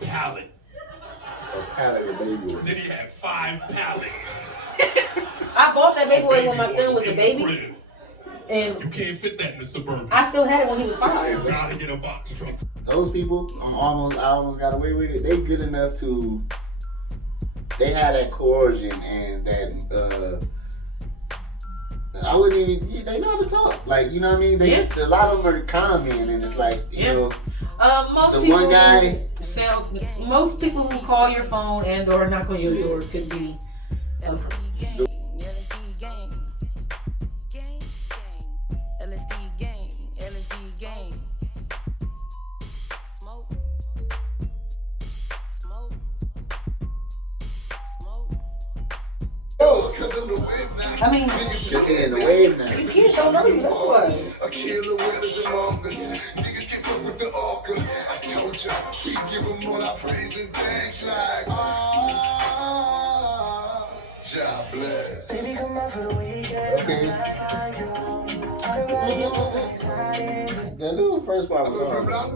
pallet. A pallet of baby oil. Then he had 5 pallets. I bought that baby oil when my son was a baby. And you can't fit that in the Suburban. I still had it when he was 5. Gotta get a box truck. Those people, I almost got away with it. They good enough to, they had that coercion and that, I wouldn't even, they know how to talk. Like, you know what I mean? A lot of them are con men, and it's like, you know. One guy. Most people who call your phone and or knock on your door could be I mean, in the wave now. these kids don't know you, that's why. A killer winners among us. Niggas get fucked with the orca. I told ya, we give them all our praise and thanks like, job bless. Baby, come out for the weekend. Okay. That little first part was hard. That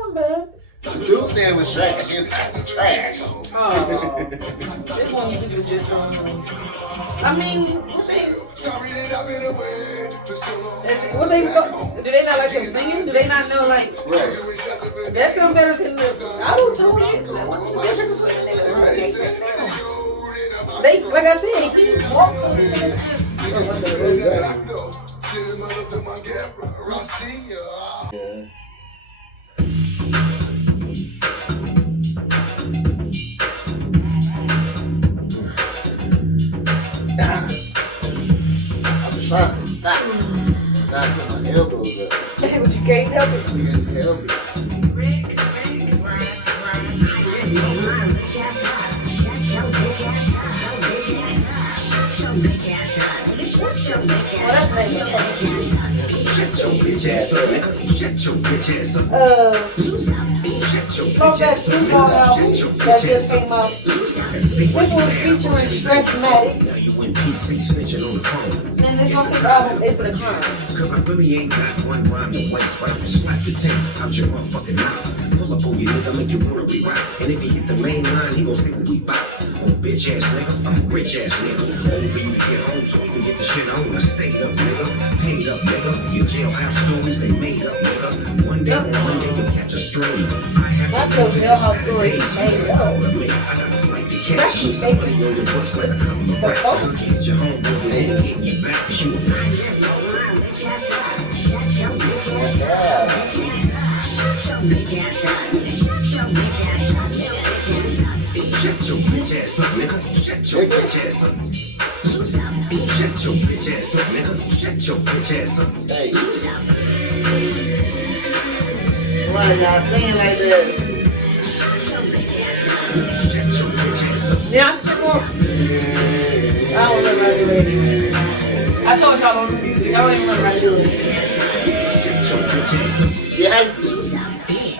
wasn't bad. Dude saying was trash. He was trash. Oh, this one you did was just I mean, what they do they not like him singing? Do they not know like that sound better than the album to me? What's the difference between the niggas? They sing now. They like I said, he walks on Yeah. I'm trying to stop. Not put my elbows up. But you can't help it. You can't help it. That snoopdogg album that just came out. This was featuring Wrestlemania. And this fucking album is the crime. Cause I really ain't got one rhyme to waste. Right? Slap the taste out your motherfucking mouth. Pull up on your nigga, make you wanna rewind. And if he hit the main line, he gon' stick what we bout. Oh, bitch ass nigga, I'm a rich ass nigga. Over you to get home so we can get the shit on. I stayed up, nigga. Paid up, nigga. Your jailhouse stories, they made up, nigga. One day you'll catch a string. Not your jailhouse stories made up. I got a flight to catch. Somebody on your books like a couple of racks. I'll get your homeboy and get you back. Cause you a shut your bitch ass up, nigga. Shut your bitch ass up. Shut your bitch ass up, nigga. Shut your bitch ass up. Hey. Why y'all singing like that? Yeah. I don't know how to do it. I told y'all on the music. I don't even know how to do it. Yeah.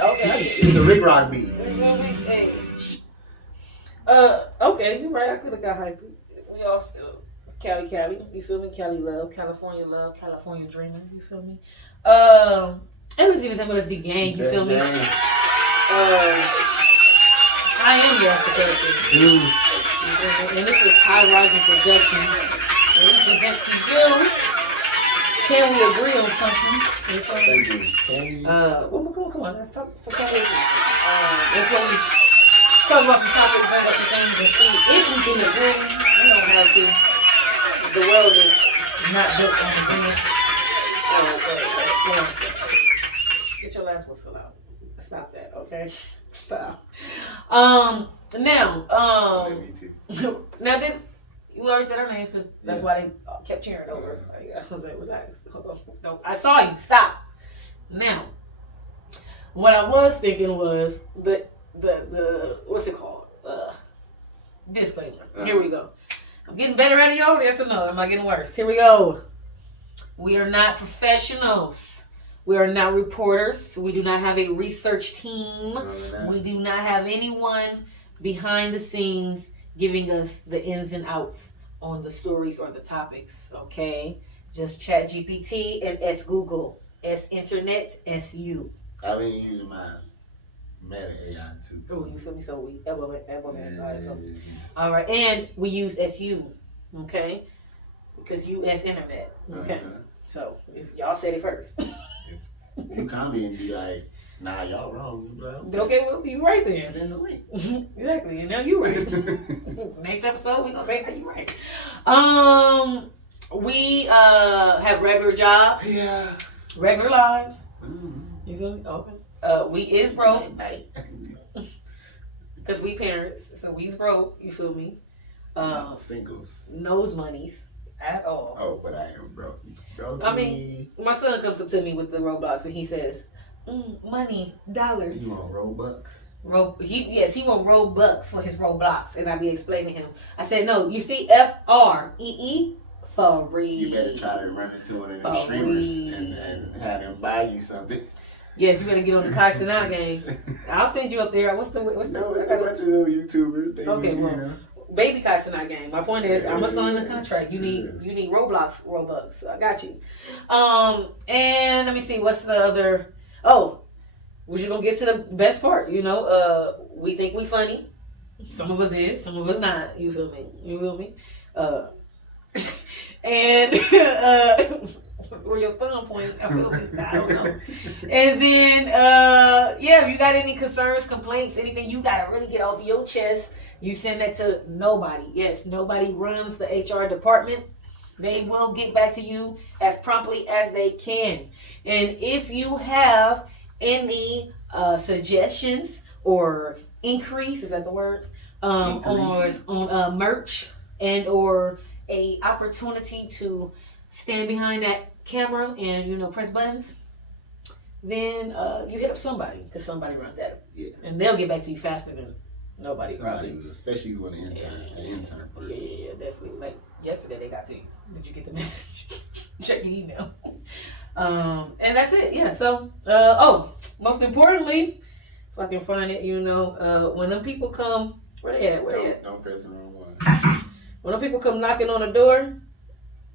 Okay. It's a Rick Rock beat. Hey. Okay, you're right. I could have got hyped. We all still Cali, you feel me? Cali love, California dreaming, you feel me? And let's even say LSD gang, you feel me? I am Yaz the Character. And this is High Risin Productions. And we present to you. Can we agree on something? You feel me? Come on, let's talk for Cali. Let's go. Talk about some topics, bring up some things, and see if we can agree. We don't have to. The world is not built on agreements. Get your last whistle out. Stop that, okay? Stop. Now, did you already said our names because that's why they kept cheering over. I was like, relax. No, I saw you. Stop. Now, what I was thinking was the what's it called? Disclaimer. Here we go. I'm getting better at it, y'all. Yes or no? Am I getting worse? Here we go. We are not professionals. We are not reporters. We do not have a research team. We do not have anyone behind the scenes giving us the ins and outs on the stories or the topics. Okay? Just Chat GPT and S Google. S Internet, S you. I've been using mine. Meta AI too. Oh, you feel me? So we that woman Yeah. all right, and we use SU, okay? Because US internet, okay? So if y'all said it first. You comment and be like, nah, y'all wrong. You be like, Okay, well, you right then. send the link. Exactly, and now you right. Next episode, we gonna say how you right. We have regular jobs, Yeah. regular lives. Mm. You feel me? Okay. We is broke Night. because we parents, so we's broke. You feel me? Singles. Knows monies at all. Oh, but I am broke. I mean, my son comes up to me with the Roblox and he says, "Money, dollars." You want Robux? He want Robux for his Roblox, and I be explaining to him. I said, "No, you see, FREE, free." You better try to run into one of them For streamers real. and have them buy you something. Yes, you better get on the KIDCUDI game. I'll send you up there. What's the No, it's a bunch of little YouTubers. They Okay, be, well, you know. baby KIDCUDI game. My point is, I'm gonna sign the contract. You need Robux. So I got you. And let me see. What's the other? Oh, we're just gonna get to the best part. You know, we think we funny. Some of us is, some of us not. You feel me? You feel me? And where your thumb point? I feel me. I don't know. And then, yeah, if you got any concerns, complaints, anything you gotta really get off your chest, you send that to nobody. Yes, nobody runs the HR department. They will get back to you as promptly as they can. And if you have any suggestions or increase, is that the word? On merch and or a opportunity to stand behind that camera and press buttons, then you hit up somebody because somebody runs that. Yeah. And they'll get back to you faster than nobody probably. Somebody, especially you want an intern. Yeah. An intern. Yeah, definitely. Like yesterday they got to you. Did you get the message? Check your email. And that's it. Yeah. So most importantly, if I can find it, when them people come, where they at? Don't press the wrong one. When them people come knocking on the door,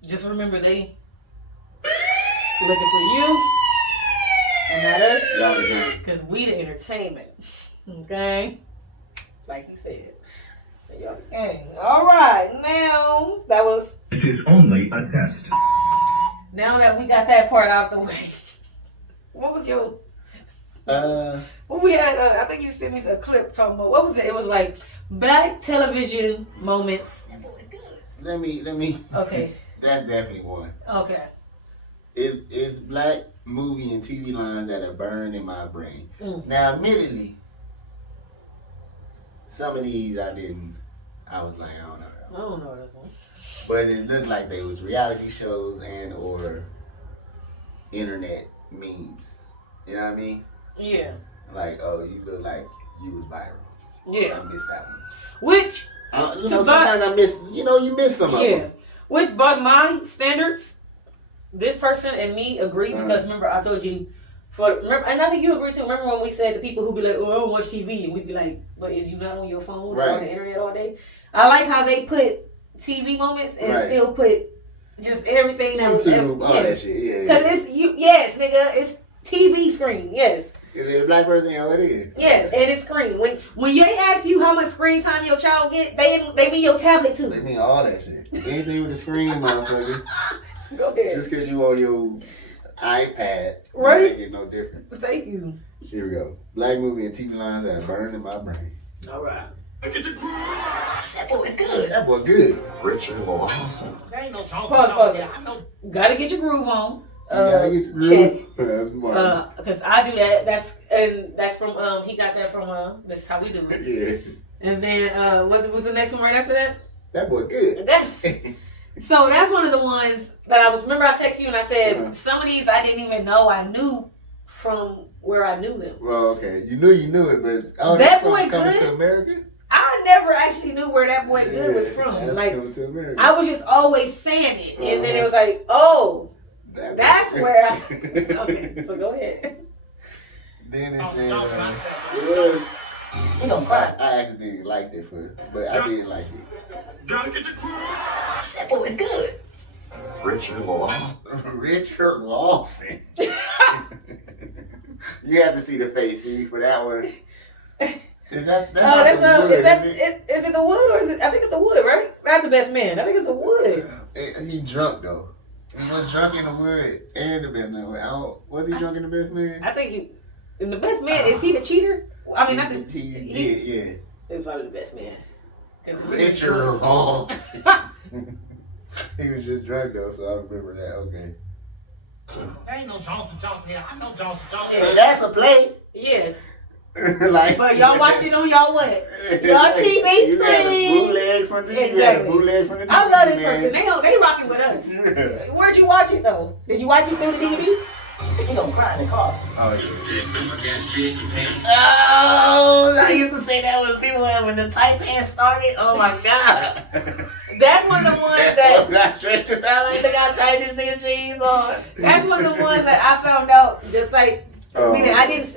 just remember they looking for you and not us. Y'all the gang. Because we the entertainment. Okay? Like he said. Y'all the gang. Alright, now that was. It is only a test. Now that we got that part out the way. What was your. What we had, I think you sent me a clip talking about, what was it? It was like black television moments. Let me. Okay. That's definitely one. Okay. It's black movie and TV lines that are burned in my brain. Now, admittedly, some of these I was like, I don't know. I don't know that one. But it looked like they was reality shows and or internet memes. You know what I mean? Yeah. Like, oh, you look like you was viral. Yeah. I missed that one. Which, sometimes I miss, you miss some of them. Which, by my standards, this person and me agree because remember I told you, and I think you agree too. Remember when we said the people who be like, oh, I don't watch TV, and we'd be like, but is you not on your phone or on the internet all day? I like how they put TV moments and still put just everything that was YouTube, all that shit. Yeah. Because yes, nigga, it's TV screen. Yes. Is it a black person? Yeah, it is. Yes, and it's screen. When they ask you how much screen time your child get, they mean your tablet too. They mean all that shit. Anything with the screen, motherfucker. Go ahead. Just because you on your iPad, right? Make it no difference. Thank you. Here we go. Black movie and TV lines that are burned in my brain. All right. That boy good. That boy good. Richard Lawson. Pause. Gotta get your groove on. You gotta get the check. That's smart. Because I do that. That's from he got that from this is how we do it. Yeah. And then what was the next one right after that? That boy good. So that's one of the ones that I remember I texted you and I said some of these I didn't even know I knew from where I knew them. Well, okay. You knew it, but That Boy Coming Good? to America? I never actually knew where That Boy Good was from. That's Like Coming to America. I was just always saying it. And then it was like, oh, that's where I okay, so go ahead. Then it said it was I actually liked it but I didn't like it. Gotta get your crew. That boy good. Richard Lawson. Richard Lawson. You have to see the face, see, for that one. Is that Oh, not that's the wood, is that is it? is it the wood or is it? I think it's the wood, right? Not the best man. I think it's the wood. He drunk though. He was drunk in the wood and the best man. Was he drunk in the best man? I think he. In the best man, is he the cheater? I mean, not the. Yeah. It's probably the best man. Richard Ross. He was just drunk though, so I remember that. Okay. There ain't no Johnson here. I know Johnson. So that's a play. Yes. Like, But y'all watch it on y'all what? Y'all TV You got a screen. bootleg from the Exactly. DVD. I love this person. They rocking with us. Where'd you watch it though? Did you watch it through the DVD? You gonna cry in the car. Oh, I used to say that when people when the tight pants started. Oh my god. That's one of the ones that. Got straight to balance. They got tight this nigga jeans on. That's one of the ones that I found out just like. Meaning I didn't.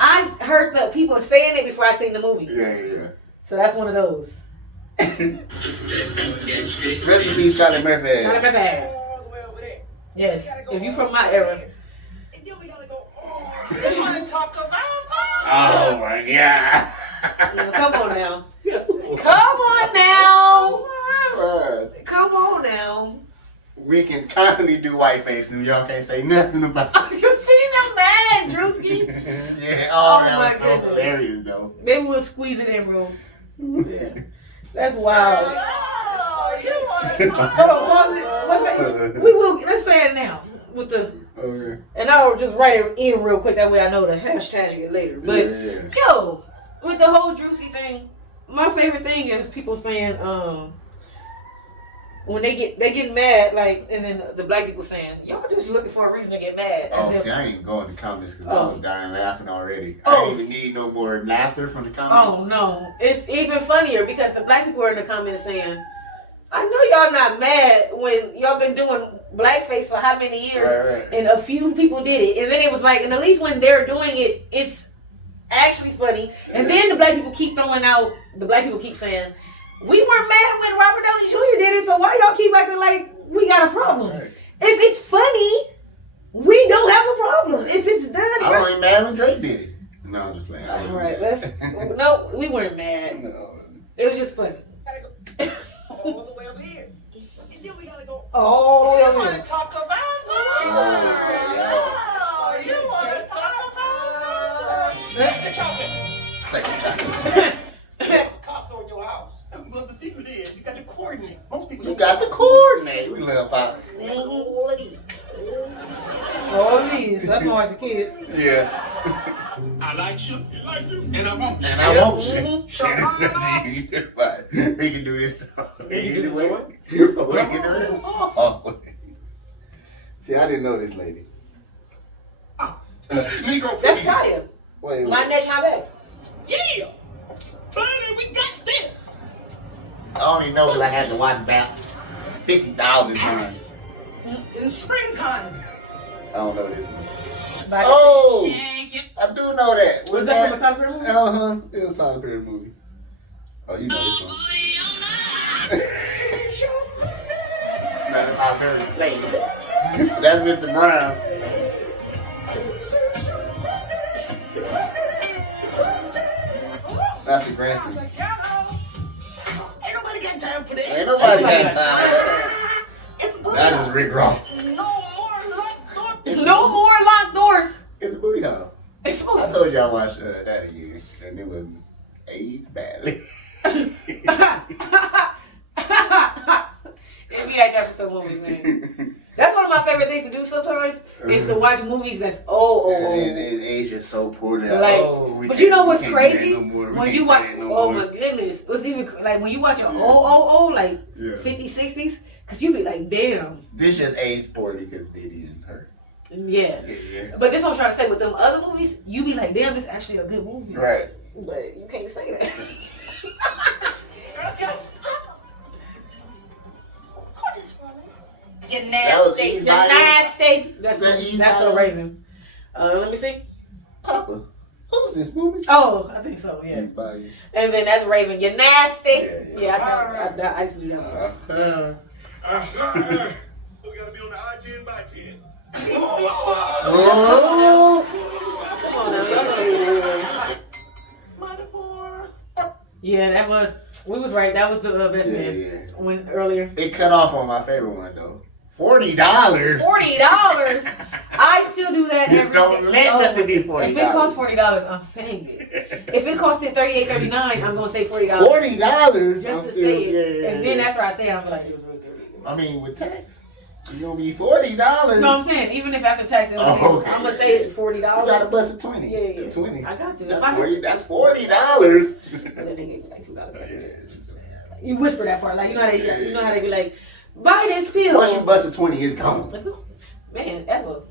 I heard the people saying it before I seen the movie. Yeah. So that's one of those. Rest in peace, Charlie Murphy. Charlie Murphy. Yes. If you from my era. Oh my god. Come on now. Come on now. Come on now. We can constantly do white face and y'all can't say nothing about it. You seen them mad at Drewski? Yeah, Oh, that my was so goodness. hilarious though. Maybe we'll squeeze it in, bro. Yeah. That's wild. Hold on, pause it. What's that? We will. Let's say it now with the. Okay. And I'll just write it in real quick. That way I know the hashtag it later. But yo, with the whole Drewski thing, my favorite thing is people saying when they get mad, like, and then the black people saying, y'all just looking for a reason to get mad. Oh, see, I ain't even going to comments because I was dying laughing already. I Oh. didn't even need no more laughter from the comments. Oh no, it's even funnier because the black people are in the comments saying, I know y'all not mad when y'all been doing blackface for how many years, Right. and a few people did it, and then it was like, and at least when they're doing it, it's actually funny. And then the black people keep saying, we weren't mad when Robert Downey Jr. did it, so why y'all keep acting like we got a problem? Right. If it's funny, we don't have a problem. If it's done, I don't even mad when Drake did it. No, I'm just playing. all right, no, we weren't mad. No. It was just funny. All the way over here. And then we gotta go All the way over wanna here. talk about you wanna talk about Second chocolate. Picasso in your house. But the secret is you got to coordinate. Most people You got the coordinate. We love Fox. All of these. That's my wife and kids. Yeah. I like you like you, and I want you. And I won't shit. But we can do this stuff. We can do this. Oh. See, I didn't know this lady. Negro, That's Kaya. Wait. My neck, my back. Yeah, buddy, we got this. I only know because I had to watch Baps 50,000 times. in springtime. I don't know this one. Back Oh! and I do know that. Was that from a Tyler Perry movie? Uh-huh. It was a Tyler Perry movie. Oh, you know this one. It's not a Tyler Perry play. That's Mr. Brown. Not the Granton. Ain't nobody got time for that. Ain't nobody got time. It's a That is Rick Ross. No more locked doors. It's a booty hole. It's I moving. told you I watched that again, and it was aged badly. It be like that for some movies, man. That's one of my favorite things to do sometimes is to watch movies that's And it aged just so poorly. Like, we but you know what's can't do that crazy? no more. We When can't you say watch, that no oh more. my goodness, it's even like when you watch an like Yeah. 50s, 60s, cause you be like, damn, This just aged poorly because Diddy and her. yeah. Yeah. But this what I'm trying to say with them other movies, you be like, damn, this is actually a good movie. Right. But you can't say that. You're That was nasty. Eve's You're body. nasty. That's Is that Eve's that's a body? Raven. Let me see. Papa. Who's this movie? Oh, I think so. Yeah. Eve's body. And then that's Raven. You're nasty. Yeah. I used to do that one. We gotta be on the I-10 by 10. Oh. Come on now, y'all know. Yeah, that was. We was right. That was the best man. Yeah. When earlier. It cut off on my favorite one though. $40. $40. I still do that every Don't day. let nothing be $40. If it costs $40, I'm saying it. If it costed $38.39, I'm gonna say $40. $40. Just I'm to still, say it. yeah. And then after I say it, I'm like, it was really $38. I mean, with tax, you gonna be $40. No, I'm saying even if after tax, I'm gonna say $40. You gotta bust a 20. Yeah. 20. I got to. That's $40. But then they gave me like $2. You whisper that part, like you know how they be like, buy this pill. Once you bust a 20, it's gone. Man, ever.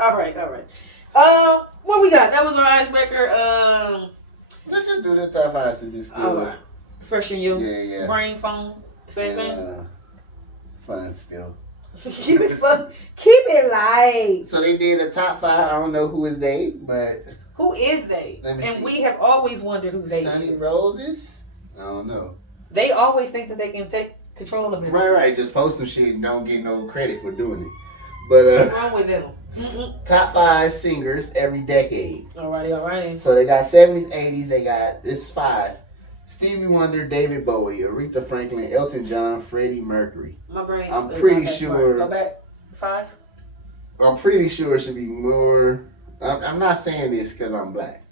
all right. What we got? That was our icebreaker. Let's just do the top 5 since it's still. All right. Fresh in your Yeah. brain phone. Same thing. Fun still. Keep it fun. Keep it light. So they did a top 5. I don't know who is they, but Who is they? Let me And see. we have always wondered who they Sunny is. Roses? I don't know. They always think that they can take control of it. Right. Just post some shit and don't get no credit for doing it. But What's wrong with them? top 5 singers every decade. Alrighty. So they got 70s, 80s. They got this 5. Stevie Wonder, David Bowie, Aretha Franklin, Elton John, Freddie Mercury. My brain. I'm pretty sure. Go back 5. I'm pretty sure it should be more. I'm not saying this because I'm black,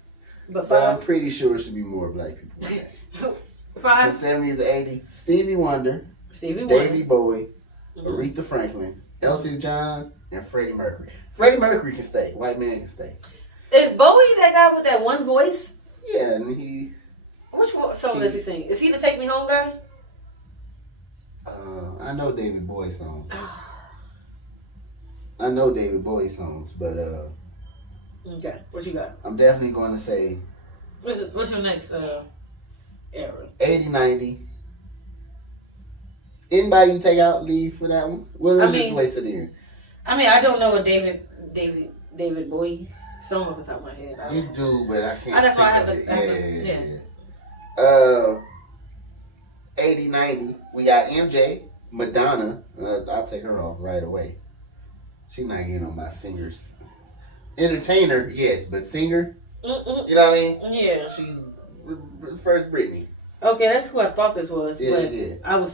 But but I'm 5. pretty sure it should be more black people. Than that. 5. The 70s, 80s. Stevie Wonder, Stevie Wonder. David Bowie, Mhm. Aretha Franklin, Elton John, and Freddie Mercury. Freddie Mercury can stay. White man can stay. Is Bowie that guy with that one voice? Yeah, and he. Which song does he sing? Is he the Take Me Home guy? I know David Bowie songs. I know David Bowie songs, but Okay, what you got? I'm definitely going to say What's your next era? 80, 90. Anybody you take out, leave for that one? Well, let's just wait till the end. I mean, I don't know a David Bowie song off the top of my head. You do, but I can't. That's why I have think to. of I it. have to- yeah. 80, 90. We got MJ, Madonna. I'll take her off right away. She's not getting on my singers. Entertainer, yes, but singer. You know what I mean? Yeah. She first Britney. Okay, that's who I thought this was. Yeah, but yeah. I was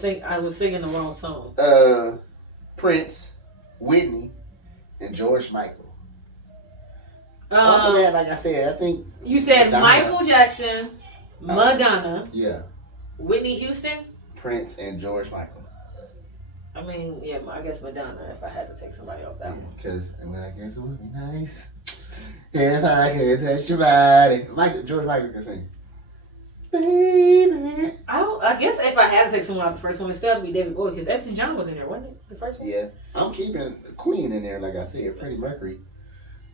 singing the wrong song. Prince, Whitney, and George Michael. After that, like I said, I think You said Madonna. Michael Jackson, Madonna, Yeah, Whitney Houston. Prince and George Michael. I mean, yeah, I guess Madonna. If I had to take somebody off that one. Because I guess it would be nice if I could touch your body. George Michael can sing. Baby. I guess if I had to take someone out the first one, it'd still have to be David Bowie because Elton John was in there, wasn't it? The first one. Yeah, I'm keeping Queen in there, like I said. Freddie Mercury.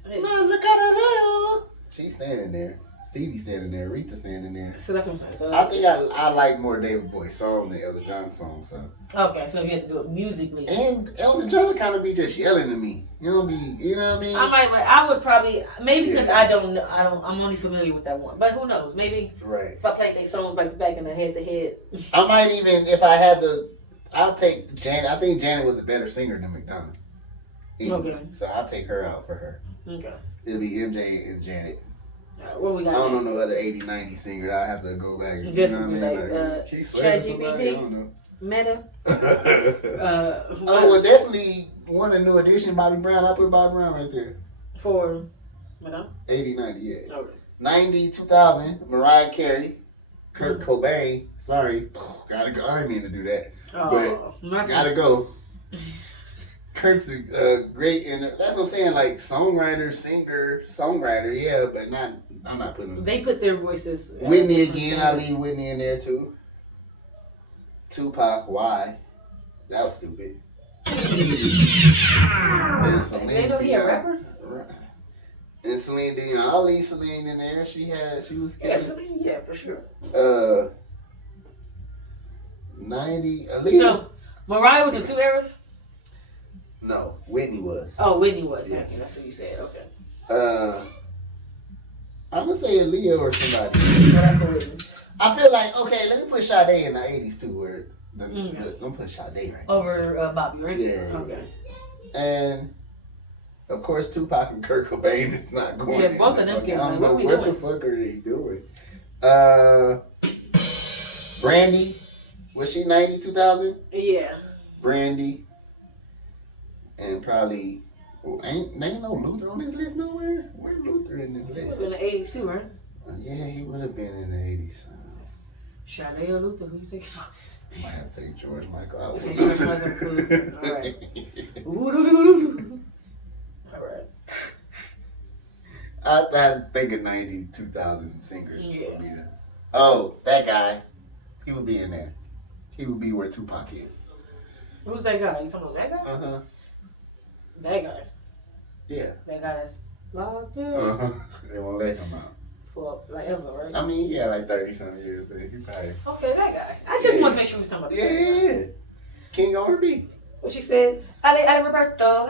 Hey. Look at her. She's standing there. Stevie standing there. Aretha standing there. So that's what I'm saying. So I think I like more David Bowie songs than Elton John songs. So. okay, so you have to do it musically. And Elton John kind of be just yelling at me. You know what I mean? I would probably maybe because I don't know. I'm only familiar with that one, but who knows? Maybe Right. if I played their songs back to back and head to head. I might even, if I had to, I'll take Janet. I think Janet was a better singer than McDonald. Anyway, Okay. So I'll take her out for her. Okay. It'll be MJ and Janet. What we got? I don't know next? no other 80, 90 singer. I'll have to go back. You Definitely know what I mean? like, Keith Sweat or somebody? ChatGPT? I don't know. Meta. Oh, well, definitely one a new edition, Bobby Brown. I put Bobby Brown right there. For Madonna. 80, 90, yeah. Okay. 90, 2000, Mariah Carey, Kurt Cobain. Sorry. Gotta go. I didn't mean to do that. Oh, But gotta go. Kurt's a great, and that's what I'm saying, like songwriter, singer, songwriter, yeah, but not, I'm not putting They put their voices. Whitney again, I leave Whitney in there too. Tupac, why? That was stupid. And Celine They know he a rapper? And Celine Dion, I'll leave Celine in there. She was Yeah, killing. Celine, yeah, for sure. 90, Aaliyah. So, Mariah was in 2 eras? No, Whitney was. Oh, Whitney was. Yeah. Okay, that's what you said. Okay. I'm gonna say Aaliyah or somebody. So that's for Whitney. I feel like, okay, let me put Sade in the 80s too, where don't put Sade right. Over Bobby, right? Yeah. Okay. And of course, Tupac and Kurt Cobain is not going. Yeah, in both the of them fucking- get I don't like, know what we what the doing? fuck are they doing. Brandy, was she 90, 2000? Yeah. Brandy. And probably, well, ain't no Luther on this list nowhere? Where's Luther in this He list? was in the 80s too, right? Yeah, he would have been in the 80s. Sade or Luther? Who you think? I might have to take George Michael out. You say George Michael first. All right. All right. I think of 90, 2000 singers. Yeah. For me to, oh, that guy. He would be in there. He would be where Tupac is. Who's that guy? You talking about that guy? Uh-huh. That guy. Yeah. That guy that's locked in Uh-huh. They won't let him out. for like ever, right? I mean, yeah, like 30-something years, but he probably... Okay, that guy. I just want to make sure we was talking about the same guy. Yeah. King R&B. What she said? Ale Roberto.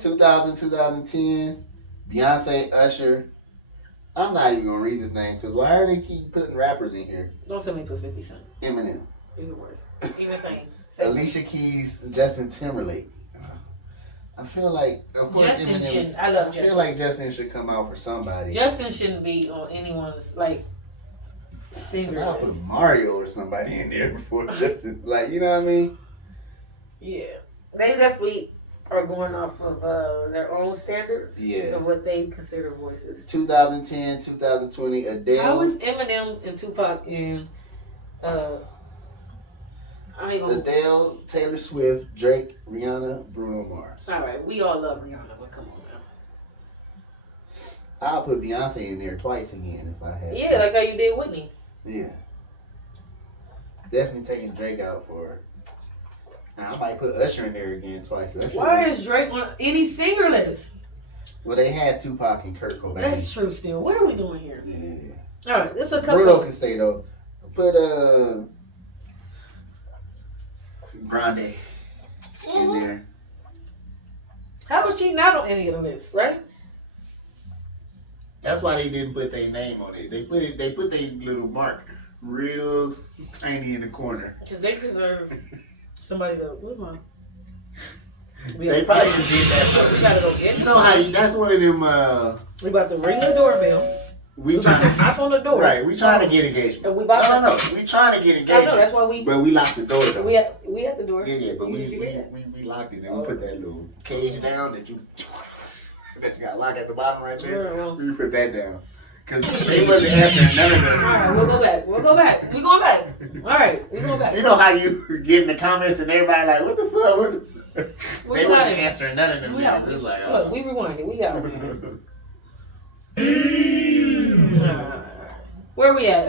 2000, 2010. Beyonce, Usher. I'm not even going to read this name because why are they keep putting rappers in here? Don't tell me put 50 Cent. Eminem. Even worse. Even same. Alicia Keys, Justin Timberlake. I feel like, of course, Justin Eminem shouldn't. I love Justin. I feel like Justin should come out for somebody. Justin shouldn't be on anyone's like singer I'll put list. Mario or somebody in there before Justin. Like, you know what I mean? Yeah, they definitely are going off of their own standards Yeah. of what they consider voices. 2010, 2020, Adele. How is Eminem and Tupac and I ain't gonna. Adele, Taylor Swift, Drake, Rihanna, Bruno Mars. All right, we all love Rihanna, but come on now. I'll put Beyonce in there twice again if I had. Yeah, like how you did Whitney. Yeah. Definitely taking Drake out for. Now, I might put Usher in there again twice. Usher Why is Drake on any singer list? Well, they had Tupac and Kurt Cobain. That's true. Still, what are we doing here? Yeah. All right, this is a couple. Bruno can stay though. Put Grande in there. How was she not on any of the lists, right? That's why they didn't put their name on it. They put their little mark real tiny in the corner. Because they deserve somebody to. Where's mine? They probably just did that. We gotta go get You it. know how that's one of them. We about to ring the doorbell. We trying to knock on the door. Right, we trying to get engaged. And we about No. We trying to get I engaged. know that's why we. But we locked the door though. We at the door. Yeah, but You we did you read that? we locked it and we put that little cage down that you got locked at the bottom right there. Yeah, well. We put that down. Cause they wasn't answering none of them. All right, we'll go back. We going back. All right, we going back. You know how you get in the comments and everybody like, what the fuck? What the fuck? We They got wasn't it. answering none of them. We out. It was like, Look, oh. we rewinded. We out. Where we at?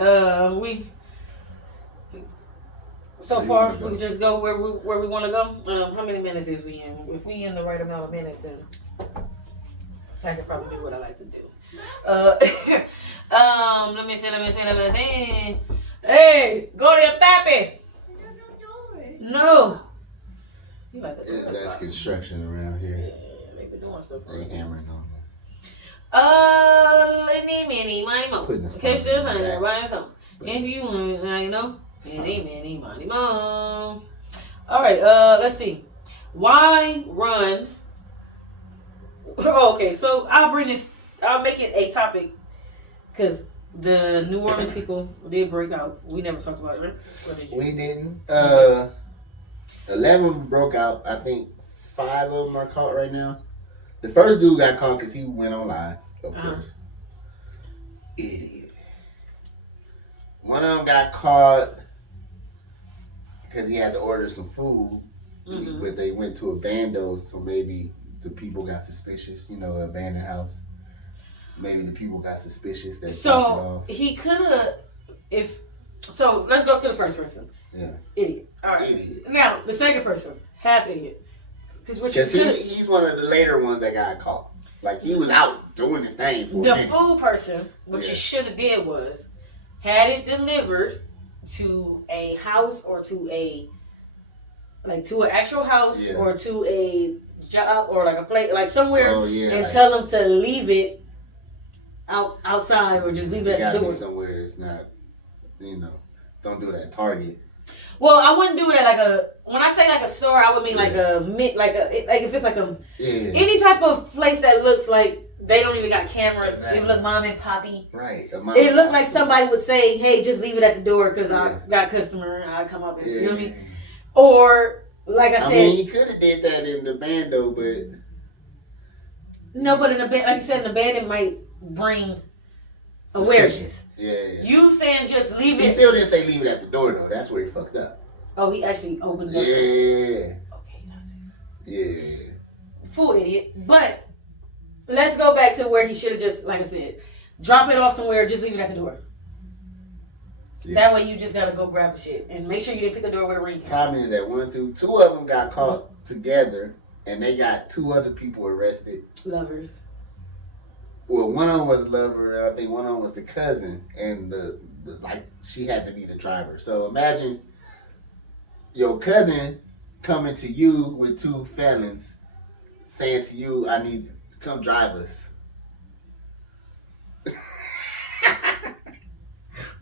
We so Where you far wanna go? we just go where we want to go. How many minutes is we in? If we in the right amount of minutes, then I could probably do what I like to do. Let me see. Hey, go to your pappy. No. You like that? Yeah, that's construction around here. Yeah, they been doing stuff. They hammering on that. Many, money, Putting the mo. Catch this song in the and back. write something. If you want, you know, many, money, mo. All right, let's see. Why run? Oh, okay, so I'll make it a topic because the New Orleans people did break out. We never talked about it, right? What did you? We didn't. 11 broke out. I think 5 of them are caught right now. The first dude got caught because he went on live, of course. Idiot. One of them got caught because he had to order some food, but they went to a bando, so maybe the people got suspicious. You know, abandoned house. Maybe the people got suspicious. That So he could have, So let's go to the first person. Yeah. Idiot. All right. Idiot. Now the second person, half idiot. Because he's one of the later ones that got caught. Like, he was out doing his thing for a The minute. food person, what you should have did was had it delivered to a house or to an actual house or to a job or like a place, like somewhere, and like, tell them to leave it outside or just leave it at the door. Be somewhere that's not, don't do that at Target. Well, I wouldn't do it at when I say like a store, I would mean like if it's like any type of place that looks like They don't even got cameras. Exactly. It look mom and poppy. Right. It looked like somebody would say, "Hey, just leave it at the door because I got a customer and I come up and you know what I mean." Or like I said, mean, he could have did that in the band though, but no. But in the band, like you said, in the band, it might bring awareness. Yeah. You saying just leave it? He still didn't say leave it at the door though. That's where he fucked up. Oh, he actually opened it up. Yeah. Okay, I see. Yeah. Full idiot. But let's go back to where he should have just, like I said, drop it off somewhere, just leave it at the door. Yeah. That way you just gotta go grab the shit. And make sure you didn't pick a door with a ring. Timing is at 1, 2. 2 of them got caught together and they got 2 other people arrested. Lovers. Well, one of them was a lover, I think one of them was the cousin, and the like she had to be the driver. So imagine your cousin coming to you with 2 felons saying to you, I need you to come drive us.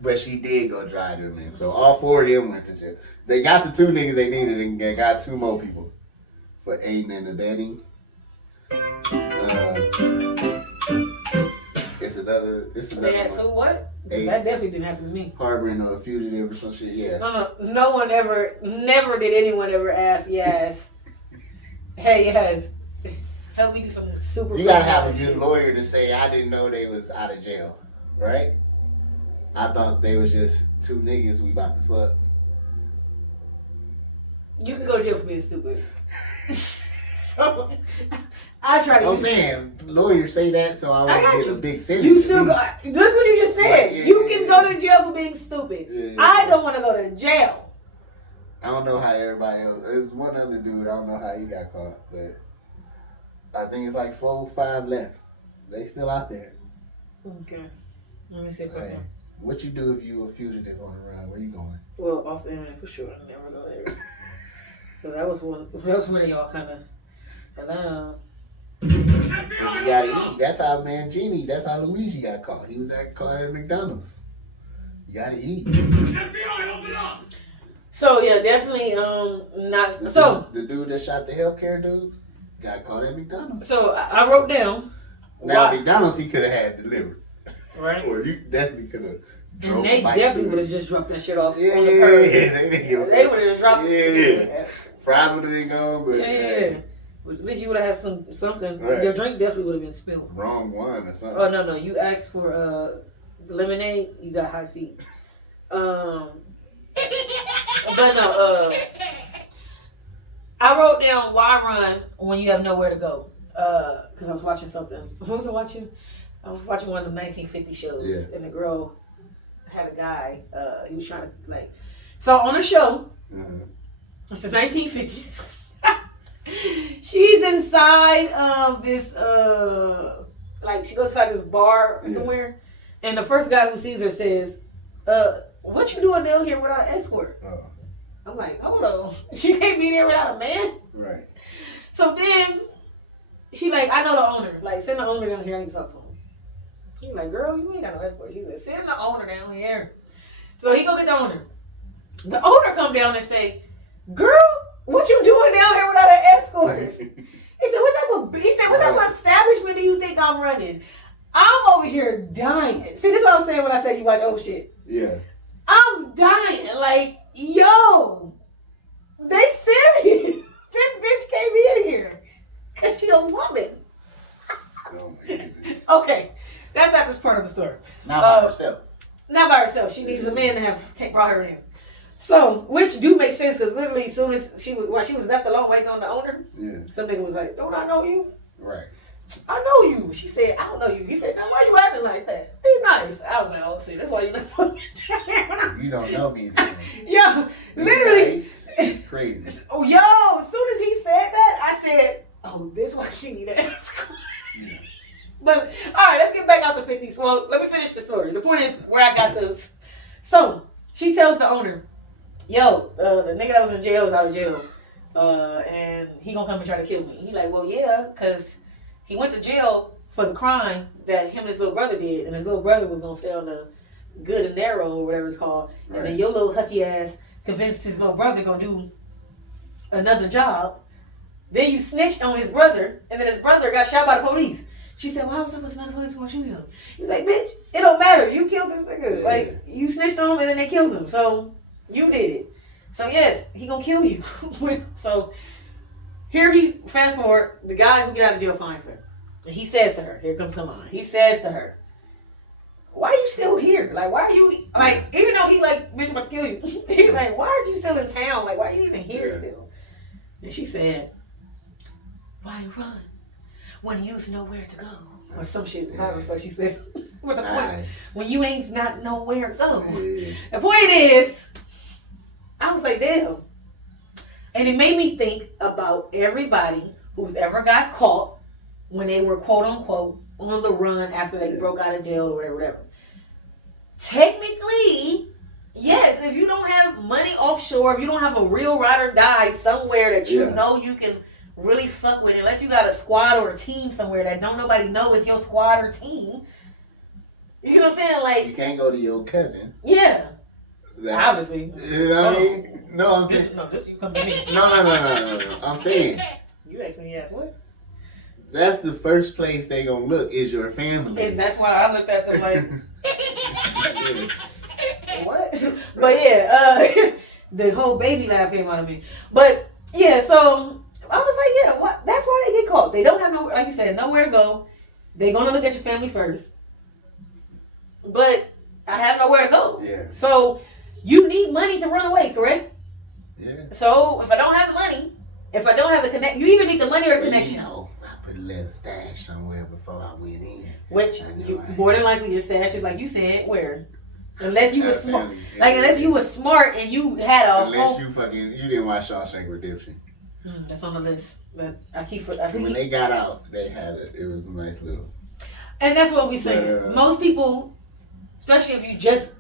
But she did go drive them in. So all 4 of them went to jail. They got the 2 niggas they needed and they got 2 more people for aiding and abetting. It's another They had one. 2 what? That definitely didn't happen to me. Harboring a fugitive or some shit, yeah. No one never did anyone ever ask Yaz, hey Yaz, help me do some super. You gotta have a good lawyer to say, I didn't know they was out of jail, right? I thought they was just 2 niggas we about to fuck. You can go to jail for being stupid. So, I try to. I'm saying, lawyers say that so I won't get a big sentence. You still go. Look what you just said. Right, yeah, you can go to jail for being stupid. Yeah. I don't want to go to jail. I don't know how everybody else. There's one other dude. I don't know how he got caught, but I think it's like 4 or 5 left. They still out there. Okay. Let me see if I Hey, can. what you do if you a fugitive on the run? Where you going? Well, off the internet for sure. I never go there. So that was one. That was where y'all kind of. Hello. And you gotta eat. That's how Mangini. That's how Luigi got caught. He was caught at McDonald's. You gotta eat. So yeah, definitely not. The dude that shot the healthcare dude got caught at McDonald's. So I wrote down. Now McDonald's he could have had delivered. Right. Or you definitely could have. And they definitely would have just dropped that shit off Yeah, on the curb. they would have just dropped it. Yeah. Fries would have been gone, but Yeah. At least you would have had something. Right. Your drink definitely would have been spilled. Wrong one or something. Oh no, you asked for lemonade. You got high seat. But no. I wrote down why run when you have nowhere to go. Because I was watching something. What was I watching? I was watching one of the 1950 shows, and the girl had a guy. He was trying to So on the show, it's the 1950s. She's inside of this, she goes inside this bar somewhere, and the first guy who sees her says, "What you doing down here without an escort?" I'm like, hold on, she can't be there without a man. Right. So then she I know the owner. Send the owner down here. I need to talk to him. He's like, girl, you ain't got no escort. She said, send the owner down here. So he go get the owner. The owner come down and say, girl, what you doing down here without an escort? He said, what type of establishment do you think I'm running? I'm over here dying. See, this is what I'm saying when I say you watch old shit. Yeah. I'm dying. Yo, they serious. This bitch came in here because she a woman. Oh my goodness. Okay, that's not this part of the story. Not by herself. Not by herself. She needs a man to have brought her in. So, which do make sense because literally as soon as she was left alone waiting on the owner, some nigga was like, don't I know you? Right. I know you. She said, I don't know you. He said, now why you acting like that? Be nice. I was like, oh, see, that's why you're not supposed to be down there. You don't know me anymore. Yeah, literally. Nice. It's crazy. Oh, yo, as soon as he said that, I said, oh, this why she need an escort. Yeah. But, all right, let's get back out the 50s. Well, let me finish the story. The point is where I got this. So, she tells the owner, yo, the nigga that was in jail is out of jail. And he gonna come and try to kill me. He like, well, yeah, because he went to jail for the crime that him and his little brother did. And his little brother was gonna stay on the good and narrow or whatever it's called. Right. And then your little hussy ass convinced his little brother gonna do another job. Then you snitched on his brother, and then his brother got shot by the police. She said, "Why was I supposed to know the police gonna shoot him?" He's like, "Bitch, it don't matter. You killed this nigga. Like, you snitched on him and then they killed him. So you did it. So yes, he gonna kill you." So here he fast forward. The guy who get out of jail finds her, and he says to her, "Here comes the line." He says to her, "Why are you still here? Like, why are you like? Even though he like, bitch, I'm about to kill you. He's like, why is you still in town? Like, why are you even here still?" And she said, "Why run when you's nowhere to go?" Or some shit. However the fuck she said. What the point? When you ain't not nowhere to go. The point is, I was like, damn. And it made me think about everybody who's ever got caught when they were quote unquote on the run after they broke out of jail or whatever. Technically, yes, if you don't have money offshore, if you don't have a real ride or die somewhere that you know you can really fuck with, unless you got a squad or a team somewhere that don't nobody know it's your squad or team. You know what I'm saying? Like, you can't go to your cousin. Yeah. Obviously. You know what I mean? No, I'm saying. This you come to me. No. I'm saying. You asked me, yes, what? That's the first place they gonna look is your family. And that's why I looked at them like, what? But yeah, the whole baby laugh came out of me. But yeah, so I was like, yeah, what? That's why they get caught. They don't have no, like you said, nowhere to go. They're gonna look at your family first. But I have nowhere to go. Yeah. So you need money to run away, correct? Yeah. So if I don't have the money, if I don't have the connect, you either need the money or the connection. You know, I put a little stash somewhere before I went in. Which you, more than likely your stash is like you said, where? Unless you was smart, like unless you was smart and you had a unless you didn't watch Shawshank Redemption. That's on the list. But I keep when they got out, they had it was a nice little. And that's what we say. Most people, especially if you just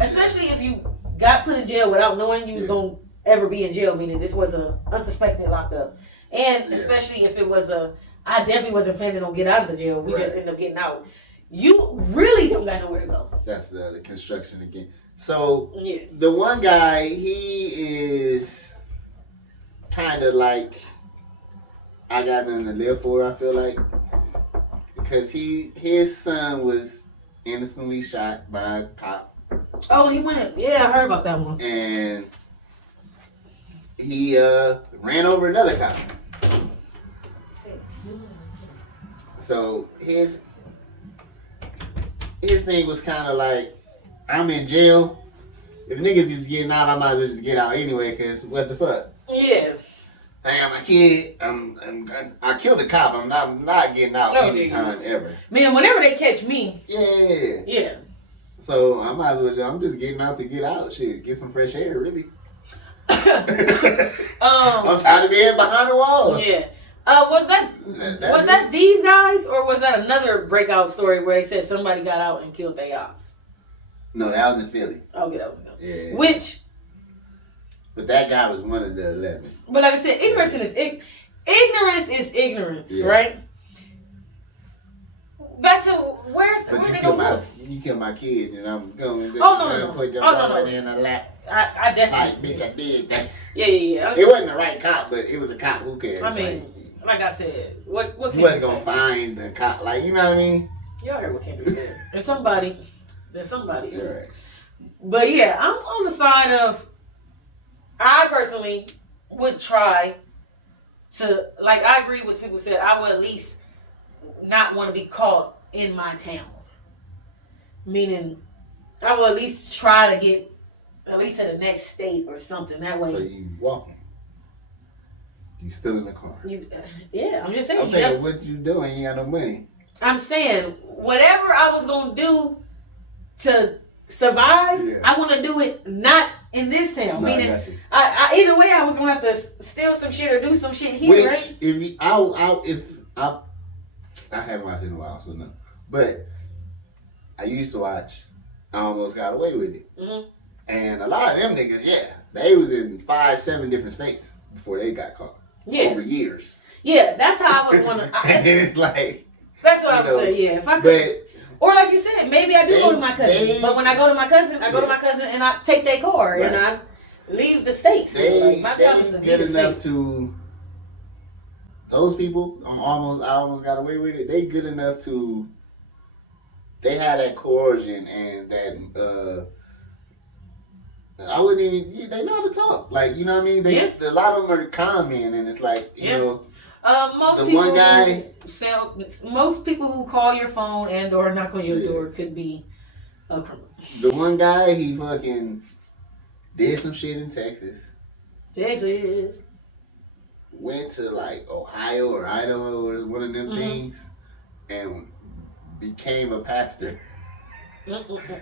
especially if you got put in jail without knowing you was gonna ever be in jail, meaning this was a unsuspected lockup, and especially if it was I definitely wasn't planning on getting out of the jail. We just ended up getting out. You really don't got nowhere to go. That's the construction again. So the one guy, he is kind of like I got nothing to live for. I feel like because his son was innocently shot by a cop. Oh, he went. Yeah, I heard about that one. And he ran over another cop. So his thing was kind of like, I'm in jail. If niggas is getting out, I might as well just get out anyway. Cause what the fuck? Yeah. I got my kid. I killed a cop. I'm not getting out anytime ever. Meaning whenever they catch me. Yeah. Yeah. So I might as well. I'm just getting out to get out. Shit, get some fresh air, really. I'm tired of being behind the walls. Yeah. Was that these guys, or was that another breakout story where they said somebody got out and killed their ops? No, that was in Philly. Okay, that was in Philly. Yeah. But that guy was one of the 11. But like I said, ignorance is ignorance, right? Back to where they gonna you kill my kid, and I'm going to put your no. in the lap. I definitely. Like, bitch, I did that. Yeah. It wasn't the right cop, but it was a cop. Who cares? I mean, like I said, what you wasn't gonna find the cop, like, you know what I mean? Y'all heard what Kendrick said. There's somebody. Right. But yeah, I'm on the side of. I personally would try to, like, I agree with people who said I would at least not want to be caught in my town. Meaning, I will at least try to get at least to the next state or something. That way. So you walking. You still in the car. Yeah, I'm just saying. I'm saying, what you doing? You got no money. I'm saying, whatever I was going to do to survive, I want to do it not in this town. No, meaning, I either way, I was going to have to steal some shit or do some shit here, right? I haven't watched it in a while, so no. But I used to watch I Almost Got Away With It. Mm-hmm. And a lot of them niggas, they was in 5-7 different states before they got caught. Yeah. Over years. Yeah, that's how I would want to. And it's like. That's what I would say, yeah. If I could. Or like you said, maybe I do go to my cousin. But when I go to my cousin, I go to my cousin and I take their car and I leave the states. My job is to good enough to those people I almost got away with it. They good enough to. They had that coercion and that. I wouldn't even. They know how to talk. Like, you know what I mean? A lot of them are con men, and it's like, you know. Most people who call your phone and or knock on your door could be a criminal. The one guy, he fucking did some shit in Texas. Went to like Ohio or Idaho or one of them things, and became a pastor.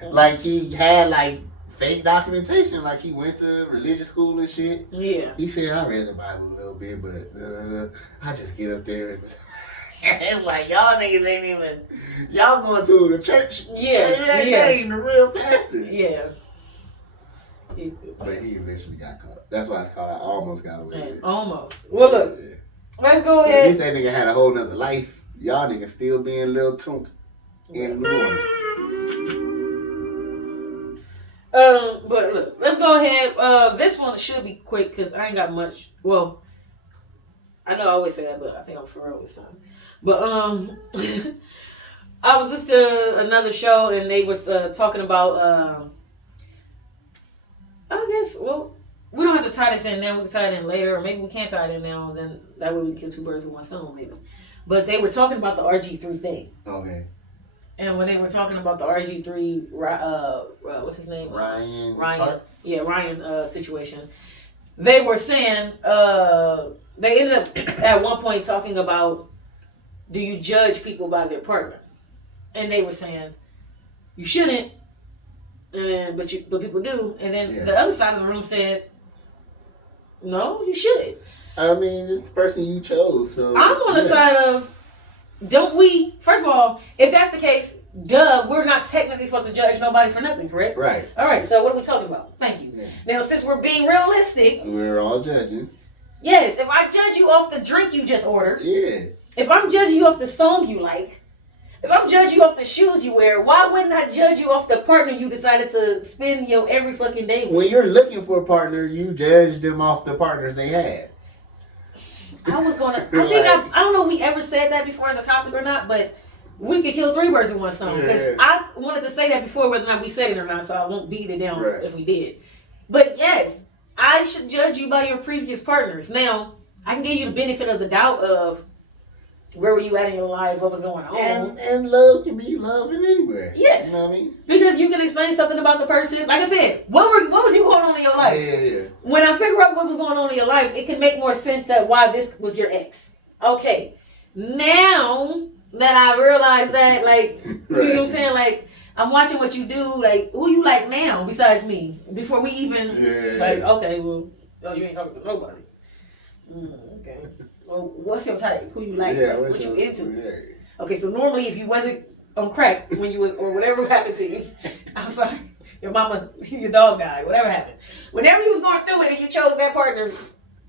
Like, he had like fake documentation, like he went to religious school and shit. Yeah. He said, I read the Bible a little bit, but I just get up there and it's like, y'all niggas ain't even, y'all going to the church. Yeah. That ain't the real pastor. Yeah. But he eventually got caught. That's why it's called I Almost Got Away with It. Almost. Well, look, let's go ahead. At least that nigga had a whole nother life. Y'all niggas still being Lil Tunk in New Orleans. But look, let's go ahead. This one should be quick because I ain't got much. Well, I know I always say that, but I think I'm for real this time. But I was listening to another show and they was talking about. I guess we don't have to tie this in now. We can tie it in later, or maybe we can't tie it in now. Then that way we kill two birds with one stone, maybe. But they were talking about the RG3 thing. Okay. And when they were talking about the RG3, what's his name? Ryan. Park? Yeah, Ryan situation. They were saying, they ended up at one point talking about, do you judge people by their partner? And they were saying, you shouldn't, but people do. And then the other side of the room said, no, you shouldn't. I mean, this is the person you chose, so. I'm on the side of, don't we, first of all, if that's the case, we're not technically supposed to judge nobody for nothing, correct? Right. All right, so what are we talking about? Thank you. Yeah. Now, since we're being realistic. We're all judging. Yes, if I judge you off the drink you just ordered. Yeah. If I'm judging you off the song you like. If I'm judging you off the shoes you wear, why wouldn't I judge you off the partner you decided to spend your every fucking day with? When you're looking for a partner, you judge them off the partners they had. I don't know if we ever said that before as a topic or not, but we could kill three birds with one stone. Because I wanted to say that before, whether or not we said it or not, so I won't beat it down if we did. But yes, I should judge you by your previous partners. Now, I can give you the benefit of the doubt of where were you at in your life, what was going on. And love can be love in anywhere. Yes. You know what I mean? Because you can explain something about the person. Like I said, what was you going on in your life? Yeah. When I figure out what was going on in your life, it can make more sense that why this was your ex. Okay. Now that I realize that, like, you know what I'm saying? Like, I'm watching what you do. Like, who you like now besides me? Before we even, okay, well, you ain't talking to nobody. Okay. Well, what's your type? Who you like? What you into? Yeah. Okay, so normally if you wasn't on crack when you was, or whatever happened to you, I'm sorry, your mama, your dog died, whatever happened. Whenever you was going through it and you chose that partner,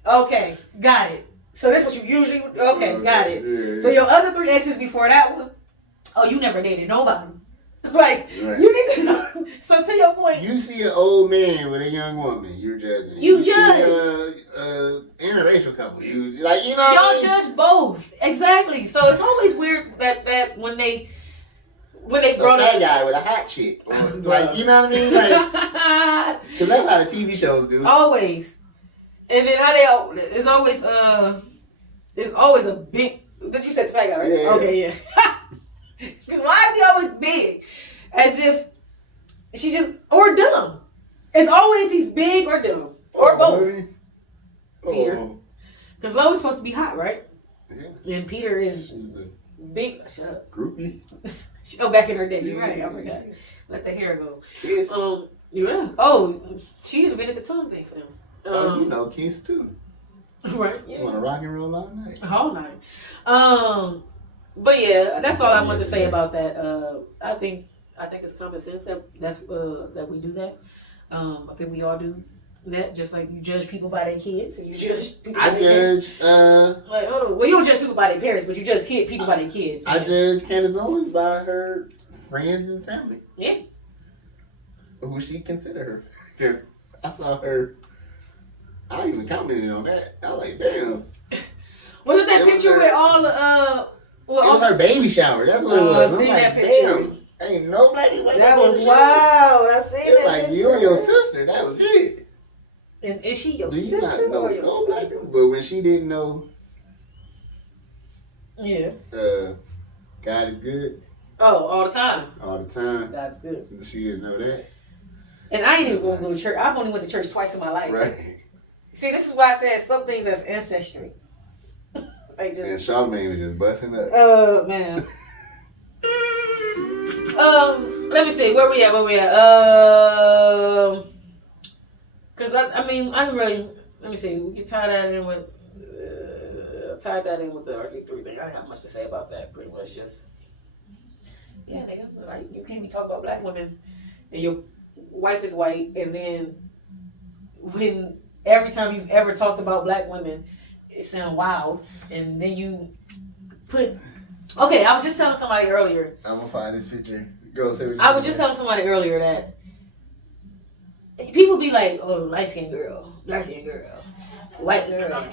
okay, got it. So that's what you usually, okay, got it. Yeah. So your other three exes before that one, you never dated nobody. Like, you need to know. So to your point, you see an old man with a young woman, you're judging. You judge. See interracial couple, you know what I mean? Judge both. Exactly. So it's always weird that when they brought that guy with a hot chick, or like, you know what I mean? Like, because that's how the TV shows do. Always. And then it's always a big. Did you say the fat guy, right? Yeah. Okay, yeah. Because why is he always big? As if she just, or dumb. It's always he's big or dumb. Or both. Really? Peter. Because Lois supposed to be hot, right? Yeah. And Peter is big. Shut up. Groupie. Back in her day. You're right. I forgot. Let the hair go. Kiss. Yeah. Oh, she invented the tongue thing for them. You know Kiss too. Right. Yeah. You want to rock and roll all night. All night. But yeah, that's all I want to say about that. I think it's common sense that we do that. I think we all do that. Just like you judge people by their kids, and you judge people. I judge. Well, you don't judge people by their parents, but you judge people by their kids. I judge Candace Owens by her friends and family. Yeah. Who she consider her? Because I saw her. I even commented on that. I was like, damn. Wasn't that It was picture her- with all the It was her baby shower. That's what it Oh, was. I I'm seen like, that picture. damn, ain't nobody like That was baby shower. wild. I seen It's that. like you and picture. your sister. That was it. And is she your Do you sister not know or your no black sister? people? But when she didn't know, Yeah. God is good Oh, all the time. all the time. That's good. She didn't know that, And I ain't even going to go to church. I've only went to church twice in my life. right? See, this is why I said some things as ancestry. Like And just, Charlamagne was just busting up. man. Let me see. Where we at? Cause I mean, I didn't really. Let me see. We can tie that in with the RG3 thing. I didn't have much to say about that. Pretty much just, yeah, nigga. Like you can't be talking about black women and your wife is white, and then when every time you've ever talked about black women, it sounds wild, and then you put. Okay, I was just telling somebody earlier. I'm gonna find this picture. Go say what you I was said. just telling somebody earlier that people be like, "Oh, light skinned girl, dark skinned girl, white girl,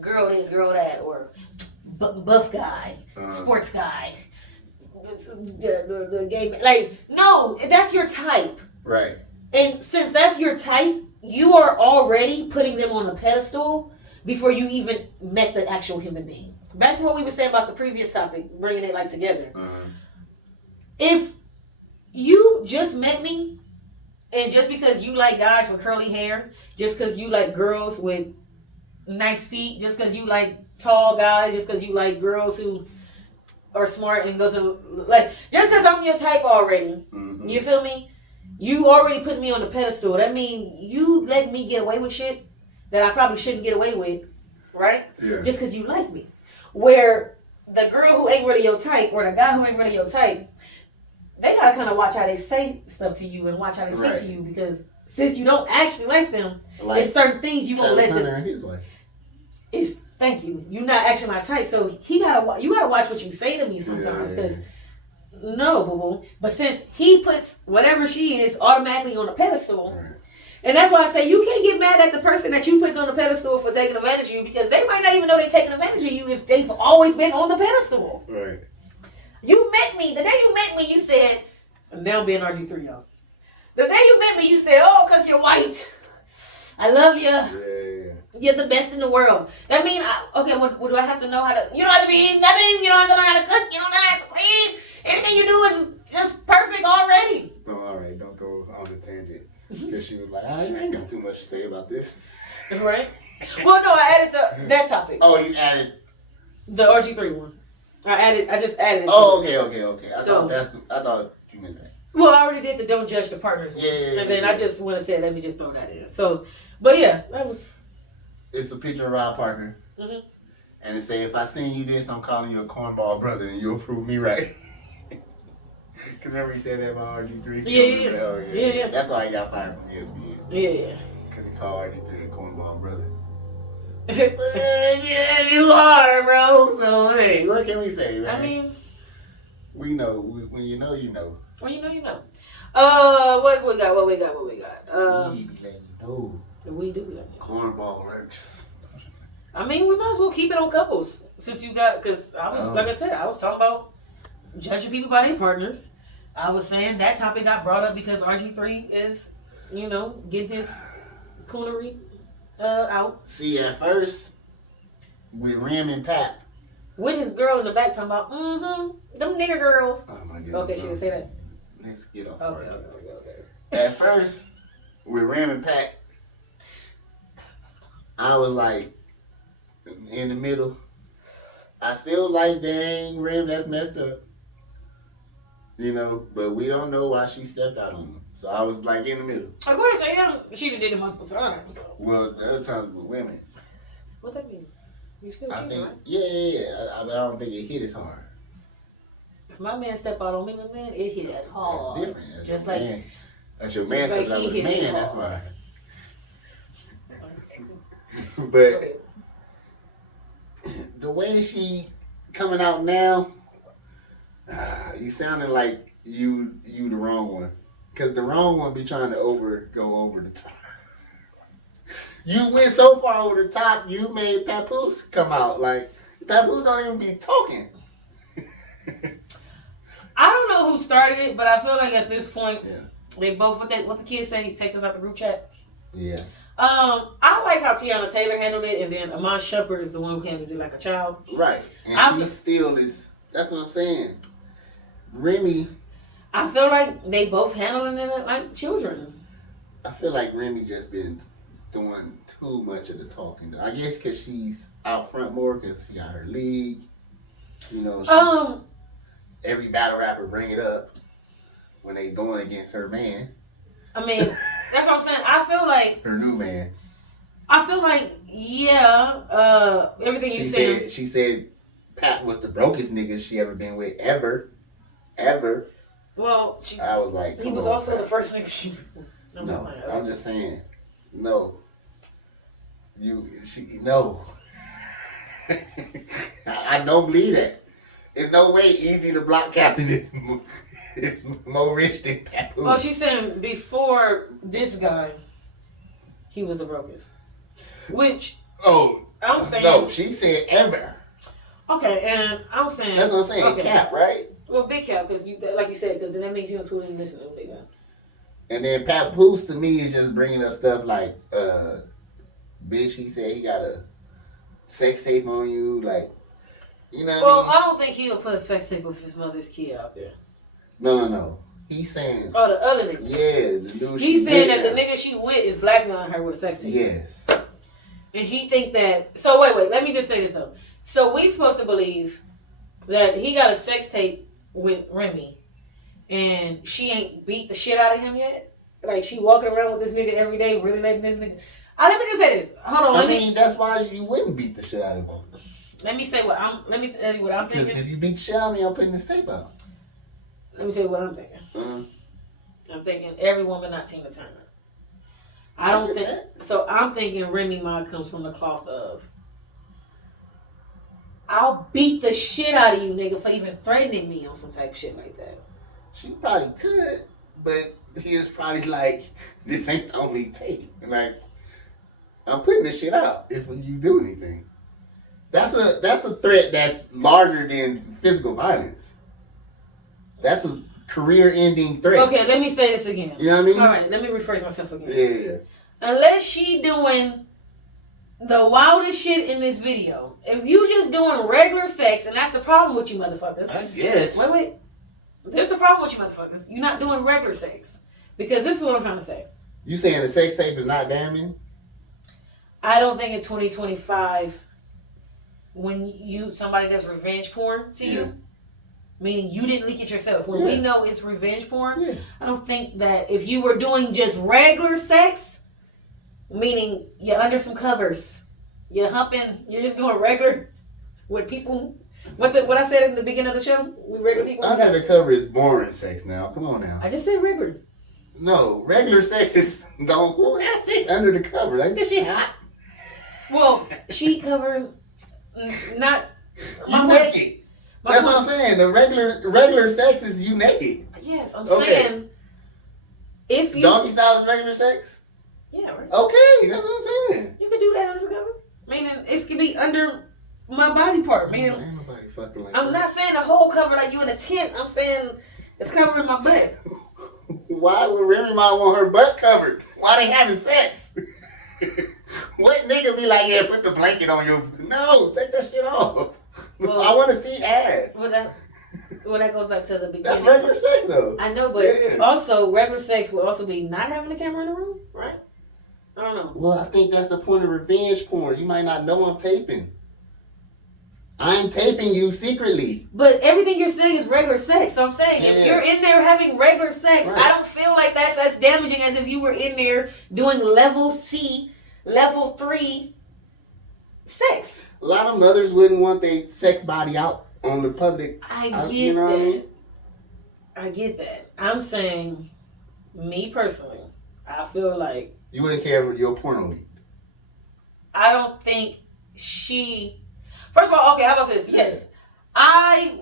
girl this, girl that," or buff guy, sports guy, the gay man. Like, no, that's your type. Right. And since that's your type, you are already putting them on a pedestal before you even met the actual human being. Back to what we were saying about the previous topic, bringing it like together. If you just met me, and just because you like guys with curly hair, just because you like girls with nice feet, just because you like tall guys, just because you like girls who are smart and go to, like, just because I'm your type already, you feel me? You already put me on the pedestal. That means you let me get away with shit that I probably shouldn't get away with, right? Yeah. Just because you like me. Where the girl who ain't really your type, or the guy who ain't really your type, they gotta kind of watch how they say stuff to you and watch how they speak to you, because since you don't actually like them, there's certain things you won't let them. and his wife. It's thank you. You're not actually my type, so you gotta watch what you say to me sometimes, because no, boo boo. But since he puts whatever she is automatically on a pedestal, and that's why I say you can't get mad at the person that you putting on the pedestal for taking advantage of you, because they might not even know they're taking advantage of you if they've always been on the pedestal. Right. You met me. The day you met me, you said, I'm now being RG3, y'all. The day you met me, you said, oh, because you're white. I love you. Yeah. You're the best in the world. That means, okay, what do I have to know how to, you don't have to be eating nothing. You don't have to learn how to cook. You don't have to clean. Everything you do is just perfect already. No, all right, don't go on the tangent. Because she was like, I ain't got too much to say about this. Right? Well, no, I added that topic. Oh, you added. The RG3 one. I just added it. Oh, okay. I So- thought you meant that. Well, I already did the don't judge the partners one. Yeah. And then I just want to say, let me just throw that in. So, but yeah, that was. It's a picture of Rob Parker. Mhm. And it say, if I send you this, I'm calling you a cornball brother and you'll prove me right. Because remember he said that about RG3? Yeah. Oh, Yeah. That's why he got fired from ESPN. Yeah. Because he called RG3 a cornball brother. yeah. Yeah, you are, bro. So, hey, what can we say, man? I mean, we know. When you know, you know. well, you know. What we got? We be letting you know. We do that. Cornball works. I mean, we might as well keep it on couples since you got, because I was, like I said, I was talking about judging people by their partners. I was saying that topic got brought up because RG3 is, getting his coonery out. See, at first, with Rem and Pap. With his girl in the back talking about, them nigger girls. Oh my goodness. Okay, she didn't say that. Let's get off. Okay. At first, with Rem and Pap, I was like, in the middle. I still like, dang, Rem, that's messed up. But we don't know why she stepped out on him. So I was like in the middle. According to him, she done did it multiple times. So. Well, the other times with women. What that mean? You still I cheating, think, right? yeah. I don't think it hit as hard. If my man step out on me, man, it hit as hard. That's different. That's Just your like, man. That's your man. like Stepped out he with a hit man. hard. That's why. But the way she coming out now, you sounding like you the wrong one. Cause the wrong one be trying to go over the top. You went so far over the top, you made Papoose come out like Papoose don't even be talking. I don't know who started it, but I feel like at this point, Yeah. they both what the kids say, take us out the group chat. Yeah. I like how Tiana Taylor handled it, and then Amon Shepard is the one who handled it like a child. Right. And she still is. That's what I'm saying. Remy. I feel like they both handling it like children. I feel like Remy just been doing too much of the talking. I guess because she's out front more because she got her league. You know, every battle rapper bring it up when they going against her man. I mean, that's what I'm saying. I feel like her new man. I feel like everything you said. She said Pat was the brokest nigga she ever been with ever. Well, I was like, he was also the first nigga she. No, I'm just saying, no. I don't believe that. There's no way Easy the Block Captain is more rich than Papoose. Well, she's saying before this guy, he was the brokest. Which I'm saying. No, she said ever. Okay, and I'm saying. That's what I'm saying. Okay. Cap, right? Well, big cap, because like you said, because then that makes you including this nigga. And then Papoose to me is just bringing up stuff like, bitch, he said he got a sex tape on you, like, you know what I mean? I don't think he'll put a sex tape with his mother's kid out there. No. He's saying. Oh, the other nigga. Yeah, the dude. He's saying that the nigga she with is blackmailing her with a sex tape. Yes. And he think that. So wait. Let me just say this though. So we supposed to believe that he got a sex tape with Remy, and she ain't beat the shit out of him yet. Like she walking around with this nigga every day, really letting this nigga. Let me just say this. Hold on. I mean, that's why you wouldn't beat the shit out of him. Let me say what I'm. Let me tell you what I'm thinking. Because if you beat the shit out of me, I'm putting this tape out. Let me tell you what I'm thinking. I'm thinking every woman, not Tina Turner. I don't think so. I'm thinking Remy Ma comes from the cloth of, I'll beat the shit out of you, nigga, for even threatening me on some type of shit like that. She probably could, but he is probably like, this ain't the only tape. Like, I'm putting this shit out if you do anything. That's a threat that's larger than physical violence. That's a career-ending threat. Okay, let me say this again. You know what I mean? All right, let me rephrase myself again. Yeah. Unless she doing the wildest shit in this video, if you just doing regular sex, and that's the problem with you motherfuckers. I guess. Wait. There's the problem with you motherfuckers. You're not doing regular sex. Because this is what I'm trying to say. You saying the sex tape is not damning? I don't think in 2025, when somebody does revenge porn to you, meaning you didn't leak it yourself, when we know it's revenge porn, I don't think that if you were doing just regular sex, meaning you're under some covers, you're humping, you're just doing regular with people. What I said in the beginning of the show, with regular people. Under the cover is boring sex now. Come on now. I just said regular. No, regular sex is who has sex under the cover? Like, is she hot? Well, she covered not. You naked. That's what I'm saying. The regular sex is you naked. Yes, I'm saying if you doggy style is regular sex. Yeah, right. Okay, that's what I'm saying. You can do that under the cover. Meaning it could be under my body part. Meaning ain't nobody fucking like I'm not saying the whole cover like you in a tent. I'm saying it's covering my butt. Why would Remy Ma want her butt covered? Why they having sex? What nigga be like, yeah, put the blanket on your... No, take that shit off. Well, I want to see ass. Well, that goes back to the beginning. That's regular sex, though. I know, but also regular sex would also be not having a camera in the room, right? I don't know. Well, I think that's the point of revenge porn. You might not know I'm taping. I'm taping you secretly. But everything you're saying is regular sex. So I'm saying, if you're in there having regular sex, I don't feel like that's as damaging as if you were in there doing level C, level 3 sex. A lot of mothers wouldn't want their sex body out on the public. I get that. I get that. I'm saying, me personally, I feel like... You wouldn't care if your porno leaked. I don't think she... First of all, okay, how about this? Yes. I'm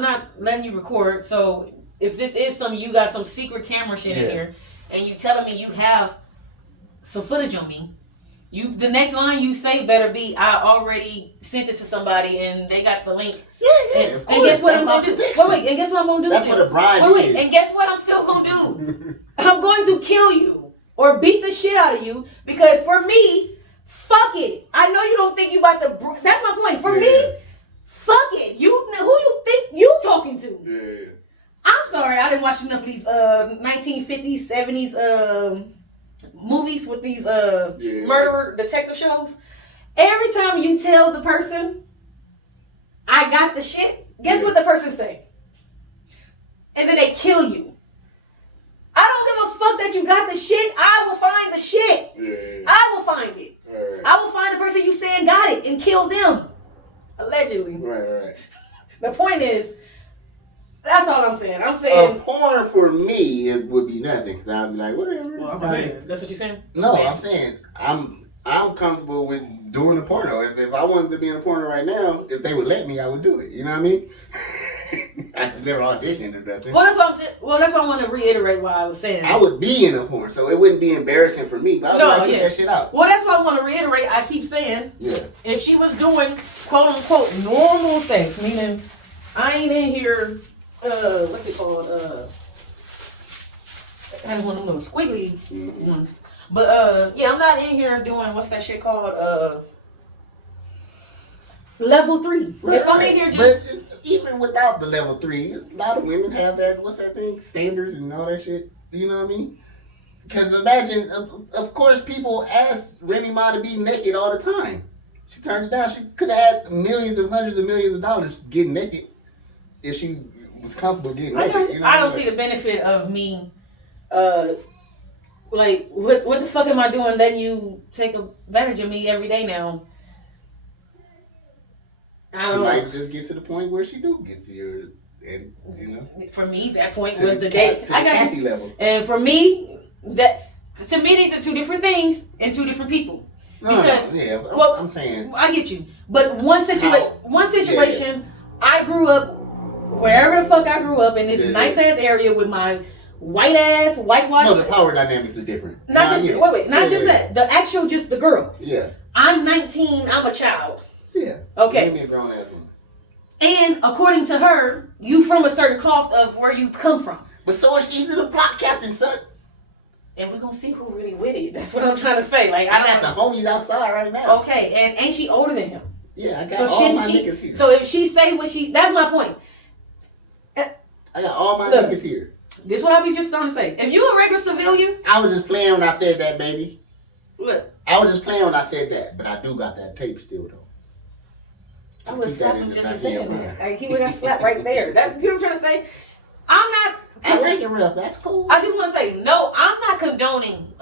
not letting you record, so if this is you got some secret camera shit in here, and you telling me you have some footage on me, The next line you say better be, I already sent it to somebody and they got the link. Yeah, And, of course. and guess what That's I'm my gonna do? protection. Wait, and guess what I'm gonna do? That's what a bribe wait, is. and guess what I'm still gonna do? I'm going to kill you or beat the shit out of you because for me, fuck it. I know you don't think you about to. That's my point. For me, fuck it. Who you think you talking to? Yeah. I'm sorry, I didn't watch enough of these 1950s, 70s movies with these murderer detective shows. Every time you tell the person, I got the shit, guess what the person say? And then they kill you. I don't give a fuck that you got the shit. I will find the shit. Yeah. I will find it. Right. I will find the person you saying got it and kill them. Allegedly. Right. The point is, that's all I'm saying. I'm saying porn for me it would be nothing because I'd be like, whatever. Well, that's what you're saying? No, I'm saying I'm comfortable with doing a porno. If I wanted to be in a porno right now, if they would let me, I would do it. You know what I mean? I just never auditioned or nothing. Well, that's what I want to reiterate what I was saying. I would be in a porn, so it wouldn't be embarrassing for me. But I would like to get that shit out. Well, that's what I want to reiterate. I keep saying, if she was doing quote unquote normal sex, meaning I ain't in here, what's it called? I had one of them squiggly ones. But I'm not in here doing what's that shit called? Level 3. Right, if I'm in here just but even without the level 3, a lot of women have that. What's that thing? Standards and all that shit. You know what I mean? Because imagine, of course, people ask REMYMA to be naked all the time. She turned it down. She could have had hundreds of millions of dollars getting naked if she was comfortable getting naked. You know I don't see the benefit of me. Like, what the fuck am I doing letting you take advantage of me every day now? She might just get to the point where she do get to your, and you know. For me, that point was the day. To the Cassie level. And for me, to me, these are two different things and two different people. I'm saying. I get you. But one situation, I grew up, wherever the fuck I grew up, in this nice ass area with my whitewashed. No, the power dynamics are different. Not just that. The actual, just the girls. Yeah. I'm 19. I'm a child. Yeah. Okay. Give me a grown ass woman. And according to her, you from a certain cloth of where you come from. But so it's easy to block Captain, son. And we're gonna see who really with it. That's what I'm trying to say. Like I got the homies outside right now. Okay, and ain't she older than him? Yeah, I got all my niggas here. So if she say what that's my point. I got all my niggas here. This is what I be just trying to say. If you a regular civilian, I was just playing when I said that, baby. Look, I was just playing when I said that, but I do got that tape still though. I would slap him just for saying that. Like, he would have slapped right there. That, you know what I'm trying to say? I like it rough. That's cool. I just want to say, no, I'm not condoning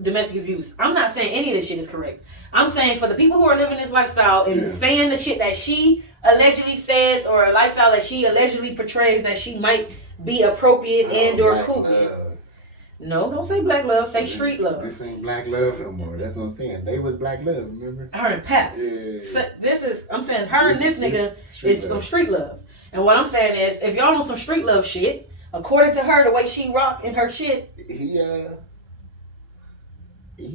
domestic abuse. I'm not saying any of this shit is correct. I'm saying for the people who are living this lifestyle and saying the shit that she allegedly says or a lifestyle that she allegedly portrays that she might be appropriate and or cool with. No, don't say black love. Say street love. This ain't black love no more. That's what I'm saying. They was black love, remember? Her and Pap. Yeah. So I'm saying her and this nigga is some street love. And what I'm saying is, if y'all want some street love shit, according to her, the way she rock in her shit, he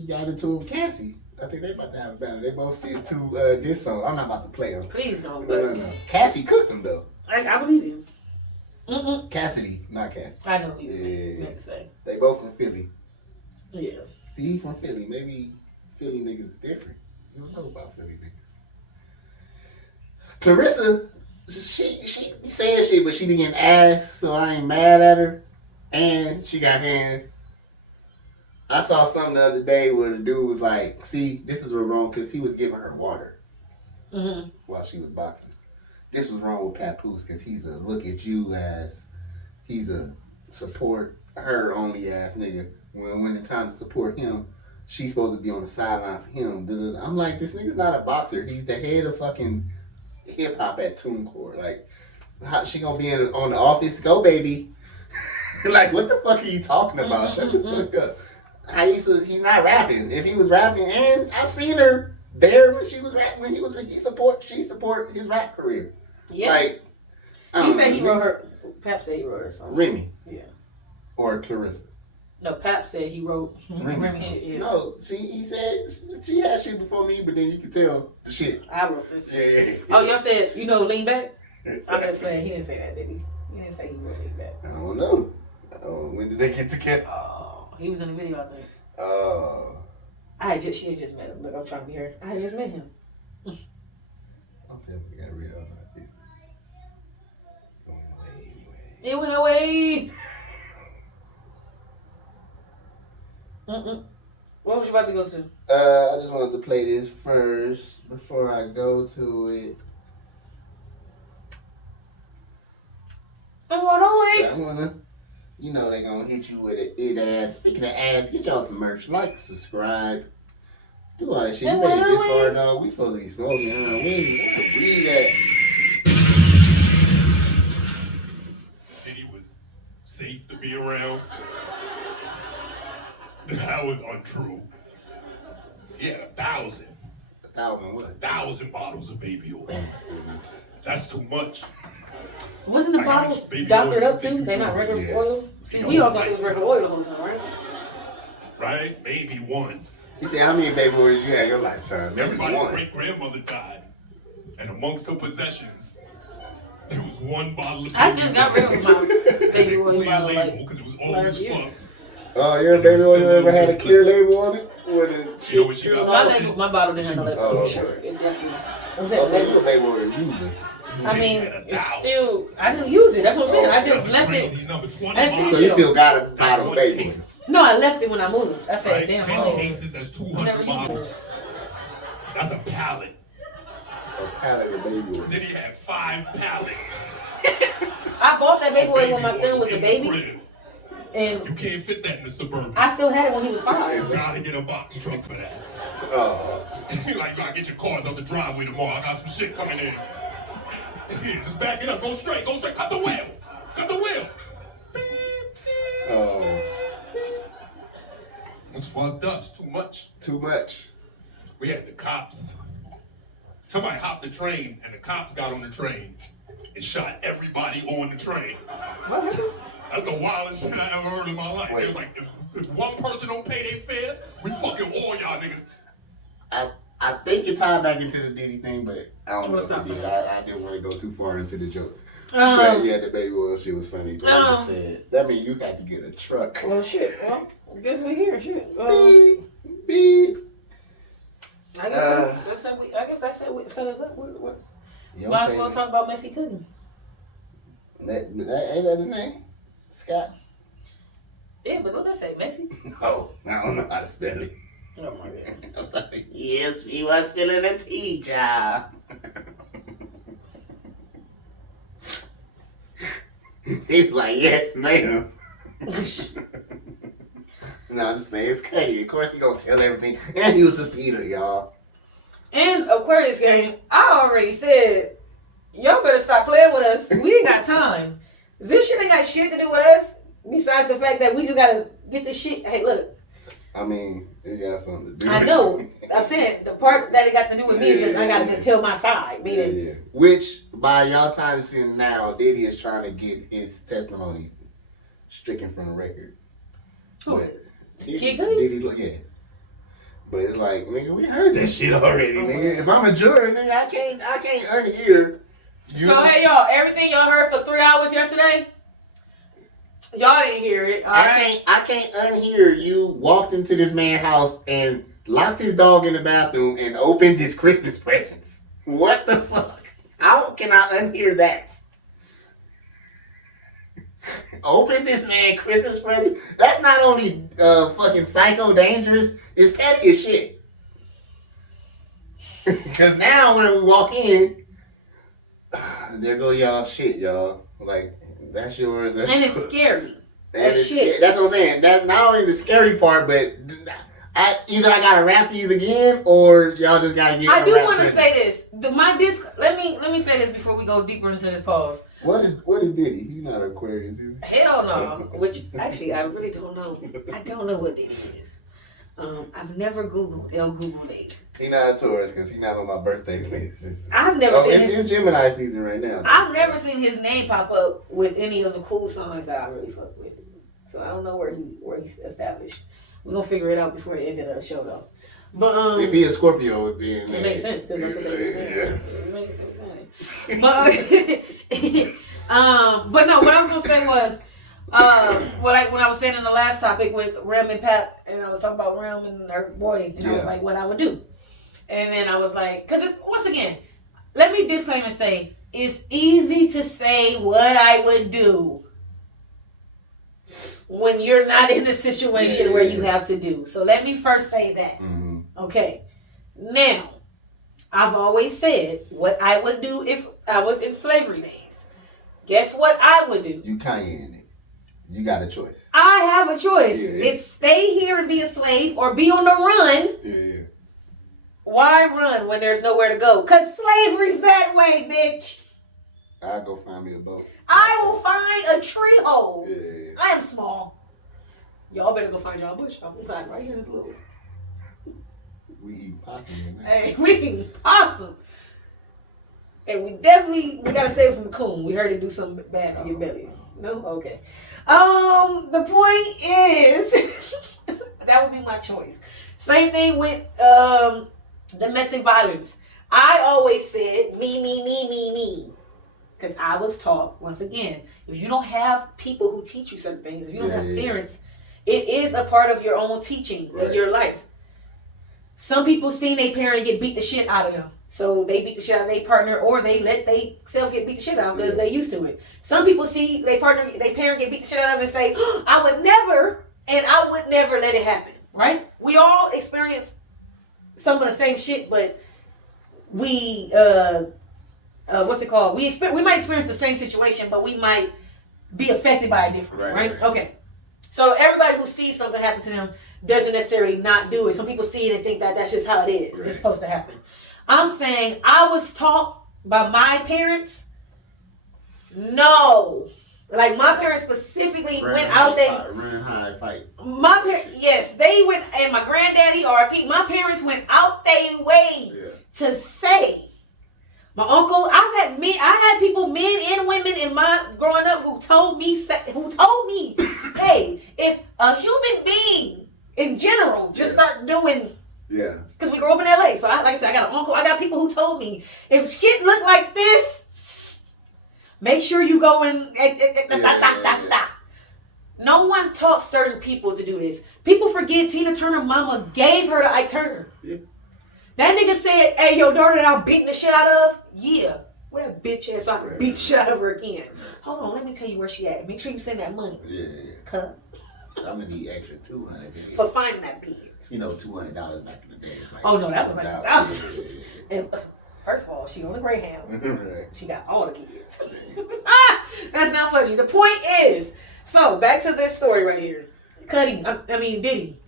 got into it with Cassie. I think they about to have a battle. They both see it to this song. I'm not about to play them. Please don't. No. Cassie cooked them though. I believe you. Mm-mm. Cassidy, not Cassie. I know who you meant to say. They both from Philly. Yeah. See, he from Philly. Maybe Philly niggas is different. You don't know about Philly niggas. Clarissa, she saying shit, but she didn't get ass, so I ain't mad at her. And she got hands. I saw something the other day where the dude was like, see, this is wrong, because he was giving her water while she was boxing. This was wrong with Papoose because he's a look at you ass. He's a support her only ass nigga. When it's time to support him, she's supposed to be on the sideline for him. I'm like, this nigga's not a boxer. He's the head of fucking hip hop at TuneCore. Like, how she gonna be on The Office? Go, baby. Like, what the fuck are you talking about? Shut the fuck up. He's not rapping. If he was rapping, and I seen her there when she was rapping. She support his rap career. Yeah. Like, he said he wrote her. Pap said he wrote her song. Remy. Yeah. Or Clarissa. No, Pap said he wrote Remy shit. Yeah. No, he said she had shit before me, but then you can tell the shit. I wrote this. Yeah. Oh, y'all said, lean back? I'm just playing. He didn't say that, did he? He didn't say he wrote lean back. I don't know. When did they get together? Oh, he was in the video, I think. Oh. She had just met him. Look, I'm trying to be her. I had just met him. I'll tell you, you gotta read all that. It went away anyway. It went away. What was you about to go to? I just wanted to play this first before I go to it. I wanna I wanna, they gonna hit you with an ad. Speaking of ads, get y'all some merch. Like, subscribe, do all that shit. You made it this far, dog. We supposed to be smoking, huh? We ain't weed at. Diddy was safe to be around. That was untrue. He had 1,000. 1,000 what? 1,000 bottles of baby oil. That's too much. Wasn't the bottles doctored up too? They not regular oil? See, we all thought it was regular oil the whole time, right? Right? Maybe one. He said, how many baby oils you had in your lifetime? Everybody's great-grandmother died. And amongst her possessions, there was one bottle of baby I just got rid of my baby oil clear bottle label like because it was old as last year. fuck. Oh, yeah, baby oil ever had a clear label on it? Where the shit what she peeled got? off? My bottle didn't have no label Oh, for sure. It definitely. I'm Oh, so saying, you a baby oil user. I mean, it's still. I didn't use it. That's what I'm saying. I just left it. So you still got a bottle of baby oil? No, I left it when I moved. I said, Right? damn, 10 I cases, that's never 200 used bottles. it. That's a pallet. A pallet of baby oil. Then he had 5 pallets. I bought that baby of oil when my son oil was a in the baby, crib. and You can't fit that in the Suburban. I still had it when he was You 5. gotta get a box truck for that. You gotta get your cars out the driveway tomorrow. I got some shit coming in. Yeah, just back it up. Go straight. Cut the wheel. Cut the wheel. Oh, It's fucked up. It's too much. too much. We had the cops. Somebody hopped the train, and the cops got on the train and shot everybody on the train. What happened? That's the wildest shit I ever heard in my life. It was like, if one person don't pay their fare, we fucking all y'all niggas. I think it tied back into the Diddy thing, but I don't know It's if not it did. funny. I didn't want to go too far into the joke. But yeah, the baby oil shit was funny. But I just said, that means you had to get a truck. Well, shit. Well, I guess we here. Shit. Beep, beep. I guess that's it. Set us up. Your Might as well favorite- talk about Messy Cudi. Ain't that his name? Scott? Yeah, but don't that say Messy? No, I don't know how to spell it. Oh my god. Yes, he was feeling a teacher. He was like, yes, ma'am. No, I'm just saying, it's Cudi. Of course he gonna tell everything. And he was a speeder, y'all. And Aquarius game, I already said, y'all better stop playing with us. We ain't got time. This shit ain't got shit to do with us. Besides the fact that we just gotta get this shit. Hey, look. I mean, it got something to do with I know. I'm saying the part that it got to do with me is just I gotta just tell my side. Meaning, Yeah. Which, by y'all time seeing now, Diddy is trying to get his testimony stricken from the record. Who? But KIDCUDI? Diddy, yeah. But it's like, nigga, we heard that shit already, nigga. If I'm a juror, nigga, I can't unhear you. So hey y'all, everything y'all heard for 3 hours yesterday, y'all didn't hear it. All right? I can't unhear you walked into this man's house and locked his dog in the bathroom and opened his Christmas presents. What the fuck? How can I unhear that? Open this man Christmas present? That's not only fucking psycho dangerous, it's petty as shit. Cause now when we walk in, there go y'all shit, y'all. Like, that's yours. That's And it's yours. scary. That is shit. That's what I'm saying. That's not only the scary part, but either I gotta wrap these again, or y'all just gotta get. I do wrap want to them. say this. Let me say this before we go deeper into this pause. What is Diddy? He's not an Aquarius, is he? Hell no. Which actually I really don't know. I don't know what Diddy is. I've never Googled. They'll Google it. He not a Taurus because he's not on my birthday list. I've never seen it's Gemini season right now. I've never seen his name pop up with any of the cool songs that I really fuck with. So I don't know where he's established. We're gonna figure it out before the end of the show though. But if he is Scorpio, then it makes sense because that's what they were saying. It makes sense. But no, what I was gonna say was, like when I was saying in the last topic with Rem and Pap, and I was talking about Rem and her boy, and I was like, what I would do, and then I was like, because once again, let me disclaim and say, it's easy to say what I would do when you're not in a situation where you have to do. So let me first say that. Mm-hmm. Okay. Now, I've always said what I would do if I was in slavery days. Guess what I would do? You Kanye in it. You got a choice. I have a choice. Yeah. It's stay here and be a slave or be on the run. Yeah. Why run when there's nowhere to go? Because slavery's that way, bitch. I'll go find me a boat. I will find a tree hole. Yeah. I am small. Y'all better go find y'all a bush. We'll find right here in this little. We eat possum. Hey, we eat possum. And we gotta stay from the coon. We heard it do something bad to your belly. No? Okay. The point is, that would be my choice. Same thing with domestic violence. I always said me. Because I was taught, once again, if you don't have people who teach you certain things, if you don't have parents, it is a part of your own teaching of your life. Some people seen their parent get beat the shit out of them. So they beat the shit out of their partner, or they let themselves get beat the shit out because they used to it. Some people see their parent get beat the shit out of them and say, I would never let it happen. Right? We all experience some of the same shit, but we what's it called? We might experience the same situation, but we might be affected by it differently, right? Okay. So everybody who sees something happen to them doesn't necessarily not do it. Some people see it and think that that's just how it is. Right. It's supposed to happen. I'm saying I was taught by my parents, no. Like my parents specifically went out there. Run, hide, fight. My parents, yes, they went, and my granddaddy, RP, my parents went out their way to say. My uncle, I had people, men and women in my growing up who told me, hey, if a human being in general just start doing, because we grew up in LA, so like I said, I got an uncle, I got people who told me, if shit look like this, make sure you go and No one taught certain people to do this. People forget Tina Turner mama gave her to Ike Turner. Yeah. That nigga said, hey, your daughter that I'm beating the shit out of? Yeah. Where that bitch ass so I can beat the shit out of her again. Hold on, let me tell you where she at. Make sure you send that money. Yeah. Cut. I'm gonna need extra $200 for finding that bitch. You know, $200 back in the day. Like, oh no, that was like $2,000. And first of all, she on a Greyhound. She got all the kids. That's not funny. The point is, so back to this story right here. Diddy.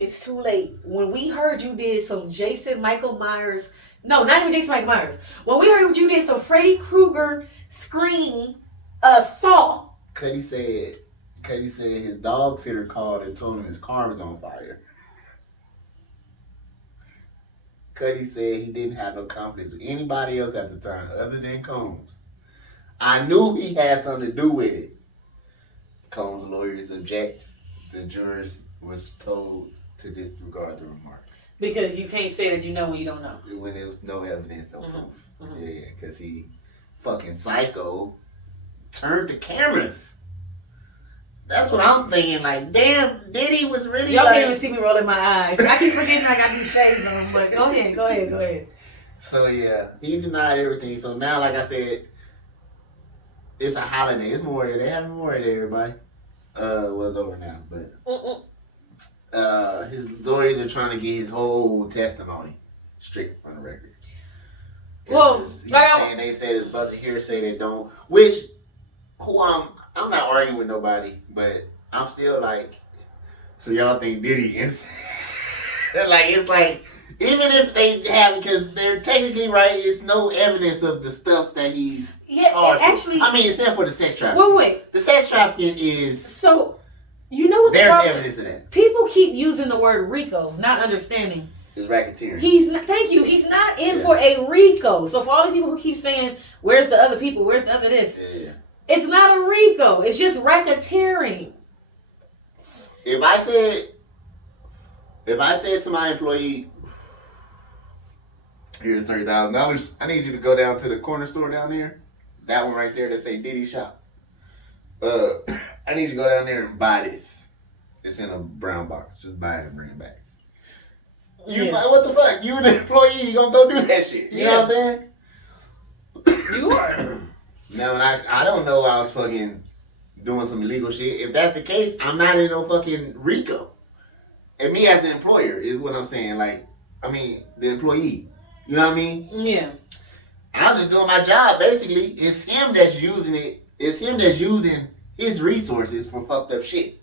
It's too late. When we heard you did some Jason Michael Myers, no, not even Jason Michael Myers. When we heard you did some Freddy Krueger scream Saw. Cudi said his dog sitter called and told him his car was on fire. Cudi said he didn't have no confidence with anybody else at the time other than Combs. I knew he had something to do with it. Combs' lawyers object. The jurors was told to disregard the remarks. Because you can't say that you know when you don't know. When there was no evidence, no proof. Mm-hmm. Yeah, because he fucking psycho turned the cameras. That's what I'm thinking. Like, damn, Diddy was really Y'all can't even see me rolling my eyes. I keep forgetting I got these shades on, but go ahead. So, yeah, he denied everything. So now, like I said, it's a holiday. It's Memorial Day. They have Memorial Day, everybody. Well, it's over now, but his lawyers are trying to get his whole testimony stricken from the record. Well, they said it's a bunch of hearsay that don't. Which, I'm not arguing with nobody, but I'm still like, so y'all think Diddy insane? Like, it's like, even if they have, because they're technically right, it's no evidence of the stuff that he's charged actually, with. I mean, except for the sex trafficking. Wait. The sex trafficking is. So, you know what there's evidence of that. People keep using the word RICO, not understanding. It's racketeering. Thank you. He's not in for a RICO. So for all the people who keep saying, where's the other people? Where's the other this? Yeah. It's not a RICO. It's just racketeering. If I said to my employee, here's $30,000. I need you to go down to the corner store down there. That one right there that say Diddy shop. I need you to go down there and buy this. It's in a brown box. Just buy it and bring it back. What the fuck? You the employee, you gonna go do that shit. You know what I'm saying? You are. Now, I don't know I was fucking doing some illegal shit. If that's the case, I'm not in no fucking RICO. And me as the employer is what I'm saying. Like, I mean, the employee. You know what I mean? Yeah. I'm just doing my job, basically. It's him that's using it. It's him that's using his resources for fucked up shit.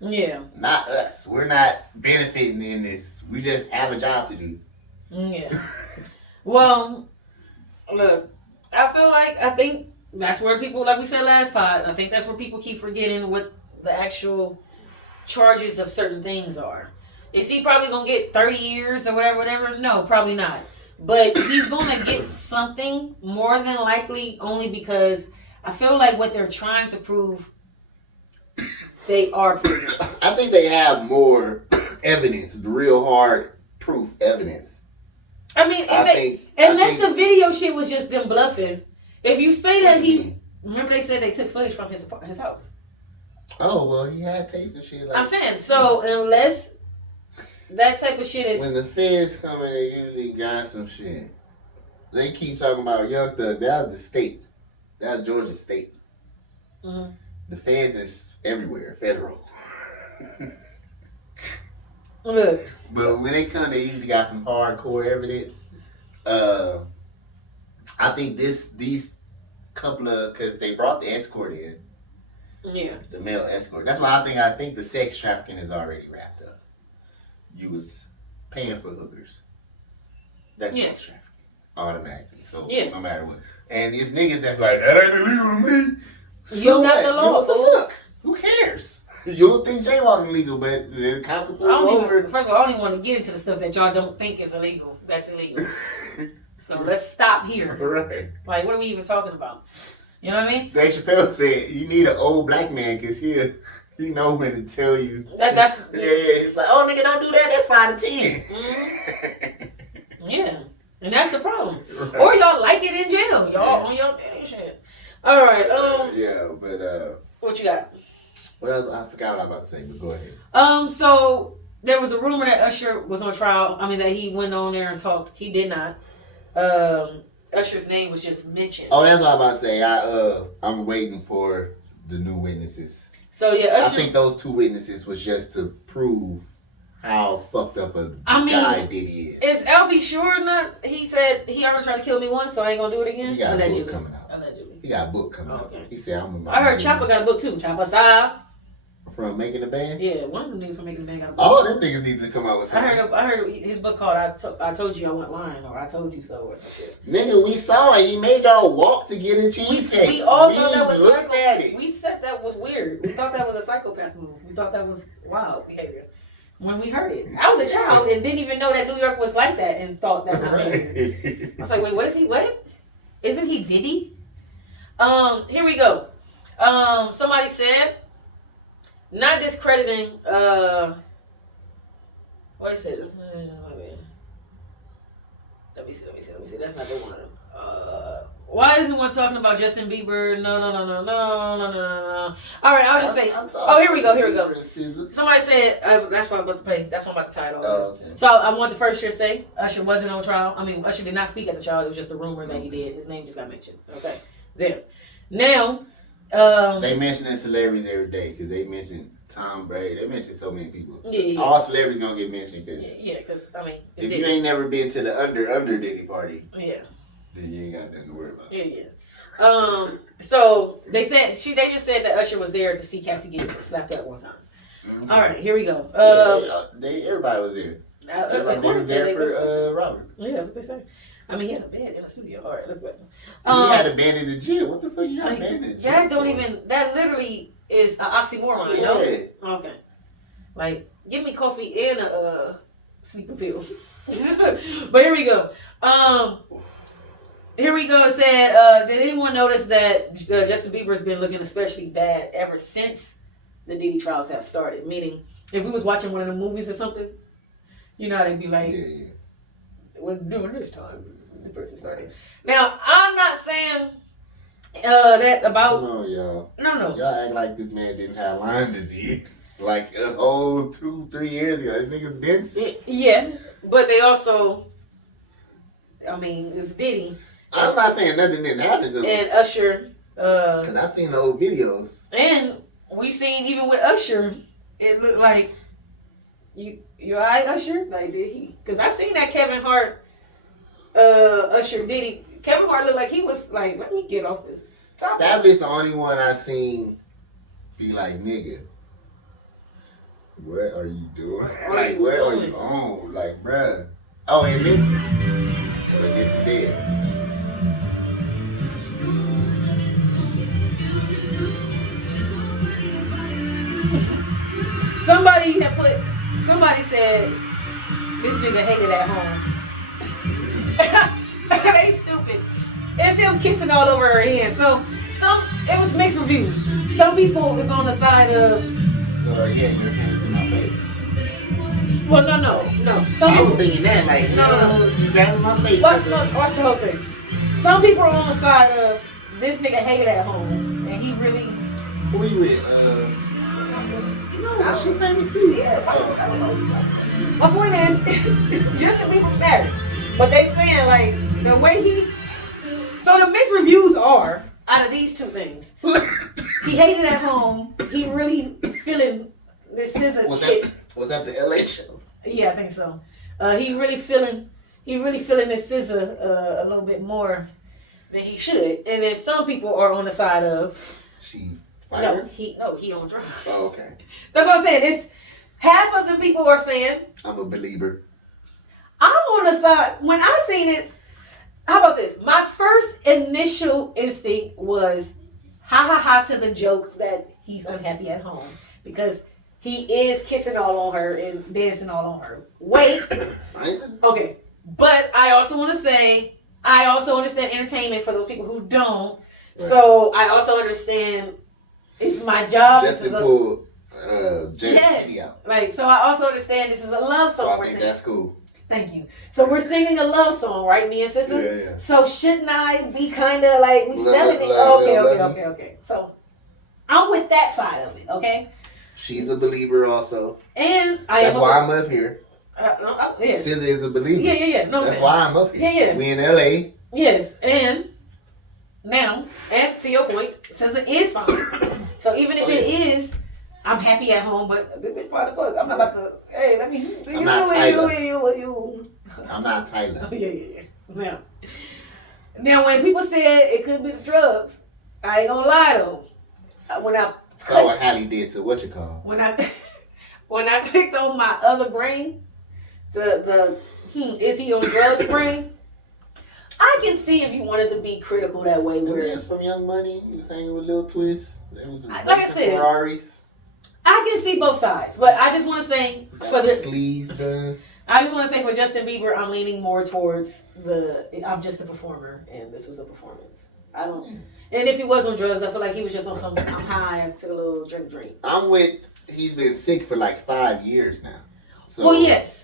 Yeah. Not us. We're not benefiting in this. We just have a job to do. Yeah. Well, look, I think that's where people, like we said last pod, I think that's where people keep forgetting what the actual charges of certain things are. Is he probably going to get 30 years or whatever? No, probably not. But he's going to get something more than likely only because I feel like what they're trying to prove, they are proving. I think they have more evidence, the real hard proof evidence. I mean, unless the video shit was just them bluffing. If you say that remember they said they took footage from his house. Oh, well, he had tapes and shit. Like, I'm saying, so unless that type of shit is... When the feds come in, they usually got some shit. They keep talking about Young Thug. That was the state. That was Georgia State. Mm-hmm. The feds is everywhere, federal. Look. But when they come, they usually got some hardcore evidence. I think these couple of, because they brought the escort in. Yeah. The male escort. That's why I think the sex trafficking is already wrapped up. You was paying for hookers. That's sex trafficking. Automatically. So no matter what. And it's niggas that's like, that ain't illegal to me. You not the law. What the fuck? Who cares? You don't think jaywalking illegal, but the cop can pull over. First of all, I don't even want to get into the stuff that y'all don't think is illegal. That's illegal. So let's stop here. Right. Like, what are we even talking about? You know what I mean? Dave Chappelle said, you need an old black man because he know when to tell you. That's He's like, oh, nigga, don't do that. That's 5 to 10. Mm-hmm. Yeah. And that's the problem. Right. Or y'all like it in jail. Y'all on your shit. All right. Yeah, but what you got? What else? I forgot what I was about to say, but go ahead. So there was a rumor that Usher was on trial. I mean, that he went on there and talked. He did not. Usher's name was just mentioned. Oh, that's what I was about to say. I'm waiting for the new witnesses. So yeah, Usher, I think those 2 witnesses was just to prove how fucked up guy Diddy is. Is LB sure or not? He said he already tried to kill me once, so I ain't gonna do it again. He got a book coming out. Allegedly. He got a book coming out. He said, I heard Chopper got a book too. Chopper Style. From Making the Band? Yeah, one of them niggas from Making the Band got a book. All them niggas need to come out with something. I heard his book called I Told You I Went Lying, or I Told You So, or some shit. Nigga, we saw it. He made y'all walk to get a cheesecake. We all thought that was psycho. We said that was weird. We thought that was a psychopath move. We thought that was wild behavior. When we heard it. I was a child and didn't even know that New York was like that and thought that's not behavior. I was like, wait, what is he? What? Isn't he Diddy? Here we go. Somebody said, not discrediting, what is it? Let me see. That's not the one. Why isn't one talking about Justin Bieber? No. All right, I'll just say. Oh, here we go. Somebody said, that's what I'm about to play. That's what I'm about to tie it on. Okay. So I want the first shit to say, Usher wasn't on trial. I mean, Usher did not speak at the trial. It was just a rumor that he did. His name just got mentioned. Okay. There. Now, they mention celebrities every day because they mention Tom Brady. They mention so many people. Yeah. All celebrities gonna get mentioned because because I mean, if you ain't never been to the under Diddy party, then you ain't got nothing to worry about. So they just said that Usher was there to see Cassie get slapped up one time. Mm-hmm. All right, here we go. Everybody was there. They was there for Robert. Yeah, that's what they say. I mean, he had a bed in the studio. All right, let's go. He had a bed in the gym. What the fuck you got a bed in the gym? That literally is an oxymoron, no? Okay. Like, give me coffee and a sleeping pill. But here we go. Here we go. It said, did anyone notice that Justin Bieber's been looking especially bad ever since the Diddy trials have started? Meaning, if we was watching one of the movies or something, you know how they'd be like, we're doing this time. The person started. Now, I'm not saying that about... No, y'all. No. Y'all act like this man didn't have Lyme disease. Like a whole 2-3 years ago. This nigga's been sick. Yeah, but they also... I mean, it's Diddy. I'm not saying nothing didn't happen to him. And Usher. Because I seen the old videos. And we seen even with Usher, it looked like, you alright, Usher? Like, did he? Because I seen that Kevin Hart, Usher Diddy. Kevin Hart looked like he was like, let me get off this topic. Fabulous the only one I seen be like, nigga, what are you doing? Like, what are you on? Like, bruh. Oh, and Nipsey. But Nipsey dead. Somebody said this nigga hated at home. They stupid. It's him kissing all over her hand. So it was mixed reviews. Some people is on the side of Yeah, your hands in my face. well no. I was thinking that like No. you got in my face. Watch the whole thing. Some people are on the side of this nigga hated at home and he really Who you with? No, she famous too. Yeah, I don't know. My point is, Justin Bieber married, but they saying like the way he. So the mixed reviews are out of these two things. He hated at home. He really feeling this isn't shit. Was that the LA show? Yeah, I think so. He really feeling this scissor a little bit more than he should. And then some people are on the side of She fired? he on drugs. Oh, okay. That's what I'm saying. It's half of the people are saying I'm a believer. I'm on the side. When I seen it, how about this? My first initial instinct was ha to the joke that he's unhappy at home because he is kissing all on her and dancing all on her. Wait. Okay. But I also want to say, I also understand entertainment for those people who don't. Right. So I also understand it's my job. Justin pulled Cudi out. Like, so I also understand this is a love song. So I think that's cool. Thank you. So we're singing a love song, right? Me and Sister? Yeah. So shouldn't I be kind of like, we selling it? Okay. So I'm with that side of it, okay? She's a believer also. And that's why I'm up here. Yes. SZA is a believer. Yeah. No, that's why I'm up here. Yeah. We in LA. Yes. And now, and to your point, SZA is fine. So even if it is, I'm happy at home, but the bitch part of fuck. I'm not about to, hey, let me, I'm not Tyler. You. I'm not Tyler. Yeah. Now, when people said it could be the drugs, I ain't gonna lie though. When I saw what Halle did to what you call. When I clicked on my other brain, the is he on drugs brain? I can see if you wanted to be critical that way. Where it's from Young Money, he was hanging with Lil Twist. It was like I said, Ferraris. I can see both sides, but I just want to say for the sleeves done. I just want to say for Justin Bieber, I'm leaning more towards I'm just a performer, and this was a performance. I don't. And if he was on drugs, I feel like he was just on some. I'm high, took a little drink. I'm with. He's been sick for like 5 years now. So well, yes.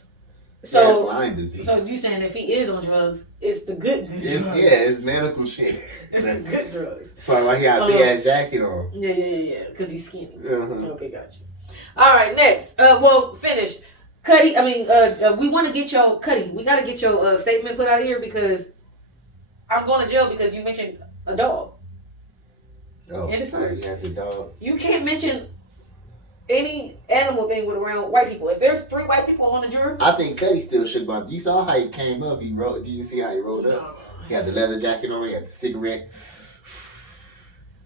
So Lyme disease. So you saying if he is on drugs, it's the good drugs. It's medical shit. It's the good drugs. That's probably why he got a big ass jacket on. Yeah. Because he's skinny. Uh-huh. Okay, got you. All right, next. Finish. Cudi, we want to get your Cudi. We got to get your statement put out of here because I'm going to jail because you mentioned a dog. Oh, I got the dog. You can't mention any animal thing with around white people. If there's 3 white people on the jury, I think Cudi still should bump. You saw how he came up. He rode. Did you see how he rolled up? He had the leather jacket on. He had the cigarette.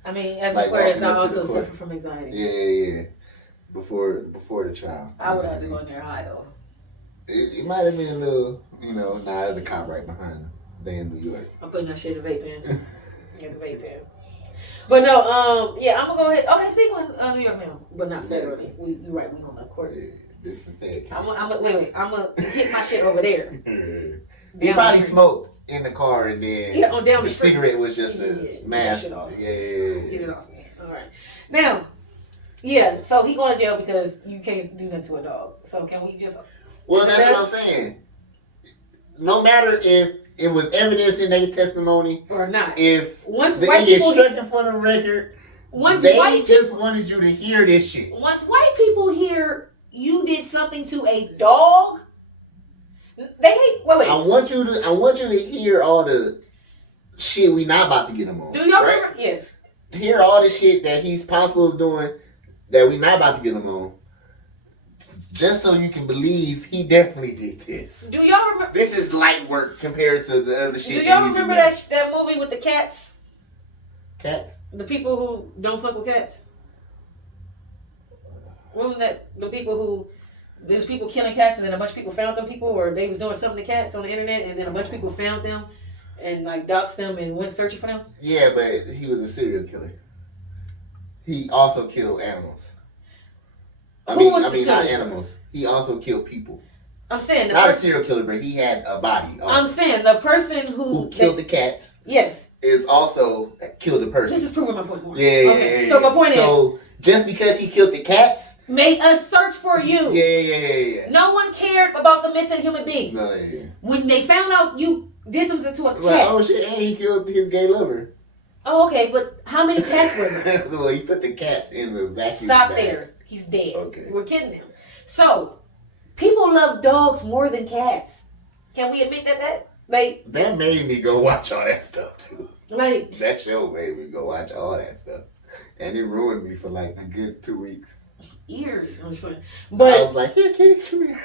I mean, as like Aquarius, I also suffer from anxiety. Yeah. Before the trial. I would have to go in there high though. It might have been a little, there's a cop right behind him. They in New York. I'm putting that shit in the vape pen. But no, I'm gonna go ahead. Oh, that's legal in New York now, but not federally. You're right. We on the court. Yeah, this is a fed case. I'm gonna hit my shit over there. He probably smoked in the car and then down the street. cigarette was just a mask. Get Yeah. it off me. All right. Now, yeah, so he going to jail because you can't do nothing to a dog. So can we just... Well, that's what I'm saying. No matter if it was evidence in their testimony or not. If once the white get people stricken from the record, they just wanted you to hear this shit. Once white people hear you did something to a dog, they hate. Wait. I want you to hear all the shit we not about to get him on. Do y'all remember? Yes. Hear all the shit that he's possible of doing that we not about to get him on. Just so you can believe he definitely did this. Do y'all remember? This is light work compared to the other shit. Do y'all remember that movie with the cats? Cats? The people who don't fuck with cats. Remember that the people who there's people killing cats and then a bunch of people found them people, or they was doing something to cats on the internet and then a bunch of people found them and like doxed them and went searching for them. Yeah, but he was a serial killer. He also killed animals. I mean, not animals. He also killed people. I'm saying not a serial killer, but he had a body. Also. I'm saying the person who killed the cats. Yes. Is also killed a person. This is proving my point more. Yeah. Okay. So my point is, just because he killed the cats, made us search for you. Yeah. No one cared about the missing human being. No, yeah. When they found out you did something to a cat. Like, oh shit, and he killed his gay lover. Oh, okay, but how many cats were there? Well, he put the cats in the vacuum. Stop there. He's dead. Okay. We're kidding him. So, people love dogs more than cats. Can we admit that? Like, that made me go watch all that stuff too. Like, that show made me go watch all that stuff. And it ruined me for like a good 2 weeks. Years. I'm just playing. But I was like, here, kitty, come here.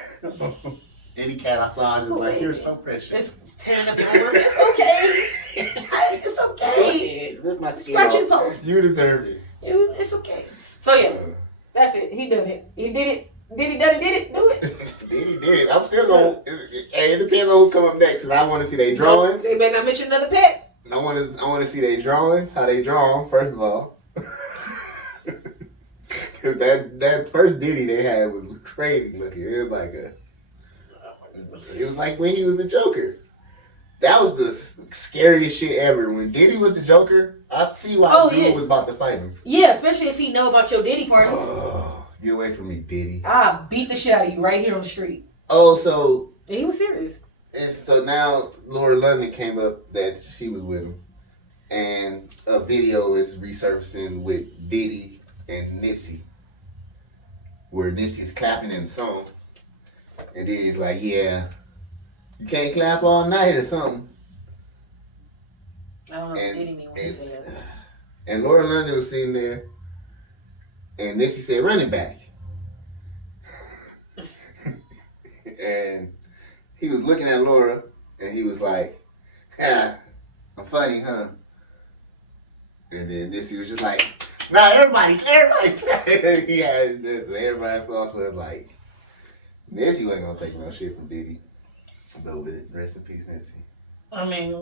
Any cat I saw, I was just like, you're so precious. It's tearing up your arm. It's okay. It's okay. Go ahead. Rip my skin Scratch off. and post. You deserve it. It's okay. So yeah, that's it. He done it. He did it. Did it? Do it. Did it. I'm still going. Hey, it depends on who come up next. Cause I want to see their drawings. They better not mention another pet. I want to see their drawings. How they draw them, first of all. Cause that first Diddy they had was crazy looking. It was like when he was the Joker. That was the scariest shit ever. When Diddy was the Joker, I see why dude was about to fight him. Yeah, especially if he know about your Diddy parties. Oh, get away from me, Diddy. I'll beat the shit out of you right here on the street. Oh, so... And he was serious. And so now Laura London came up that she was with him. And a video is resurfacing with Diddy and Nipsey. Where Nipsey's clapping in the song. And Diddy's like, yeah... You can't clap all night or something. I don't know what Diddy mean when he said that. And Laura London was sitting there, and Nipsey said, running back. And he was looking at Laura, and he was like, I'm funny, huh? And then Nipsey was just like, nah, everybody. Yeah, everybody also was like, Nipsey wasn't going to take no shit from Diddy. But rest in peace, Nipsey. I mean,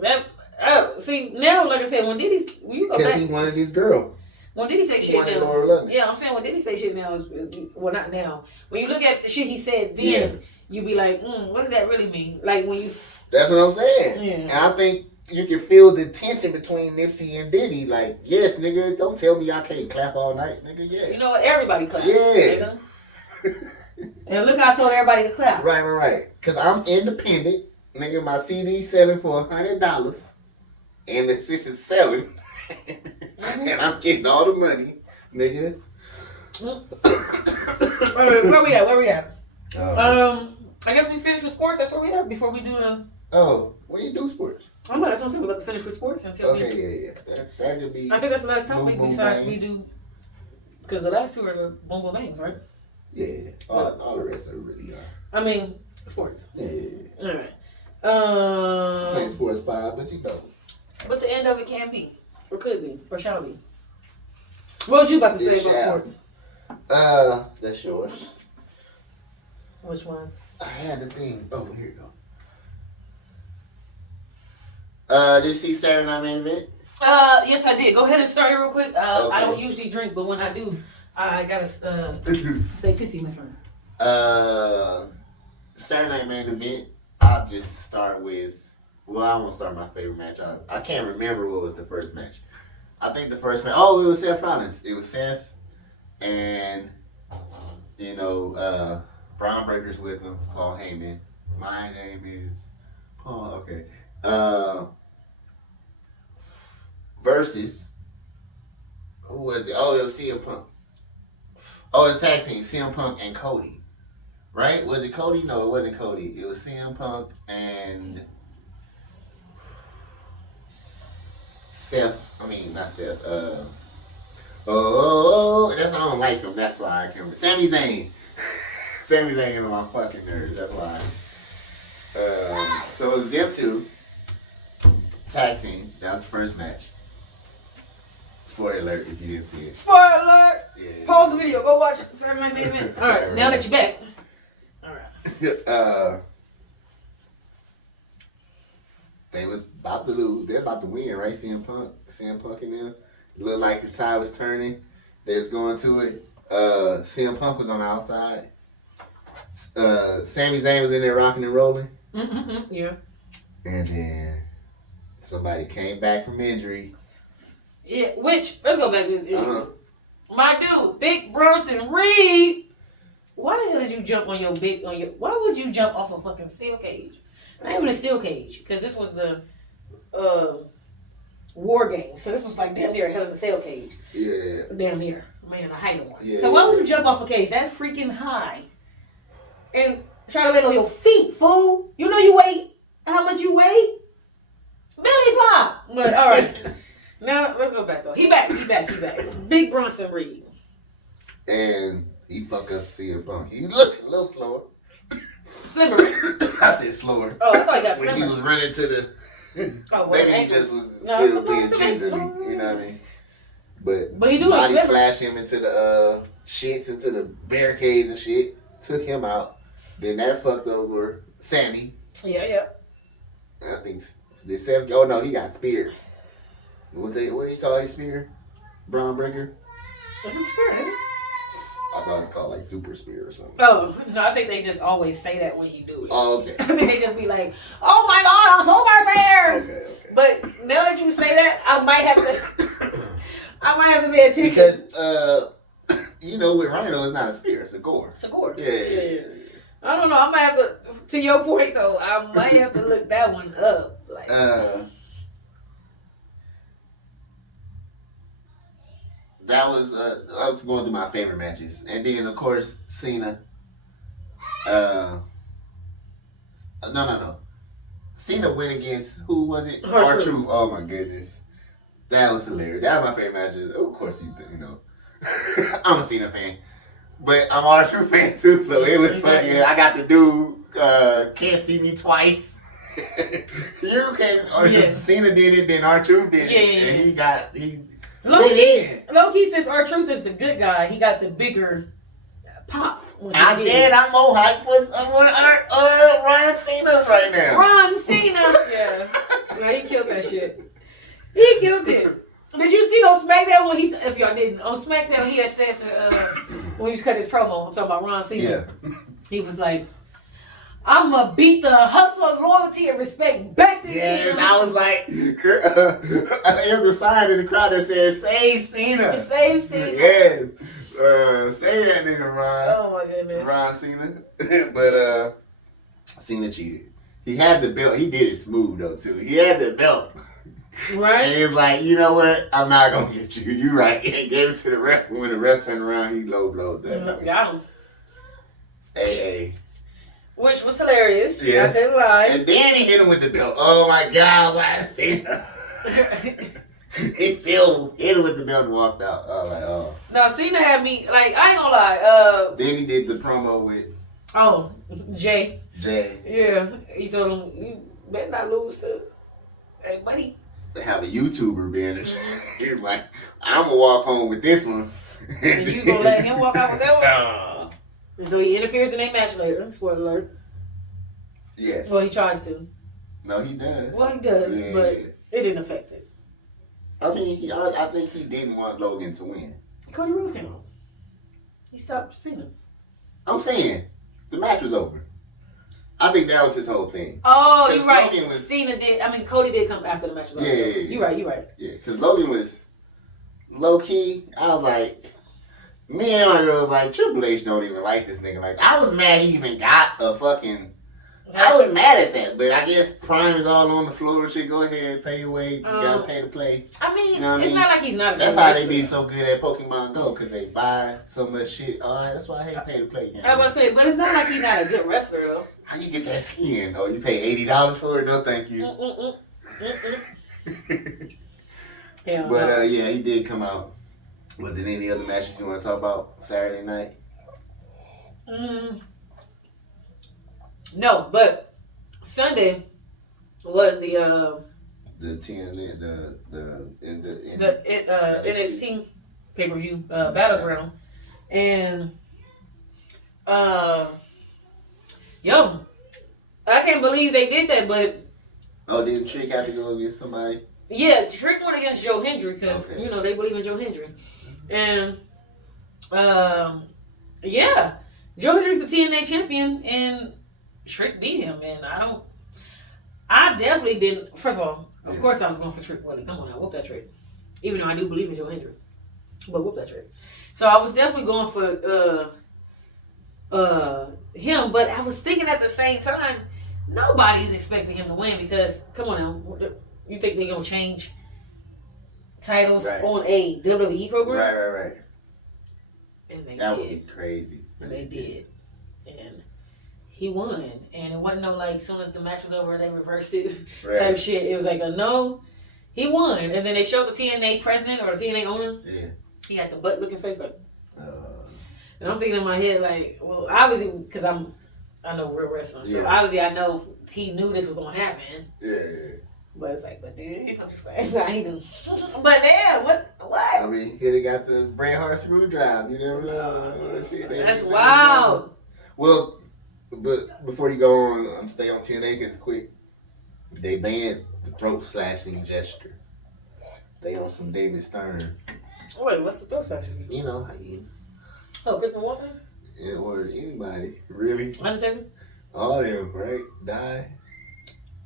see, now, like I said, when Diddy, because he wanted his girl. When Diddy say shit now, yeah, I'm saying when Diddy say shit now is well, not now. When you look at the shit he said then, you be like, what did that really mean? Like when you. That's what I'm saying. Yeah. And I think you can feel the tension between Nipsey and Diddy. Like, yes, nigga, don't tell me I can't clap all night, nigga. Yeah. You know what? Everybody claps. Yeah. And look how I told everybody to clap. Right. Because I'm independent. Nigga, my CD selling for $100. And the shit is selling. And I'm getting all the money. Nigga. Where we at? I guess we finished with sports. That's where we at before we do the... Oh, when you do sports? I'm about to say we're about to finish with sports until yeah. That could be... I think that's the last topic besides bang. we do... Because the last two are the boom boom bangs, right? Yeah. All the rest are really are. I mean, sports. Yeah. All right. Same sports spy, but you know. But the end of it can be, or could be, or shall be. What was you about to say about sports? That's yours. Which one? I had the thing. Oh, here you go. Did you see Saturday Night Main Event? Yes, I did. Go ahead and start it real quick. Okay. I don't usually drink, but when I do, I gotta stay pissy, my friend. Saturday Night Main Event. I'll just start with. Well, I won't start my favorite match. I can't remember what was the first match. I think the first match. Oh, it was Seth Rollins. It was Seth, and Braun Breaker's with him. Paul Heyman. My name is Paul. Okay. Versus. Who was it? Oh, it was CM Punk. Oh, it was tag team. CM Punk and Cudi. Right? Was it Cudi? No, it wasn't Cudi. It was CM Punk and Seth. I mean, not Seth. That's I don't like him. That's why I can't remember. Sami Zayn. Sami Zayn is on my fucking nerves. That's why. So it was them two. Tag team. That was the first match. Spoiler alert if you didn't see it. Spoiler alert! Yeah. Pause the video. Go watch Saturday Night Main Event. All right, now that you're back. All right. They was about to lose. They're about to win, right? CM Punk and them. It looked like the tide was turning. They was going to it. CM Punk was on the outside. Sami Zayn was in there rocking and rolling. Yeah. And then somebody came back from injury. Yeah, let's go back to this. My dude, Big Bronson Reed. Why the hell did you jump why would you jump off a fucking steel cage? Not even a steel cage, because this was the War Games. So this was like damn near a Hell in a Cell cage. Yeah. Damn near. I mean, in a height one. Yeah, so why would you jump off a cage? That's freaking high. And try to land on your feet, fool. You know you weigh how much you weigh? Belly flop. But all right. Now let's go back though. He back. Big Bronson Reed. And he fuck up CM Punk. He looked a little slower. Slimmer. I said slower. Oh, I thought he got when slimmer. he was running to the. Maybe he just was No, being gingerly. You know what I mean? But he do body slimmer. flashed him into the shits, into the barricades and shit. Took him out. Then that fucked over Sammy. Yeah. I think the Seth. Oh no, he got speared. What do you call his spear? Braun Breaker? What's it spear? I thought it's called like Super Spear or something. Oh, no, I think they just always say that when he do it. Oh, okay. I think they just be like, oh my god, I'm super fair. Okay. But now that you say that, I might have to pay attention. Because, with Rhino, it's not a spear, it's a gore. It's a gore. Yeah. I don't know, I might have to your point though, I might have to look that one up. Like, that was I was going through my favorite matches, and then of course Cena. No. Cena went against who was it? R-Truth. Oh my goodness, that was hilarious. That was my favorite match. Of course, I'm a Cena fan, but I'm an R-Truth fan too. So it was fucking. I got to do Can't See Me Twice. You can. Yes. Cena did it, then R-Truth did it, and he. Low key, since R-Truth is the good guy, he got the bigger pop. I said I'm more hyped for Ryan Cena's right now. Ron Cena. Yeah, he killed that shit. He killed it. Did you see on SmackDown when if y'all didn't, on SmackDown he had said to, when he was cutting his promo, I'm talking about Ron Cena. Yeah. He was like, I'm gonna beat the hustle, loyalty, and respect back to Yes, I was like, there was a sign in the crowd that said, "Save Cena." Save Cena. Yes. Save that nigga, Ron. Oh my goodness. Ron Cena. But Cena cheated. He had the belt. He did it smooth though too. He had the belt. Right. And he was like, you know what? I'm not gonna get you. You right. And gave it to the ref. When the ref turned around, he low blowed that. Got him. Hey. Which was hilarious. Yeah. I can't lie. And then he hit him with the belt. Oh my God, why Cena? He still hit him with the belt and walked out. I was like, oh. No, Cena had me, like, I ain't gonna lie. Then he did the promo with Jay. Jay. Yeah. He told him, you better not lose to, hey, buddy. They have a YouTuber being he's like, I'm gonna walk home with this one. And you gonna let him walk out with that one? And so he interferes in that match later. Spoiler alert. Yes. Well, he tries to. No, he does. Well, he does, Yeah. but it didn't affect it. I mean, I think he didn't want Logan to win. Cody Rhodes came on. He stopped Cena. I'm saying, the match was over. I think that was his whole thing. Oh, you're right. Logan was, Cody did come after the match. Yeah. You're right. Yeah, because Logan was low key. I was like, me and my girl was like, Triple H don't even like this nigga. Like, I was mad he even got a fucking. I was mad at that, but I guess Prime is all on the floor and shit. Go ahead, pay your way. You gotta pay to play. I mean, you know what it's not like he's not. That's how they be so good at Pokemon Go, because they buy so much shit. All right, that's why I hate pay to play games. I was about to say, but it's not like he's not a good wrestler though. How you get that skin? Oh, you pay $80 for it? No, thank you. But yeah, he did come out. Was there any other matches you want to talk about Saturday night? No, but Sunday was the TNA, the NXT pay-per-view battleground, and yo, I can't believe they did that. But did Trick have to go against somebody? Yeah, Trick went against Joe Hendry because you know they believe in Joe Hendry, and yeah, Joe Hendry's the TNA champion, and Trick beat him, and I definitely didn't. First of all, of course I was going for Trick Willie. Come on now, whoop that Trick. Even though I do believe in Joe Hendry, but whoop that Trick. So I was definitely going for him, but I was thinking at the same time, nobody's expecting him to win because come on now, you think they're gonna change titles on a WWE program? Right. And they that did. would be crazy. They did. And he won. And it wasn't no like, as soon as the match was over, they reversed it type shit. It was like no, he won. And then they showed the TNA president or the TNA owner. Yeah. He had the butt looking face like. And I'm thinking in my head like, well, obviously because I know we're wrestling, so obviously I know he knew this was gonna happen. Yeah. But it's like, but dude, I'm just like, I ain't but yeah, what? I mean, he could have got the Bret Hart screw drive. You never know. Shit, that's wild. Well, but before you go on, I'm stay on TNA because quick. They banned the throat slashing gesture. They on some David Stern. Wait, what's the throat slashing? You know how you. Oh, Chris Walter? Yeah, or anybody really. Undertaker. All them, right? Die.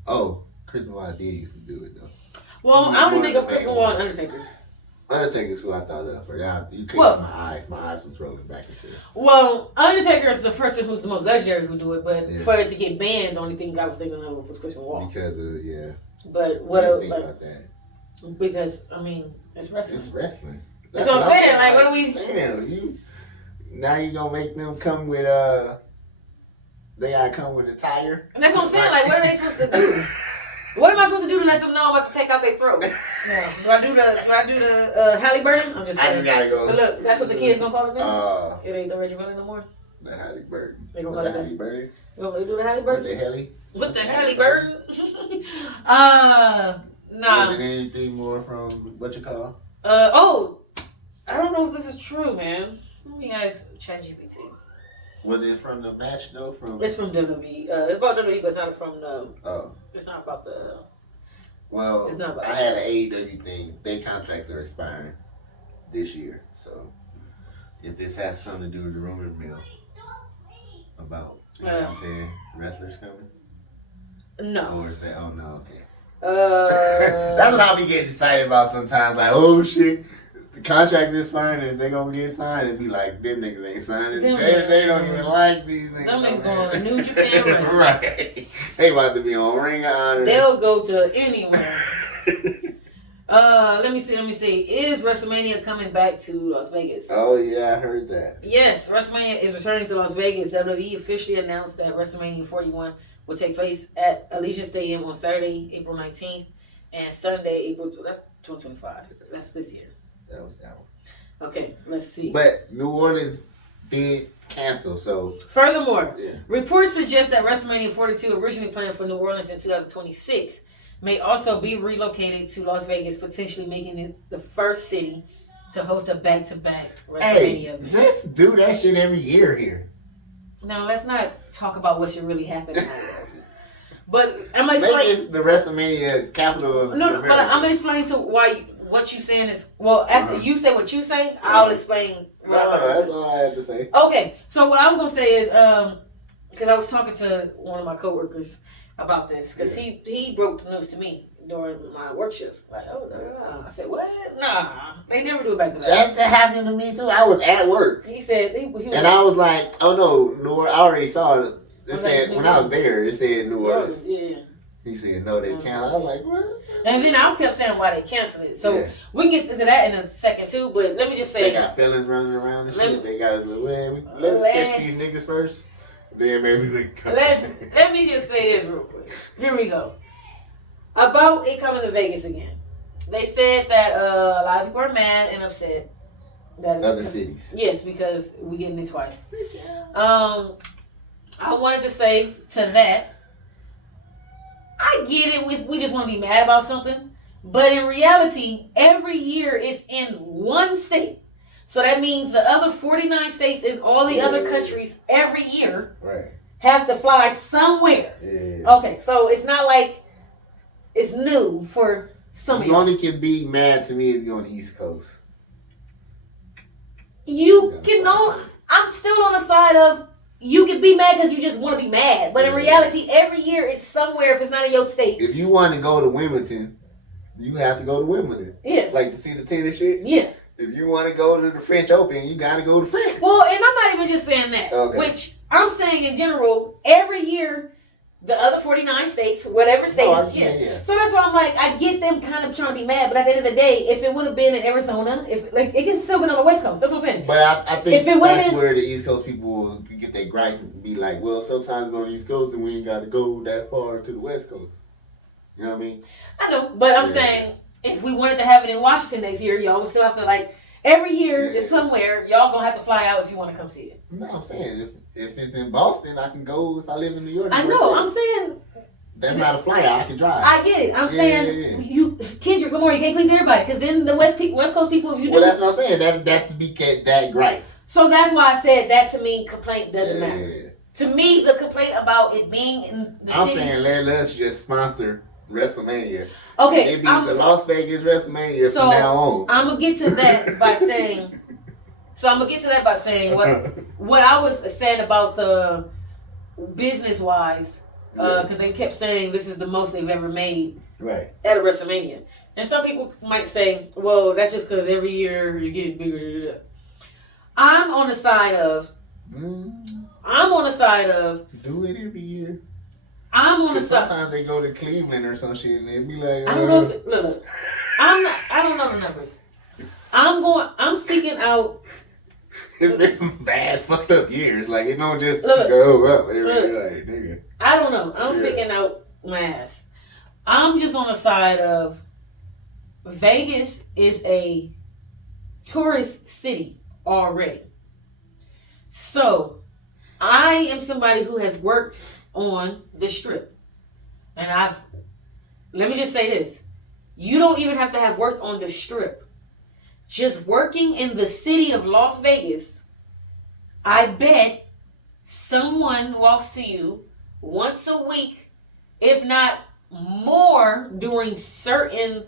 Oh. Chris Benoit did used to do it though. Well, I only think of Chris Benoit and Undertaker. Undertaker's who I thought of. Forgot you couldn't see my eyes. My eyes was rolling back into it. Well, Undertaker is the person who's the most legendary who do it, but for it to get banned, the only thing I was thinking of was Chris Benoit. Because of But what else? Think about that. Because I mean, it's wrestling. It's wrestling. That's what I'm saying. Like, what do we? Damn, now you gonna make them come with they gotta come with a tire. And that's what I'm saying. Like, what are they supposed to do? What am I supposed to do to let them know I'm about to take out their throat? Yeah. Do I do the Halliburton? I just gotta go. But look, that's what the kids gonna call it now. It ain't the Reggie Bunny no more. The Halliburton. They gonna call it Halliburton. You want me to do the Halliburton? With the Halliburton? Nah. Was there anything more from what you call? I don't know if this is true, man. Let me ask ChatGPT. Was it from the match though? It's from WWE. It's about WWE, but it's not from the. It's not about the. Well, it's not about I had an AEW thing. Their contracts are expiring this year, so if this has something to do with the rumor mill about, you know what I'm saying, wrestlers coming. No. Or is that? Oh no, okay. That's what I be getting excited about sometimes. Like, oh shit. The contract is fine, and if they gonna get signed, and be like, them niggas ain't signed. They don't even like these niggas. Them niggas going to New Japan Wrestling. Right. They about to be on Ring of Honor. They'll go to anywhere. Let me see. Is Wrestlemania coming back to Las Vegas? Oh yeah, I heard that. Yes, Wrestlemania is returning to Las Vegas. WWE officially announced that Wrestlemania 41 will take place at Allegiant Stadium on Saturday, April 19th, and Sunday, April 2nd. That's 2025. That's this year. That was that one. Okay, let's see. But New Orleans did cancel, so. Furthermore, reports suggest that WrestleMania 42, originally planned for New Orleans in 2026, may also be relocated to Las Vegas, potentially making it the first city to host a back-to-back WrestleMania event. Just do that shit every year here. Now, let's not talk about what should really happen. But I'm gonna explain. Maybe it's the WrestleMania capital of No, but I'm gonna explain to why what you saying is after you say what you say, I'll explain. No, that's all I have to say. Okay, so what I was gonna say is because I was talking to one of my coworkers about this, because he broke the news to me during my work shift. Like, oh, no. I said, what? Nah, they never do it back to that. That happened to me too. I was at work. He said, he was and I was like, oh no, I already saw it. It said, when I was there, it said New Orleans. Yeah. He said, no, they can't. I was like, what? And then I kept saying why they canceled it. So we can get to that in a second too, but let me just say. They got felons running around and shit. They got, let's catch these niggas first. Then maybe we can let me just say this real quick. Here we go. About it coming to Vegas again. They said that a lot of people are mad and upset. That is other cities. Yes, because we getting it twice. I wanted to say to that, I get it if we just want to be mad about something. But in reality, every year it's in one state. So that means the other 49 states in all the other countries every year have to fly somewhere. Yeah. Okay, so it's not like it's new for some of you. You only can be mad to me if you're on the East Coast. You can know, I'm still on the side of you can be mad because you just want to be mad. But in reality, every year it's somewhere if it's not in your state. If you want to go to Wimbledon, you have to go to Wimbledon. Yeah. Like to see the tennis shit? Yes. If you want to go to the French Open, you got to go to France. Well, and I'm not even just saying that. Okay. Which I'm saying in general, every year, the other 49 states, whatever states. Yeah. So that's why I'm like, I get them kind of trying to be mad, but at the end of the day, if it would have been in Arizona, if like it can still been on the West Coast. That's what I'm saying. But I think that's where the East Coast people get their gripe and be like, well, sometimes it's on the East Coast and we ain't got to go that far to the West Coast. You know what I mean? I know, but I'm saying if we wanted to have it in Washington next year, y'all would still have to like every year it's somewhere. Y'all gonna have to fly out if you want to come see it. No, I'm saying if it's in Boston, I can go. If I live in New York, I know. I'm saying that's not a fly out. I can drive. I get it. I'm saying you, Kendrick, good morning. You can't please everybody because then the West Coast people, if you do. Well, that's what I'm saying. That to be that gripe. So that's why I said that to me, complaint doesn't matter. To me, the complaint about it being in the I'm city. saying let's just sponsor Wrestlemania. Okay, it be the Las Vegas Wrestlemania from now on. I'm gonna get to that by saying. So I'm gonna get to that by saying what I was saying about the business wise, because they kept saying this is the most they've ever made at a WrestleMania, and some people might say, well, that's just because every year you get bigger. I'm on the side of. Do it every year. I'm on the side. Sometimes they go to Cleveland or some shit and they be like, I don't know if look. I don't know the numbers. I'm speaking out. It's been some bad, fucked up years. Like, it don't just go up every like, nigga. I don't know. I'm speaking out my ass. I'm just on the side of Vegas is a tourist city already. So, I am somebody who has worked on the Strip. And let me just say this. You don't even have to have worked on the Strip. Just working in the city of Las Vegas, I bet someone walks to you once a week, if not more, during certain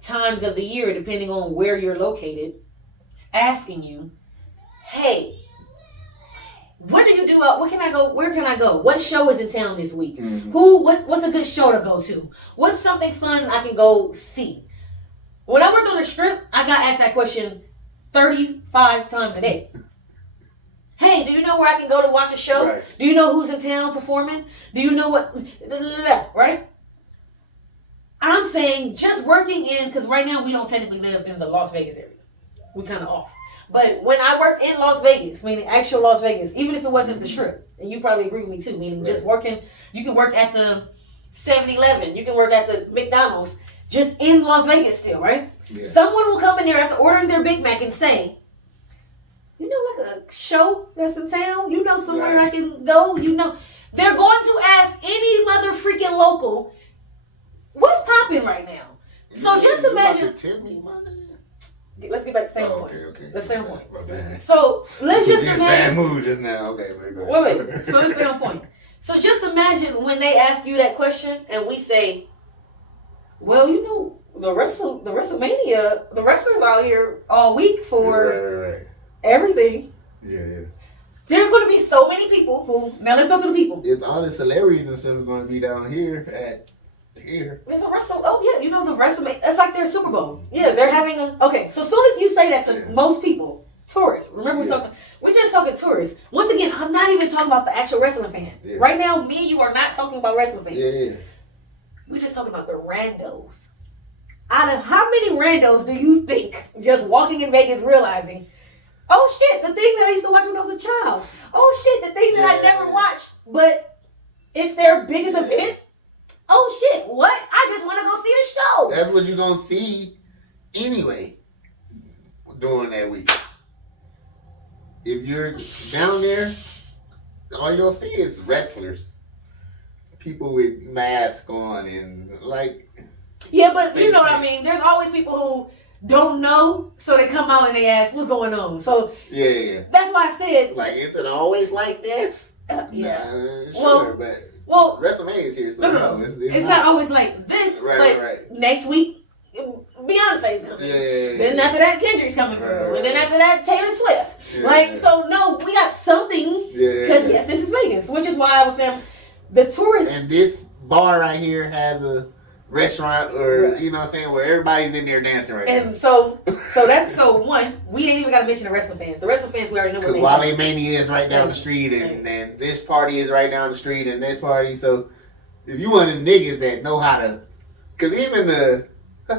times of the year, depending on where you're located, asking you, hey, what do you do? What can I go? Where can I go? What show is in town this week? Mm-hmm. What's a good show to go to? What's something fun I can go see? When I worked on the Strip, I got asked that question 35 times a day. Hey, do you know where I can go to watch a show? Right. Do you know who's in town performing? Do you know what? Right? I'm saying just working in, because right now we don't technically live in the Las Vegas area. We kind of off. But when I worked in Las Vegas, meaning actual Las Vegas, even if it wasn't the Strip, and you probably agree with me too, meaning just working, you can work at the 7-Eleven, you can work at the McDonald's, just in Las Vegas still, right? Yeah. Someone will come in there after ordering their Big Mac and say, you know, like a show that's in town? You know somewhere I can go? You know, they're going to ask any mother freaking local, what's popping right now? So just imagine. Let's get back to stay on point. Okay. Let's stay on point. So let's just imagine. Bad mood just now. Okay, wait. So let's stay on point. So just imagine when they ask you that question and we say, well, you know, the Wrestlemania, the wrestlers out here all week for everything. Yeah. There's going to be so many people who. Now let's go to the people. It's all the celebrities and stuff are going to be down here at here. There's a wrestle. Oh yeah, you know the Wrestlemania. It's like their Super Bowl. Yeah, they're having a. Okay, so as soon as you say that to most people, tourists. Remember we're just talking tourists. Once again, I'm not even talking about the actual wrestling fan. Yeah. Right now, me and you are not talking about wrestling fans. Yeah. We're just talking about the randos. Out of how many randos do you think just walking in Vegas realizing, oh shit, the thing that I used to watch when I was a child. Oh shit, the thing that I never watched, but it's their biggest event. Oh shit, what? I just want to go see a show. That's what you're going to see anyway during that week. If you're down there, all you're going to see is wrestlers. People with masks on and like... Yeah, but you know what I mean. There's always people who don't know, so they come out and they ask, what's going on? So yeah. That's why I said... Like, is it always like this? Yeah. Sure, well, WrestleMania is here, so no. It's not always like this, right. Next week, Beyonce's coming. Yeah. Then after that, Kendrick's coming through. And then after that, Taylor Swift. Yeah. So no, we got something. Because yes, this is Vegas, which is why I was saying the tourists. And this bar right here has a restaurant or, you know what I'm saying, where everybody's in there dancing right now. And so one, we ain't even got to mention the wrestling fans. The wrestling fans, we already know what they do. Because Wale Mania is right down the street, and this party is right down the street, and this party. So if you one of them niggas that know how to, because even the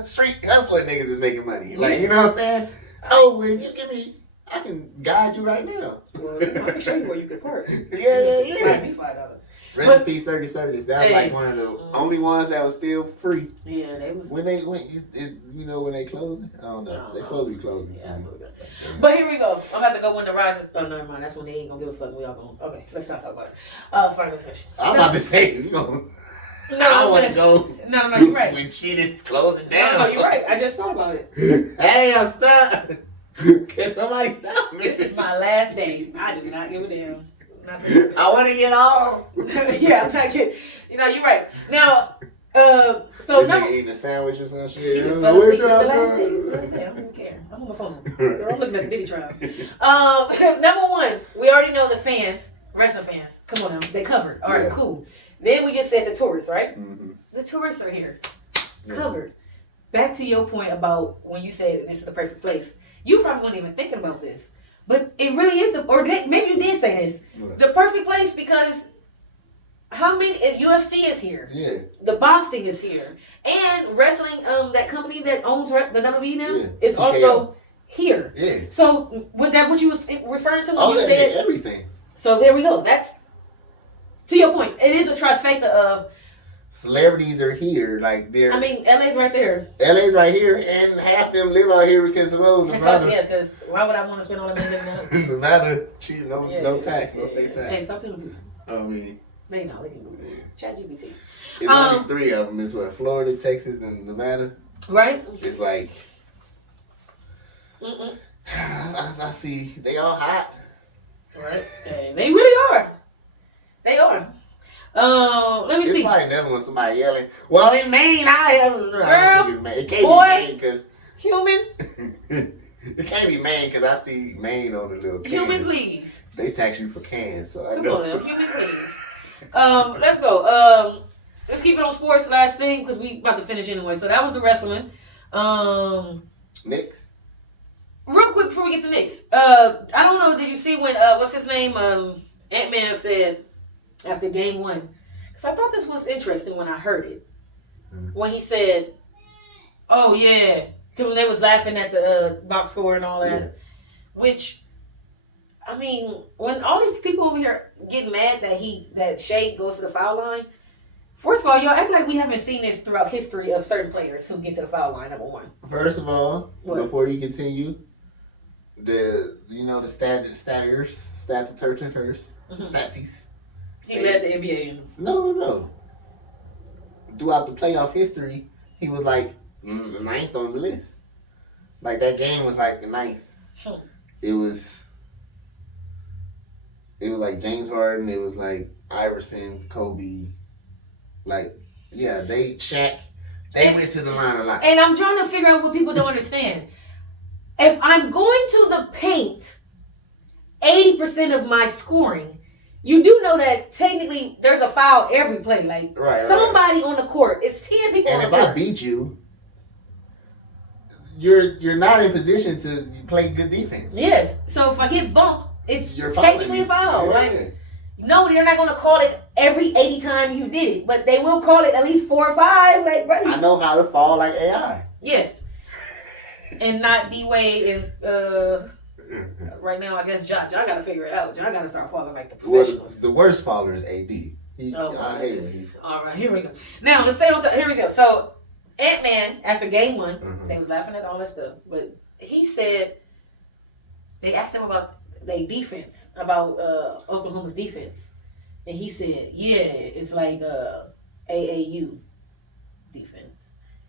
street hustler niggas is making money. Like, you know what I'm saying? Oh, if you give me, I can guide you right now. Well, I can show you where you can park. Yeah. Me $5. Rest in peace, Circus Circus. That was like one of the only ones that was still free. Yeah, they was. When they went, you know, when they closing? I don't know. They supposed to be closing. Yeah, but here we go. I'm about to go when the rises. Oh, never mind. That's when they ain't gonna give a fuck. We all going. Okay, let's not talk about it. Final session. I'm about to say, you know. No, I want to go. No, you're right. When shit is closing down. No, you're right. I just thought about it. Hey, I'm stuck. Can somebody stop me? This is my last day. I do not give a damn. I want to get off. Yeah, I'm not kidding. You know, you're right. Now, so is they eating a sandwich or some shit? It's the last day. I don't care. I'm on my phone. I'm looking at the DRUSKI. Number one, we already know the fans, wrestling fans. Come on now, they covered. All right, cool. Then we just said the tourists, right? Mm-hmm. The tourists are here, covered. Back to your point about when you said this is the perfect place. You probably weren't even thinking about this. But it really is maybe you did say this. What? The perfect place because how many UFC is here? Yeah. The boxing is here. And wrestling, that company that owns the WWE now is also here. Yeah. So was that what you was referring to when you said everything? So there we go. That's to your point. It is a trifecta of celebrities are here, like they're. I mean, LA's right there. LA's right here, and half them live out here because of Nevada. Yeah, because why would I want to spend all that money living in Nevada? Cheap, no tax, no state tax. Hey, stop telling people. I mean, they know they can do it. ChatGPT. It's only three of them. It's what Florida, Texas, and Nevada. Right. It's like. I see. They all hot. Right. Hey, they really are. They are. Let me see. It's probably never when somebody yelling. Well, in Maine, I don't think it's Maine. It can't boy, be Maine because human. It can't be Maine because I see Maine on the little cans. Human, please. They tax you for cans, so I Come know. on now, human, please. Let's go. Let's keep it on sports. Last thing because we about to finish anyway. So that was the wrestling. Knicks. Real quick before we get to Knicks. I don't know. Did you see when what's his name? Ant-Man said. After game 1. Because I thought this was interesting when I heard it. When he said, oh yeah. When they was laughing at the box score and all that. Yeah. Which, I mean, when all these people over here get mad that Shea goes to the foul line. First of all, y'all act like we haven't seen this throughout history of certain players who get to the foul line, number one. First of all, before you continue, the staters, staties. He led the NBA in. No. Throughout the playoff history, he was like 9th on the list. Like that game was like the 9th. It was like James Harden. It was like Iverson, Kobe. Like, yeah, Shaq. They went to the line a lot. And I'm trying to figure out what people don't understand. If I'm going to the paint 80% of my scoring, you do know that technically there's a foul every play. Like somebody on the court, it's 10 people. And on the if court. I beat you, you're not in position to play good defense. Yes. So if I get bumped, it's You're technically a foul. Yeah. Like no, they're not gonna call it every 80 times you did it, but they will call it at least 4 or 5. Like right. I know how to fall like AI. Yes. And not D-Wade and right now I guess John gotta figure it out. John gotta start falling like the professionals. The worst faller is AD. I hate him. All right, here we go. Now let's stay on. Here we go. So Ant-Man after game 1, they was laughing at all that stuff, but he said they asked him about their defense, about Oklahoma's defense, and he said, "Yeah, it's like AAU defense.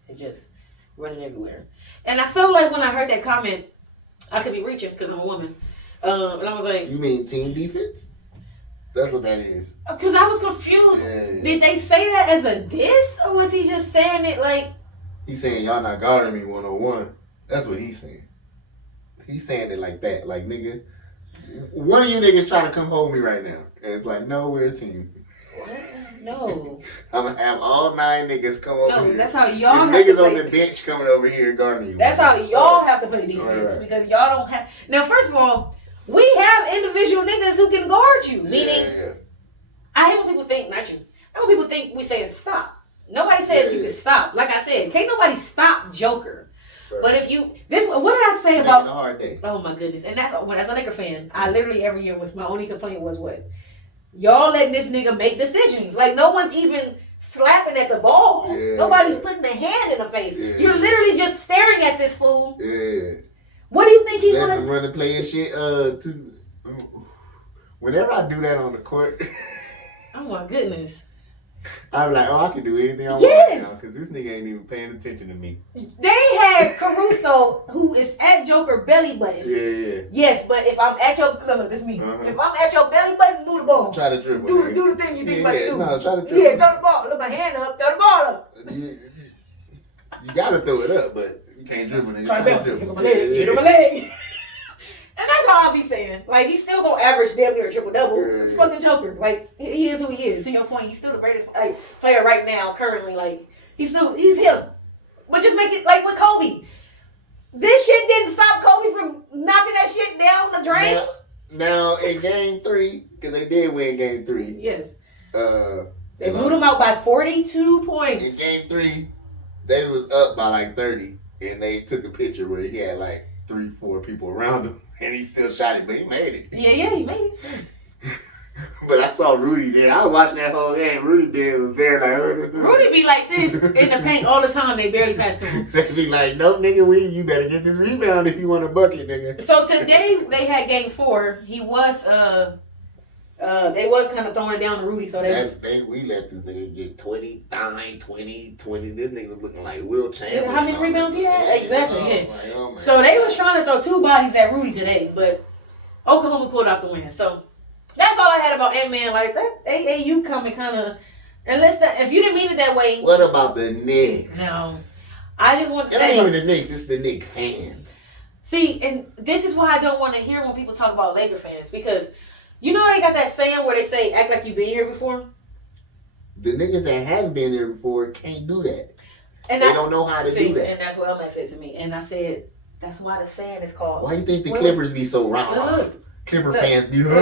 It just running everywhere." And I felt like when I heard that comment, I could be reaching because I'm a woman, and I was like, "You mean team defense? That's what that is." Because I was confused. Yeah. Did they say that as a diss, or was he just saying it like? He's saying y'all not guarding me 1-on-1. That's what he's saying. He's saying it like that, like nigga. One of you niggas trying to come hold me right now, and it's like, no, we're a team. No. I'm gonna have all 9 niggas come over here. No, that's how y'all have niggas to play. on the bench coming over here and guarding you. That's how y'all have to play defense because y'all don't have. Now, first of all, we have individual niggas who can guard you. Meaning, I hate when people think, not you. I hate when people think we saying stop. Nobody said you can stop. Like I said, can't nobody stop Joker. Right. But if you what did I say about? A hard day. Oh my goodness! And that's when as a nigga fan, I literally every year was my only complaint was what y'all letting this nigga make decisions. Like no one's even slapping at the ball. Yeah. Nobody's putting a hand in the face. Yeah. You're literally just staring at this fool. Yeah. What do you think he's gonna run and play and shit? Whenever I do that on the court, oh my goodness. I'm like, oh, I can do anything I want now because this nigga ain't even paying attention to me. They had Caruso, who is at Joker belly button. Yeah. Yes, but if I'm at your look, this is me. If I'm at your belly button, move the ball. Try to dribble. Do the thing you think about to do. No, try to dribble. Yeah, throw the ball. Look, my hand up. Throw the ball up. You gotta throw it up, but you can't dribble it. Try to bounce it. Give him a leg. Give him a leg. And that's all I'll be saying. Like, he's still gonna average damn near a triple-double. It's fucking Joker. Like, he is who he is. To your point, he's still the greatest player right now, currently. Like, he's him. But just make it like with Kobe. This shit didn't stop Kobe from knocking that shit down the drain. Now in game 3, because they did win game 3. Yes. They blew them out by 42 points. In game 3, they was up by like 30. And they took a picture where he had like 3-4 people around him. And he still shot it, but he made it. Yeah, he made it. But I saw Rudy there. I was watching that whole game. Rudy was there like... Rudy be like this in the paint all the time. They barely pass to him. They be like, no, nigga, you better get this rebound if you want a bucket, nigga. So today they had game 4. He was... they was kind of throwing it down to Rudy. So we let this nigga get 29, 20. This nigga was looking like Will Chamberlain. How many rebounds he had? Exactly, yeah. Oh so they was trying to throw 2 bodies at Rudy today, but Oklahoma pulled out the win. So that's all I had about Ant-Man. Like, that AAU coming kind of... if you didn't mean it that way... What about the Knicks? No. I just want to say... It ain't even the Knicks, it's the Knicks fans. See, and this is why I don't want to hear when people talk about Laker fans, because... You know they got that saying where they say, act like you've been here before? The niggas that hadn't been there before can't do that. And they don't know how to do that. And that's what Elmac said to me. And I said, that's why the saying is called... Why do you think the Clippers be so round? Clipper fans be... When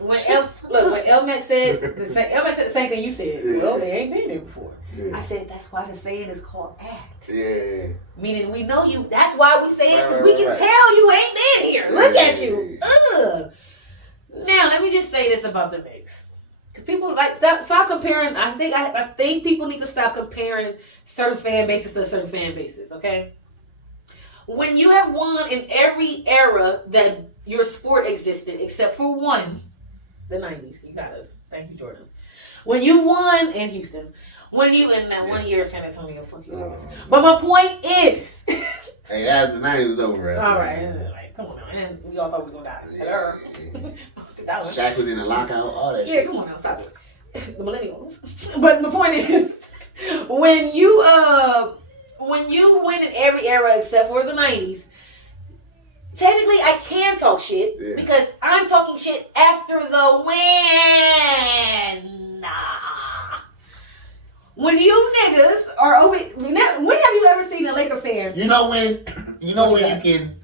Elmac said the same thing you said. Yeah. Well, they ain't been there before. Yeah. I said, that's why the saying is called act. Yeah. Meaning we know you. That's why we say it, because we can tell you ain't been here. Look at you. Ugh. Now, let me just say this about the Knicks. Because people stop comparing. I think people need to stop comparing certain fan bases to certain fan bases, okay? When you have won in every era that your sport existed, except for one, the 90s. You got us. Thank you, Jordan. When you won in Houston, in that 1 year San Antonio, fuck you guys. But my point is... Hey, as the 90s was over. All right. Like, come on now. And we all thought we was going to die. Yeah. Shaq was in the lockout, all that shit. Yeah, come on now. Stop it. The millennials. But my point is, when you win in every era except for the 90s, technically I can talk shit Yeah. because I'm talking shit after the win. Nah. When you niggas are over, when have you ever seen a Laker fan? You know when you can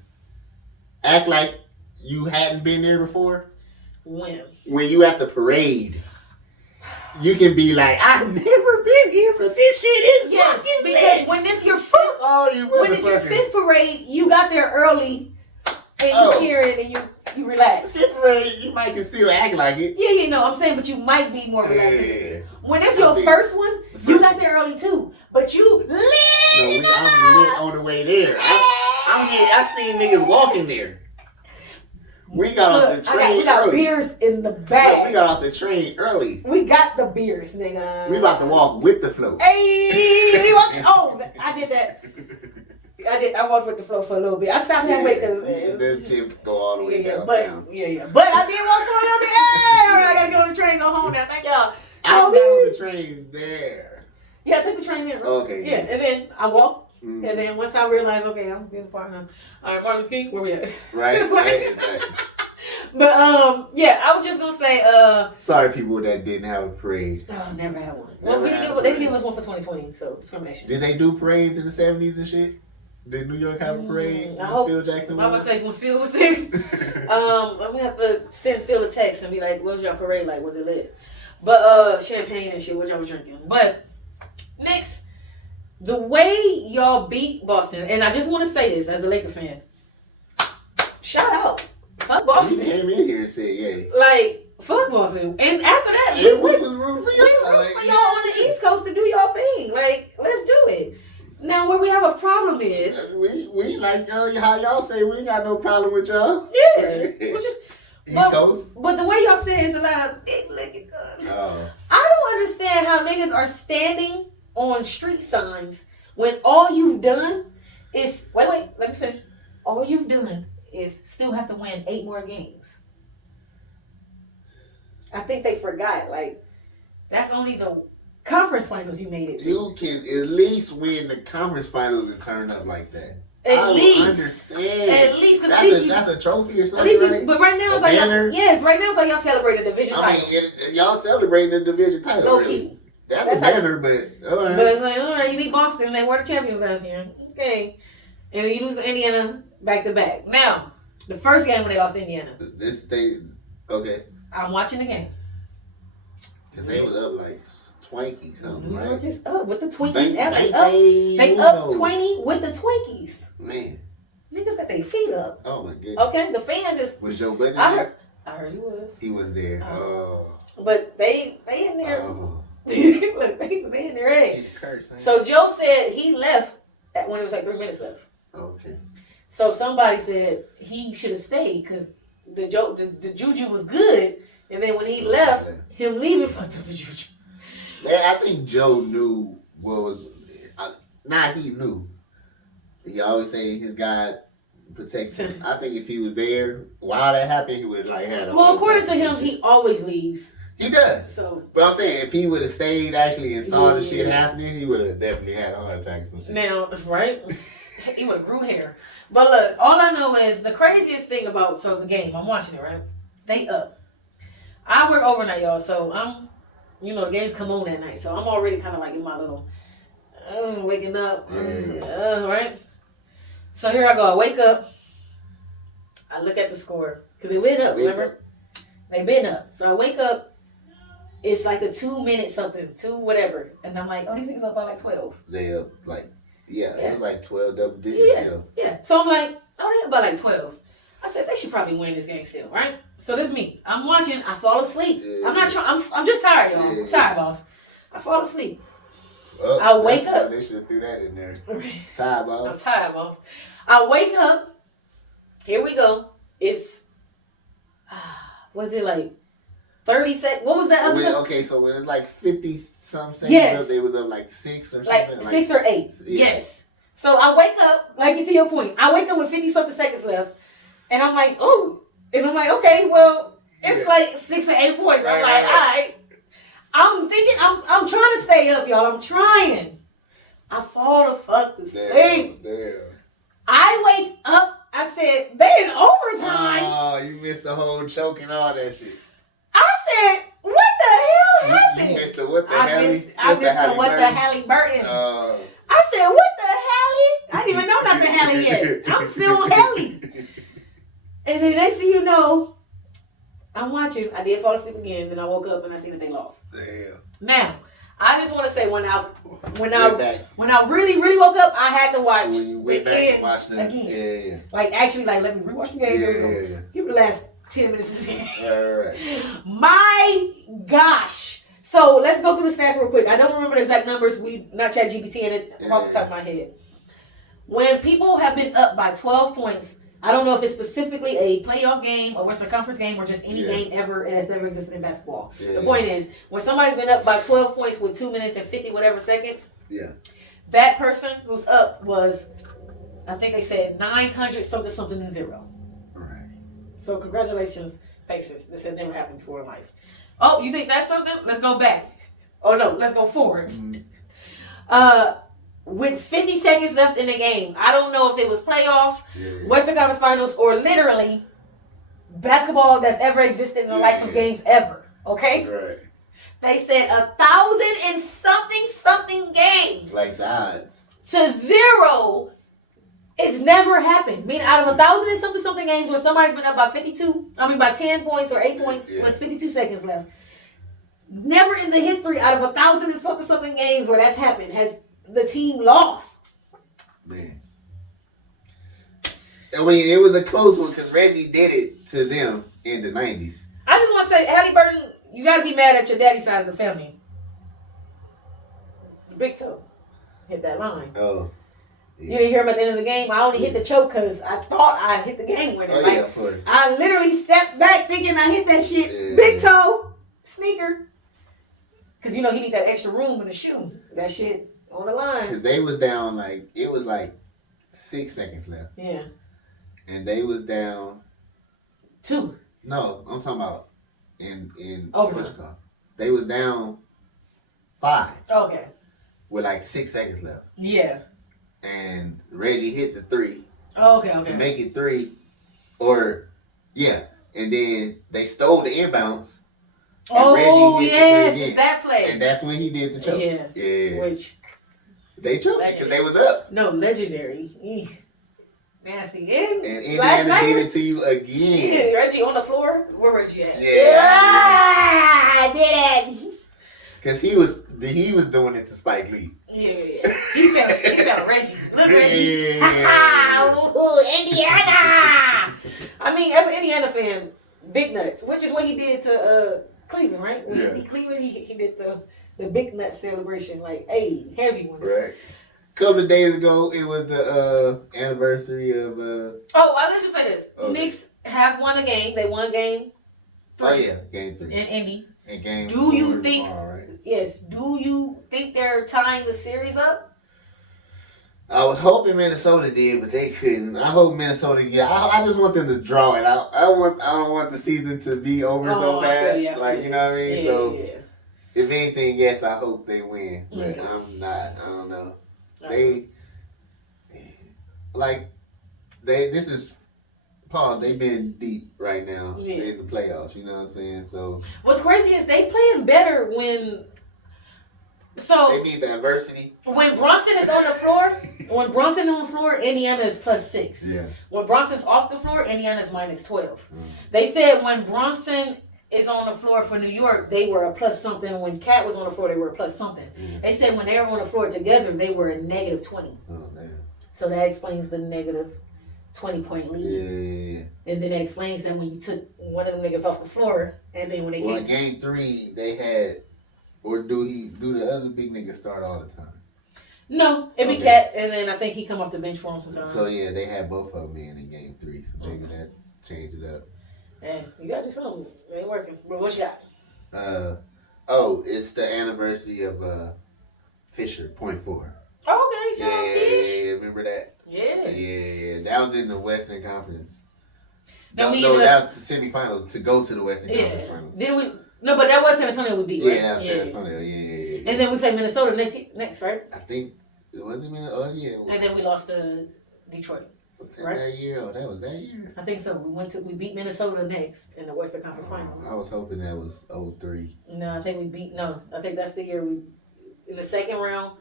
act like you hadn't been there before? When you at the parade. You can be like, I've never been here, but this shit is fucking because lit. when it's your fifth, Oh, you when it's your fifth parade, you got there early and you cheering and you relax. Fifth parade, you might can still act like it. Yeah, no, I'm saying, but you might be more relaxed. Yeah. When it's your first one, you got there early too, but you lit. No, I'm lit on the way there. I seen niggas walking there. We got off the train we got early. beers in the bag. We got off the train early. We got the beers, nigga. We about to walk with the float. Hey, we walked. Oh, I did that. I walked with the flow for a little bit. I stopped halfway because that shit go all the way down. But I did walk for a little bit. Hey, all right, I gotta get on the train, go home now. Thank y'all. I got on the train there. Yeah, I took the train there. Okay. Yeah, and then I walked. And then once I realized, okay, I'm getting far enough. All right, Martin Luther King, where we at? Right. But yeah, I was just gonna say, sorry, people that didn't have a parade. Oh, never had one. Well, they didn't give us one for 2020, so discrimination. Did they do parades in the 70s and shit? Did New York have a parade? I hope. Phil Jackson was? I'm gonna say when Phil was there. I'm gonna have to send Phil a text and be like, "What was your parade like? Was it lit?" But champagne and shit. What y'all was drinking? But next, the way y'all beat Boston, and I just want to say this as a Laker fan. Shout out, fuck Boston. He came in here and said, "Yeah." Like fuck Boston, and after that, we was rooting for y'all. We rooting for y'all on the East Coast to do your thing. Like, let's do it. Now, where we have a problem is we like how y'all say we ain't got no problem with y'all. Yeah. East Coast. But the way y'all say it is a lot of big licking guns. Oh. I don't understand how niggas are standing on street signs when all you've done is wait, let me finish. All you've done is still have to win 8 more games. I think they forgot. Like, that's only the conference finals you made it to. You can at least win the conference finals and turn up like that. At least. Understand. At least. That's a trophy or something, right? But right now it's like right now it's like y'all celebrate a division title. I mean, y'all celebrating the division title. Low really. key. That's a banner, but all right. But it's like, all right, you beat Boston, they were the champions last year. Okay. And then you lose to Indiana back to back. Now, the first game when they lost to Indiana. Okay. I'm watching the game. Because they was up like 20 something, right? New York is up with the Twinkies. They up 20 with the Twinkies. Man. Niggas got their feet up. Oh my goodness. Okay, the fans is. Was Joe Budden there? I heard he was. He was there. But they in there. Oh. Look, they in there. Hey. So Joe said he left when it was like 3 minutes left. Okay. So somebody said he should have stayed because the juju was good, and then when he left, him leaving fucked up the juju. Man, I think Joe knew what was. He knew. He always saying his God protects him. I think if he was there while that happened, he would have had. Well, according to him, he always leaves. He does. So, but I'm saying if he would have stayed actually and saw the shit happening, he would have definitely had a heart attack. Now, right? He would have grew hair. But look, all I know is the craziest thing about the game. I'm watching it, right? They up. I work overnight, y'all. So the games come on that night. So I'm already kind of like in my little waking up, right? So here I go. I wake up. I look at the score because they went up. Remember? They been up. So I wake up. It's like the 2 minute something, 2 whatever, and I'm like, oh, these niggas up by like 12. They up like it was like 12 double digits still. Yeah. So I'm like, oh, they up by like 12. I said they should probably win this game still, right? So this is me. I'm watching. I fall asleep. Yeah. I'm not trying. I'm just tired, y'all. Yeah. I'm tired, boss. I fall asleep. Well, I wake up. They should have threw that in there. Tired, boss. I'm tired, boss. I wake up. Here we go. It's was it like 30 seconds? What was that other one? Okay, so when it's like 50 some seconds, they was up like 6 or something. Like 6 or 8. Yeah. Yes. So I wake up, like to your point, I wake up with 50 something seconds left, and I'm like, oh, and I'm like, okay, well, it's like 6 or 8 points. I'm like, all right. I'm thinking, I'm trying to stay up, y'all. I'm trying. I fall the fuck to sleep. Damn. I wake up I said, they in overtime. Oh, you missed the whole choke and all that shit. I said, what the hell happened? You missed the what the I hell? missed the what the Halliburton. I said, what the hell? I didn't even know not the hell yet. I'm still on Helly. And then next thing you know, I'm watching. I did fall asleep again. Then I woke up and I seen that they lost. Damn. Now, I just want to say when I really woke up, I had to watch When you went the back end watching it. again. Yeah. Like actually, like let me rewatch the game. Yeah. Give me the last 10 minutes of this game. All right. My gosh. So let's go through the stats real quick. I don't remember the exact numbers. We not ChatGPT and it off the top of my head. When people have been up by 12 points, I don't know if it's specifically a playoff game, a Western Conference game, or just any game ever that's ever existed in basketball. The point is, when somebody's been up by 12 points with 2 minutes and 50 whatever seconds, that person who's up was, I think they said 900 something and 0. Right. So congratulations, Pacers. This had never happened before in life. Oh, you think that's something? Let's go back. Oh no, let's go forward. With 50 seconds left in the game, I don't know if it was playoffs, Western Conference Finals, or literally basketball that's ever existed in the life of games ever. Okay? Right. They said 1,000 and something games. Like the odds. To 0. It's never happened. Meaning out of 1,000 and something games where somebody's been up by by 10 points or 8 points with 52 seconds left. Never in the history out of 1,000 and something games where that's happened has the team lost. Man. I mean, it was a close one because Reggie did it to them in the 90s. I just want to say, Halliburton, you got to be mad at your daddy's side of the family. Big toe hit that line. Oh. You didn't hear him at the end of the game. I only hit the choke because I thought I hit the game winner. Oh, yeah, of course. I literally stepped back thinking I hit that shit. Big toe, sneaker. Because, he need that extra room in the shoe. That shit on the line. Because they was down, it was 6 seconds left. Yeah. And they was down 2. No, I'm talking about in overtime. They was down 5. Okay. With 6 seconds left. Yeah. And Reggie hit the 3. Okay. To make it 3. And then they stole the inbounds. Oh, Reggie hit yes, the 3 it's that play. And that's when he did the choke. Yeah. Which they choked because they was up. No, legendary. Nasty. And Indiana did it to you again. Reggie on the floor? Where Reggie at? Yeah. I did it. Because he was doing it to Spike Lee. Yeah. He felt Reggie. Look, Reggie. Yeah. Ooh, Indiana. I mean, as an Indiana fan, big nuts, which is what he did to Cleveland, right? When he beat Cleveland, he did the big nut celebration, heavy ones. Right. A couple of days ago, it was the anniversary of. Let's just say this: Knicks have won a game. They won game 3. Oh yeah, game 3 in Indy. And game. Do you think? Tomorrow, right? Yes. Do you think they're tying the series up? I was hoping Minnesota did, but they couldn't. I hope Minnesota. Yeah, I just want them to draw it out. I don't want the season to be over so fast. You know what I mean? If anything, yes, I hope they win, but I'm not. I don't know. This is Paul. They've been deep right now in the playoffs. You know what I'm saying? So what's crazy is they playing better when. So they need the adversity. When Bronson is on the floor, Indiana is +6. Yeah. When Bronson's off the floor, Indiana is -12. They said when Bronson is on the floor for New York, they were a plus something. When Cat was on the floor, they were a plus something. They said when they were on the floor together, they were a -20. Oh damn. So that explains the negative 20-point lead. Yeah. And then that explains that when you took one of them niggas off the floor, and then when they in game 3 they had. Or do the other big niggas start all the time? No, it'd be Cat, and then I think he come off the bench for him sometimes. So yeah, they had both of them in game 3, so maybe that changed it up. Man, you gotta do something. It ain't working. But what you got? It's the anniversary of Fisher, .4. Okay, Sean Fish. Yeah, remember that? Yeah. That was in the Western Conference. That was the semifinals to go to the Western Conference Finals. Did we? No, but that was San Antonio would beat, right? Yeah, that was San Antonio. Yeah. And then we played Minnesota next, right? I think it wasn't Minnesota. Oh, yeah. And then we lost to Detroit. Was that Right? that year? Oh, that was that year? I think so. We beat Minnesota next in the Western Conference Finals. I was hoping that was 03. No, I think I think that's the year we in the second round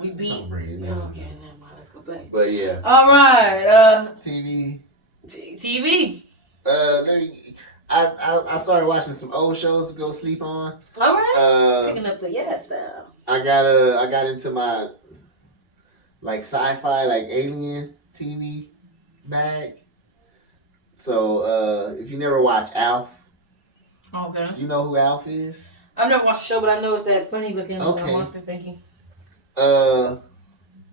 we beat. Don't bring it No, down. okay, never mind. Let's go back. But yeah. All right, TV. TV. I started watching some old shows to go sleep on. All right, picking up the style. I got into my like sci-fi, like alien TV bag. So if you never watch Alf, Okay. you know who Alf is? I've never watched the show, but I know it's that funny looking Okay. monster thinking.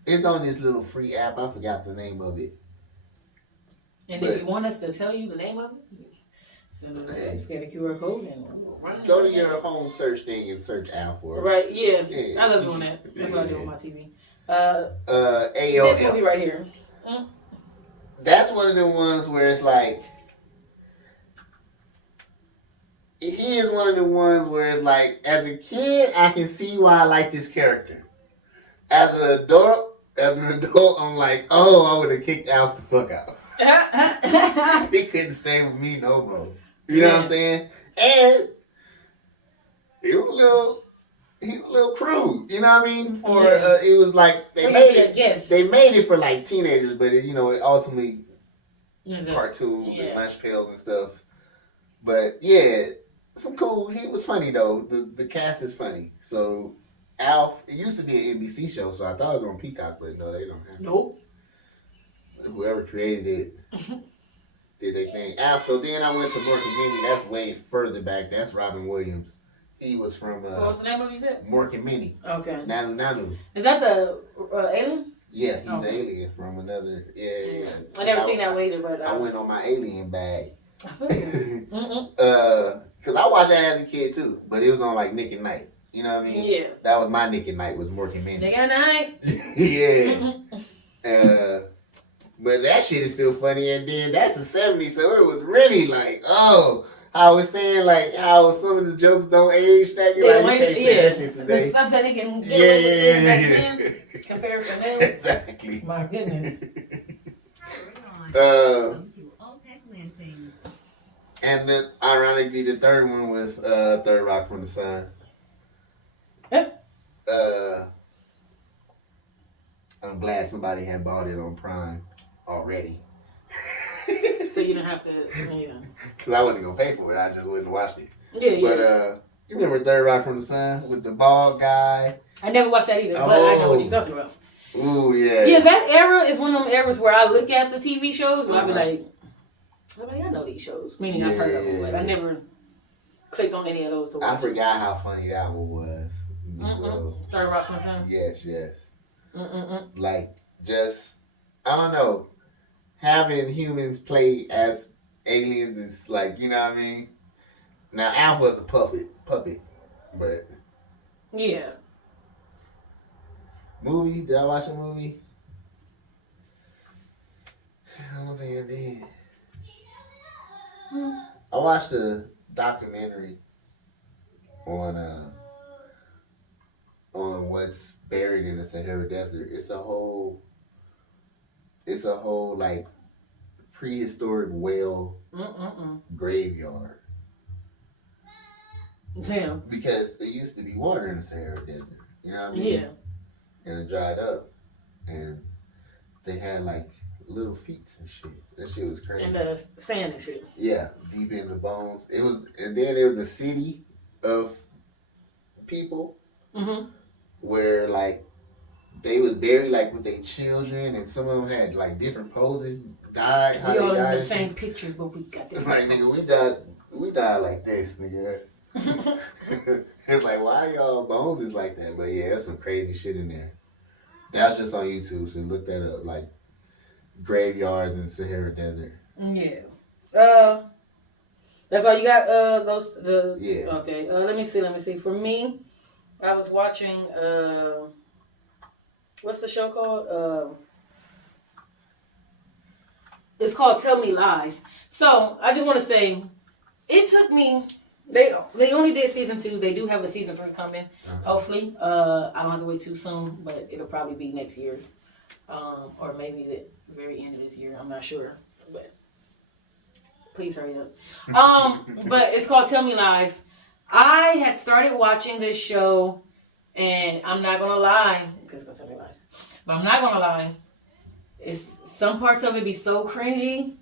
It's on this little free app. I forgot the name of it. And But- if you want us to tell you the name of it, send us scan the QR code and run it. Go to your home search thing and search Alf for it. Right, yeah. Yeah. I love doing that. That's what I do on my TV. AOL. This movie right here. That's one of the ones where it's like, he is one of the ones where it's like, as a kid, I can see why I like this character. As an adult, I'm like, oh, I would have kicked Alf the fuck out. He couldn't stay with me no more. You know what I'm saying? And he was a little crude. You know what I mean? It was like they made it for like teenagers, but it ultimately cartoons and lunch pails and stuff. But yeah, some cool. He was funny though. The cast is funny. So Alf, it used to be an NBC show, so I thought it was on Peacock, but no, they don't have it. Nope. Whoever created it did their thing. Alf. So then I went to Mork and Minnie. That's way further back. That's Robin Williams. He was from what's the name of you said? Mork and Minnie. Okay. Nanu. Is that the alien? Yeah, he's an alien from another. Yeah. I never seen that one either, but I went on my alien bag. I feel you. Cause I watched that as a kid too, but it was on like Nick at Night. You know what I mean? Yeah. That was my Nick at Night, was Mork and Minnie. Nick at Night. Yeah. But that shit is still funny, and then that's the 70s, so it was really like, oh, I was saying like how some of the jokes don't age that you can't say that shit today. The stuff that they can get away with back then compared to now. Exactly. My goodness. And then ironically the third one was Third Rock from the Sun. I'm glad somebody had bought it on Prime already. So you didn't have to, Because I wasn't going to pay for it. I just wouldn't watch it. Yeah. But you remember Third Rock from the Sun with the bald guy? I never watched that either, but I know what you're talking about. Ooh, yeah. Yeah, that era is one of them eras where I look at the TV shows and I'll be like, I know these shows. Meaning I've heard of them, but I never clicked on any of those to watch. I forgot how funny that one was. Third Rock from the Sun? Yes. Like, just, I don't know. Having humans play as aliens is like, you know what I mean? Now, Alf was a puppet, but... Yeah. Movie? Did I watch a movie? I don't think I did. I watched a documentary on what's buried in the Sahara Desert. It's a whole like prehistoric whale graveyard. Damn. Because there used to be water in the Sahara Desert. You know what I mean? Yeah. And it dried up. And they had like little feet and shit. That shit was crazy. And sand and shit. Yeah, deep in the bones. And then there was a city of people where like they was buried like with their children, and some of them had like different poses, died. How We all they in died the same pictures, but we got different. like nigga, we died like this, nigga. It's like, why y'all bones is like that? But yeah, there's some crazy shit in there. That's just on YouTube, so look that up. Like graveyards in the Sahara Desert. Yeah. That's all you got? Yeah. Okay. Let me see. For me, I was watching what's the show called? It's called Tell Me Lies. So I just want to say, it took me. They only did season 2. They do have a season 3 coming. Hopefully, I don't have to wait too soon, but it'll probably be next year. or maybe the very end of this year. I'm not sure, but please hurry up. But it's called Tell Me Lies. I had started watching this show, and I'm not gonna lie, because it's gonna tell me lies. But I'm not gonna lie. It's some parts of it be so cringy,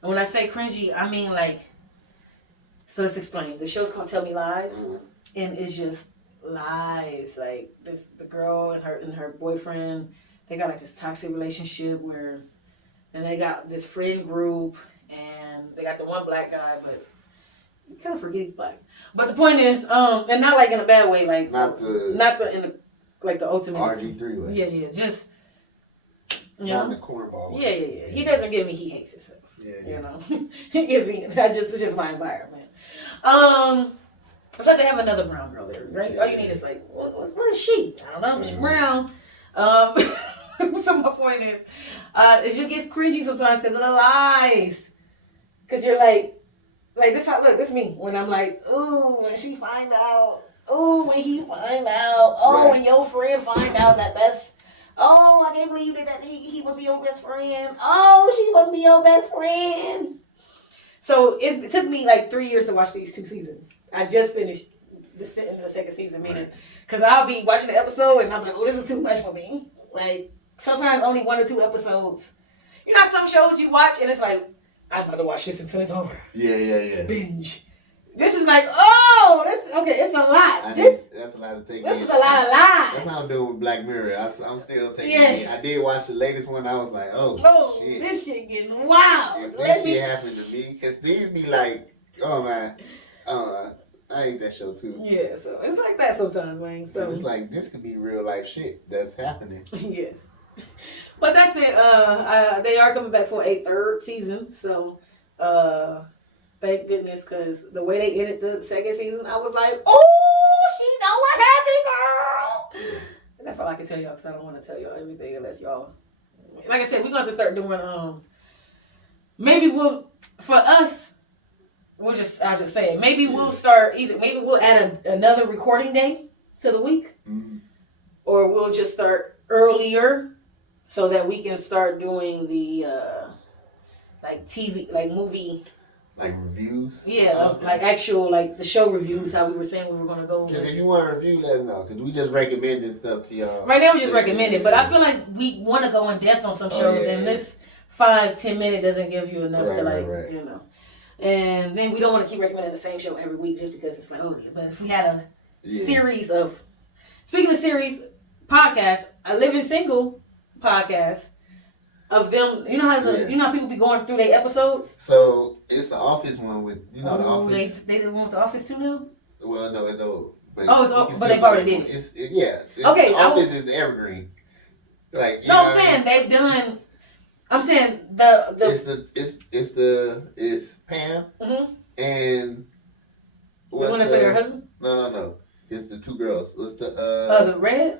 and when I say cringy, I mean like. So let's explain. The show's called Tell Me Lies, and it's just lies. Like the girl and her boyfriend, they got like this toxic relationship and they got this friend group, and they got the one black guy, but you kind of forget he's black. But the point is, and not like in a bad way, like not the like the ultimate RG3 way. Yeah, just not in the cornball way. Yeah. He doesn't give me he hates himself. You know, he gives me it's just my environment. Plus they have another brown girl there, right? All you need is like, what is she? I don't know, she's brown. So my point is, it just gets cringy sometimes because of the lies. Because you're like this. This me when I'm like, ooh, when she find out, ooh, when he find out, oh, when your friend find out that's. Oh, I can't believe that he must be your best friend. Oh, she must be your best friend. So it took me like 3 years to watch these 2 seasons. I just finished the second season, meaning because I'll be watching the episode and I'm like, oh, this is too much for me. Like sometimes only 1 or 2 episodes. You know, some shows you watch and it's like, I'm about to watch this until it's over. Yeah. Binge. This is like, oh, it's a lot. That's a lot to take in. This is a lot of lies. That's how I'm doing with Black Mirror. I'm still taking it in. I did watch the latest one. I was like, oh shit. This shit getting wild. If this shit happened to me, because these be like, oh man, I hate that show too. Yeah, so it's like that sometimes, man. So it's like, this could be real life shit that's happening. Yes. But that's it. They are coming back for a 3rd season. So, thank goodness, because the way they ended the 2nd season, I was like, oh, she know what happened, girl. And that's all I can tell y'all, because I don't want to tell y'all everything unless y'all, like I said, we're going to start doing, maybe for us, I'll just say it, maybe we'll start maybe we'll add another recording day to the week, or we'll just start earlier so that we can start doing the, like TV, like movie, like reviews? Yeah, like actual, like the show reviews, how we were saying we were going to go. Because if you want to review, let us know. Because we just recommended stuff to y'all. Right now we just recommended, but I feel like we want to go in depth on some shows, and this 5-10 minute doesn't give you enough to like, you know. And then we don't want to keep recommending the same show every week just because it's like, oh yeah. But if we had a series of, speaking of series, podcasts, a Living Single podcast, of them, you know how people be going through their episodes. So it's the Office one with The Office. They did one with The Office too now. Well, no, it's old. But it's old, but they've already did it. Okay, The Office is the evergreen. Like I'm saying they've done. I'm saying it's Pam and the one that played her husband. No. It's the 2 girls. What's the red?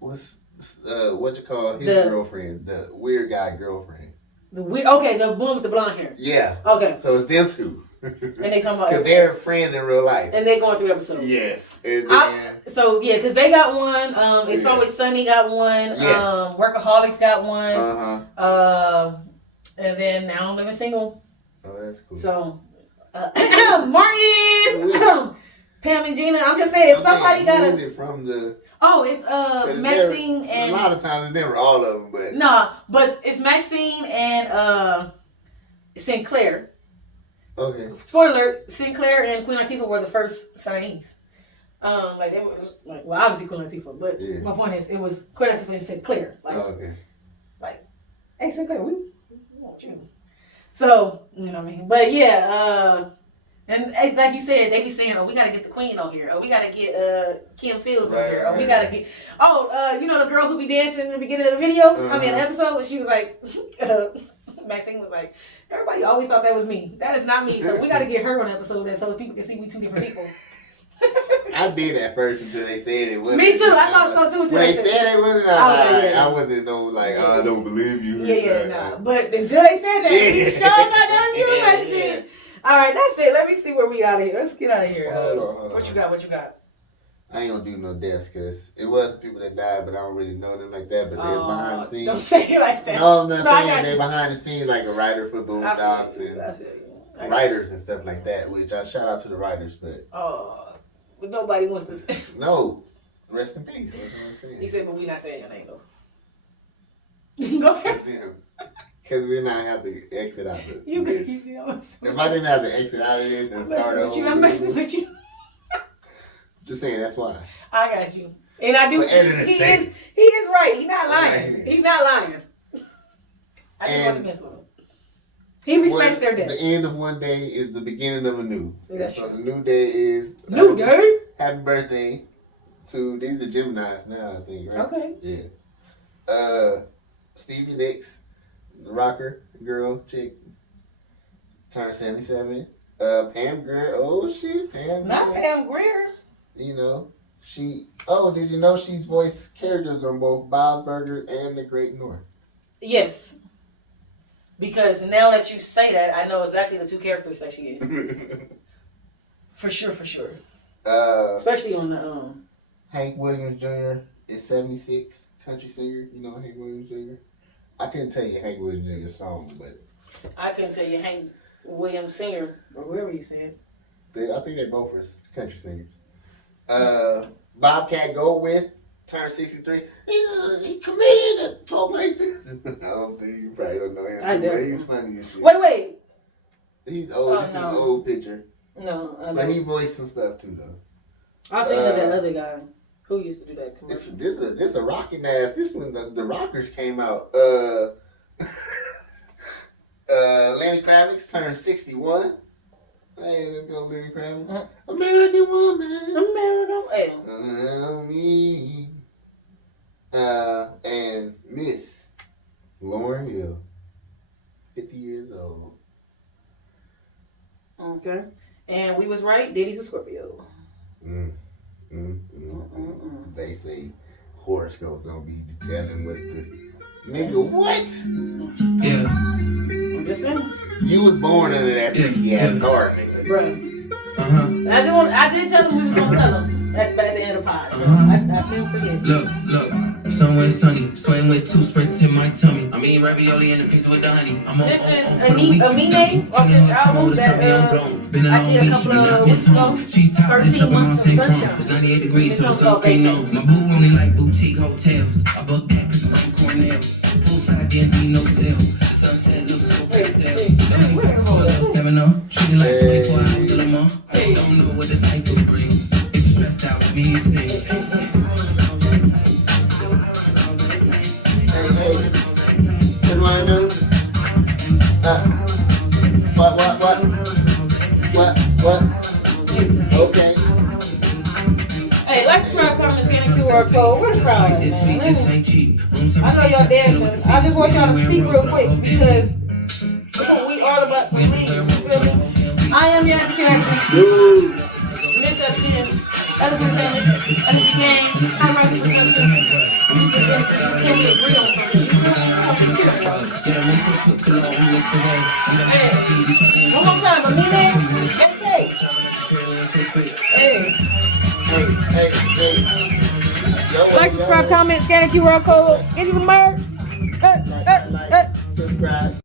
What you call his girlfriend, the weird guy girlfriend. The one with the blonde hair. Yeah. Okay. So it's them 2. And they talking about because they're friends in real life. And they going through episodes. Yes. And then, because they got one. It's Always Sunny got one. Yes. Workaholics got one. And then Now I'm Living Single. Oh, that's cool. So, Martin, Pam and Gina. I'm just saying, if somebody got it from the. Oh, it's Maxine and a lot of times it's never all of them, but but it's Maxine and Sinclair. Okay. Spoiler alert: Sinclair and Queen Latifah were the first signees. Like they were obviously Queen Latifah, but my point is it was Queen Latifah and Sinclair. Like, hey Sinclair, we want you. So you know what I mean, but yeah. And like you said, they be saying, "Oh, we gotta get the Queen on here. Oh, we gotta get Kim Fields on here. Oh, we gotta get you know the girl who be dancing in the beginning of the video. I mean, the episode when she was like, Maxine was like, everybody always thought that was me. That is not me. So we gotta get her on the episode, so that people can see we 2 different people." I did at first until they said it wasn't. Me too. I thought so too. When they said it wasn't, I wasn't I don't believe you. Nah. But until they said that, we sure thought that was you, Maxine. All right, that's it. Let me see where we out of here. Let's get out of here. Hold on. What you got? I ain't gonna do no deaths because it was people that died, but I don't really know them like that. But they're behind the scenes. Don't say it like that. No, I'm not saying they're behind the scenes like a writer for Boondocks and writers and stuff like that. Which I shout out to the writers, but but nobody wants to say. No, rest in peace. That's what I'm saying. He said, but we not saying your name though. Go ahead. Because then I have to exit out of this. If I didn't have to exit out of this and start over, I'm messing with you. Just saying, that's why. I got you. And I do. He is right. He's not lying. He's not lying. I just want to mess with him. He respects their death. The end of one day is the beginning of a new. So the new day is new day. Happy birthday to these are Geminis now, I think, right? Okay. Yeah. Stevie Nicks, the rocker girl chick, turned 77. Pam Grier. Oh shit, Pam. Not Pam Grier. You know, did you know she's voiced characters on both Bob's Burger and The Great North? Yes. Because now that you say that, I know exactly the two characters that she is. For sure. Especially on the Hank Williams Jr. is 76, country singer. You know Hank Williams Jr.? I couldn't tell you Hank Williams Jr. song, but I couldn't tell you Hank Williams singer or whoever you said. I think they both are country singers. Bobcat Goldthwait turned 63. He committed to talk like this. I don't think you probably don't know him. But he's funny as shit. Wait. He's old. This is an old picture. No, I but he voiced some stuff too, though. I was thinking of that other guy who used to do that commercial. This a rocking ass. This one the Rockers came out. Lenny Kravitz turned 61. Hey, let's go, Lenny Kravitz. American woman. And Miss Lauryn Hill, 50 years old. Okay. And we was right. Diddy's a Scorpio. They say horoscopes don't be telling what the nigga what? Yeah. I'm just saying. You was born under that freaky ass star, nigga. Right. I did tell him we was gonna tell him. That's back at the end of the pod. So I feel forget. Look, somewhere sunny, sweating with 2 spritz in my tummy. I mean ravioli and a pizza with the honey. This is Amine off this album that I did a couple of weeks ago. 13 months of sunshine. It's 98 degrees, so the sunscreen no. My boo only like boutique hotels. I booked that cause I'm Cornell. Poolside, there be no sale. The sunset looks so pastel. Treat it like 24 hours of the month. I don't know what this life will bring. If you're stressed out with me, you sing. What do I do? What? Okay. Hey, like, subscribe, comment, scan the QR code. We're the crowd, man. I know y'all dancing. I just want y'all to speak real quick because we are about to leave. You feel me? I am Yaz the Character. Miss us again. lsdentgang, High Risin Productions. Can we agree on something? Hey, one more time. Amine and Pap. Hey. Like, subscribe, comment, scan the QR code. Get you the merch. Subscribe.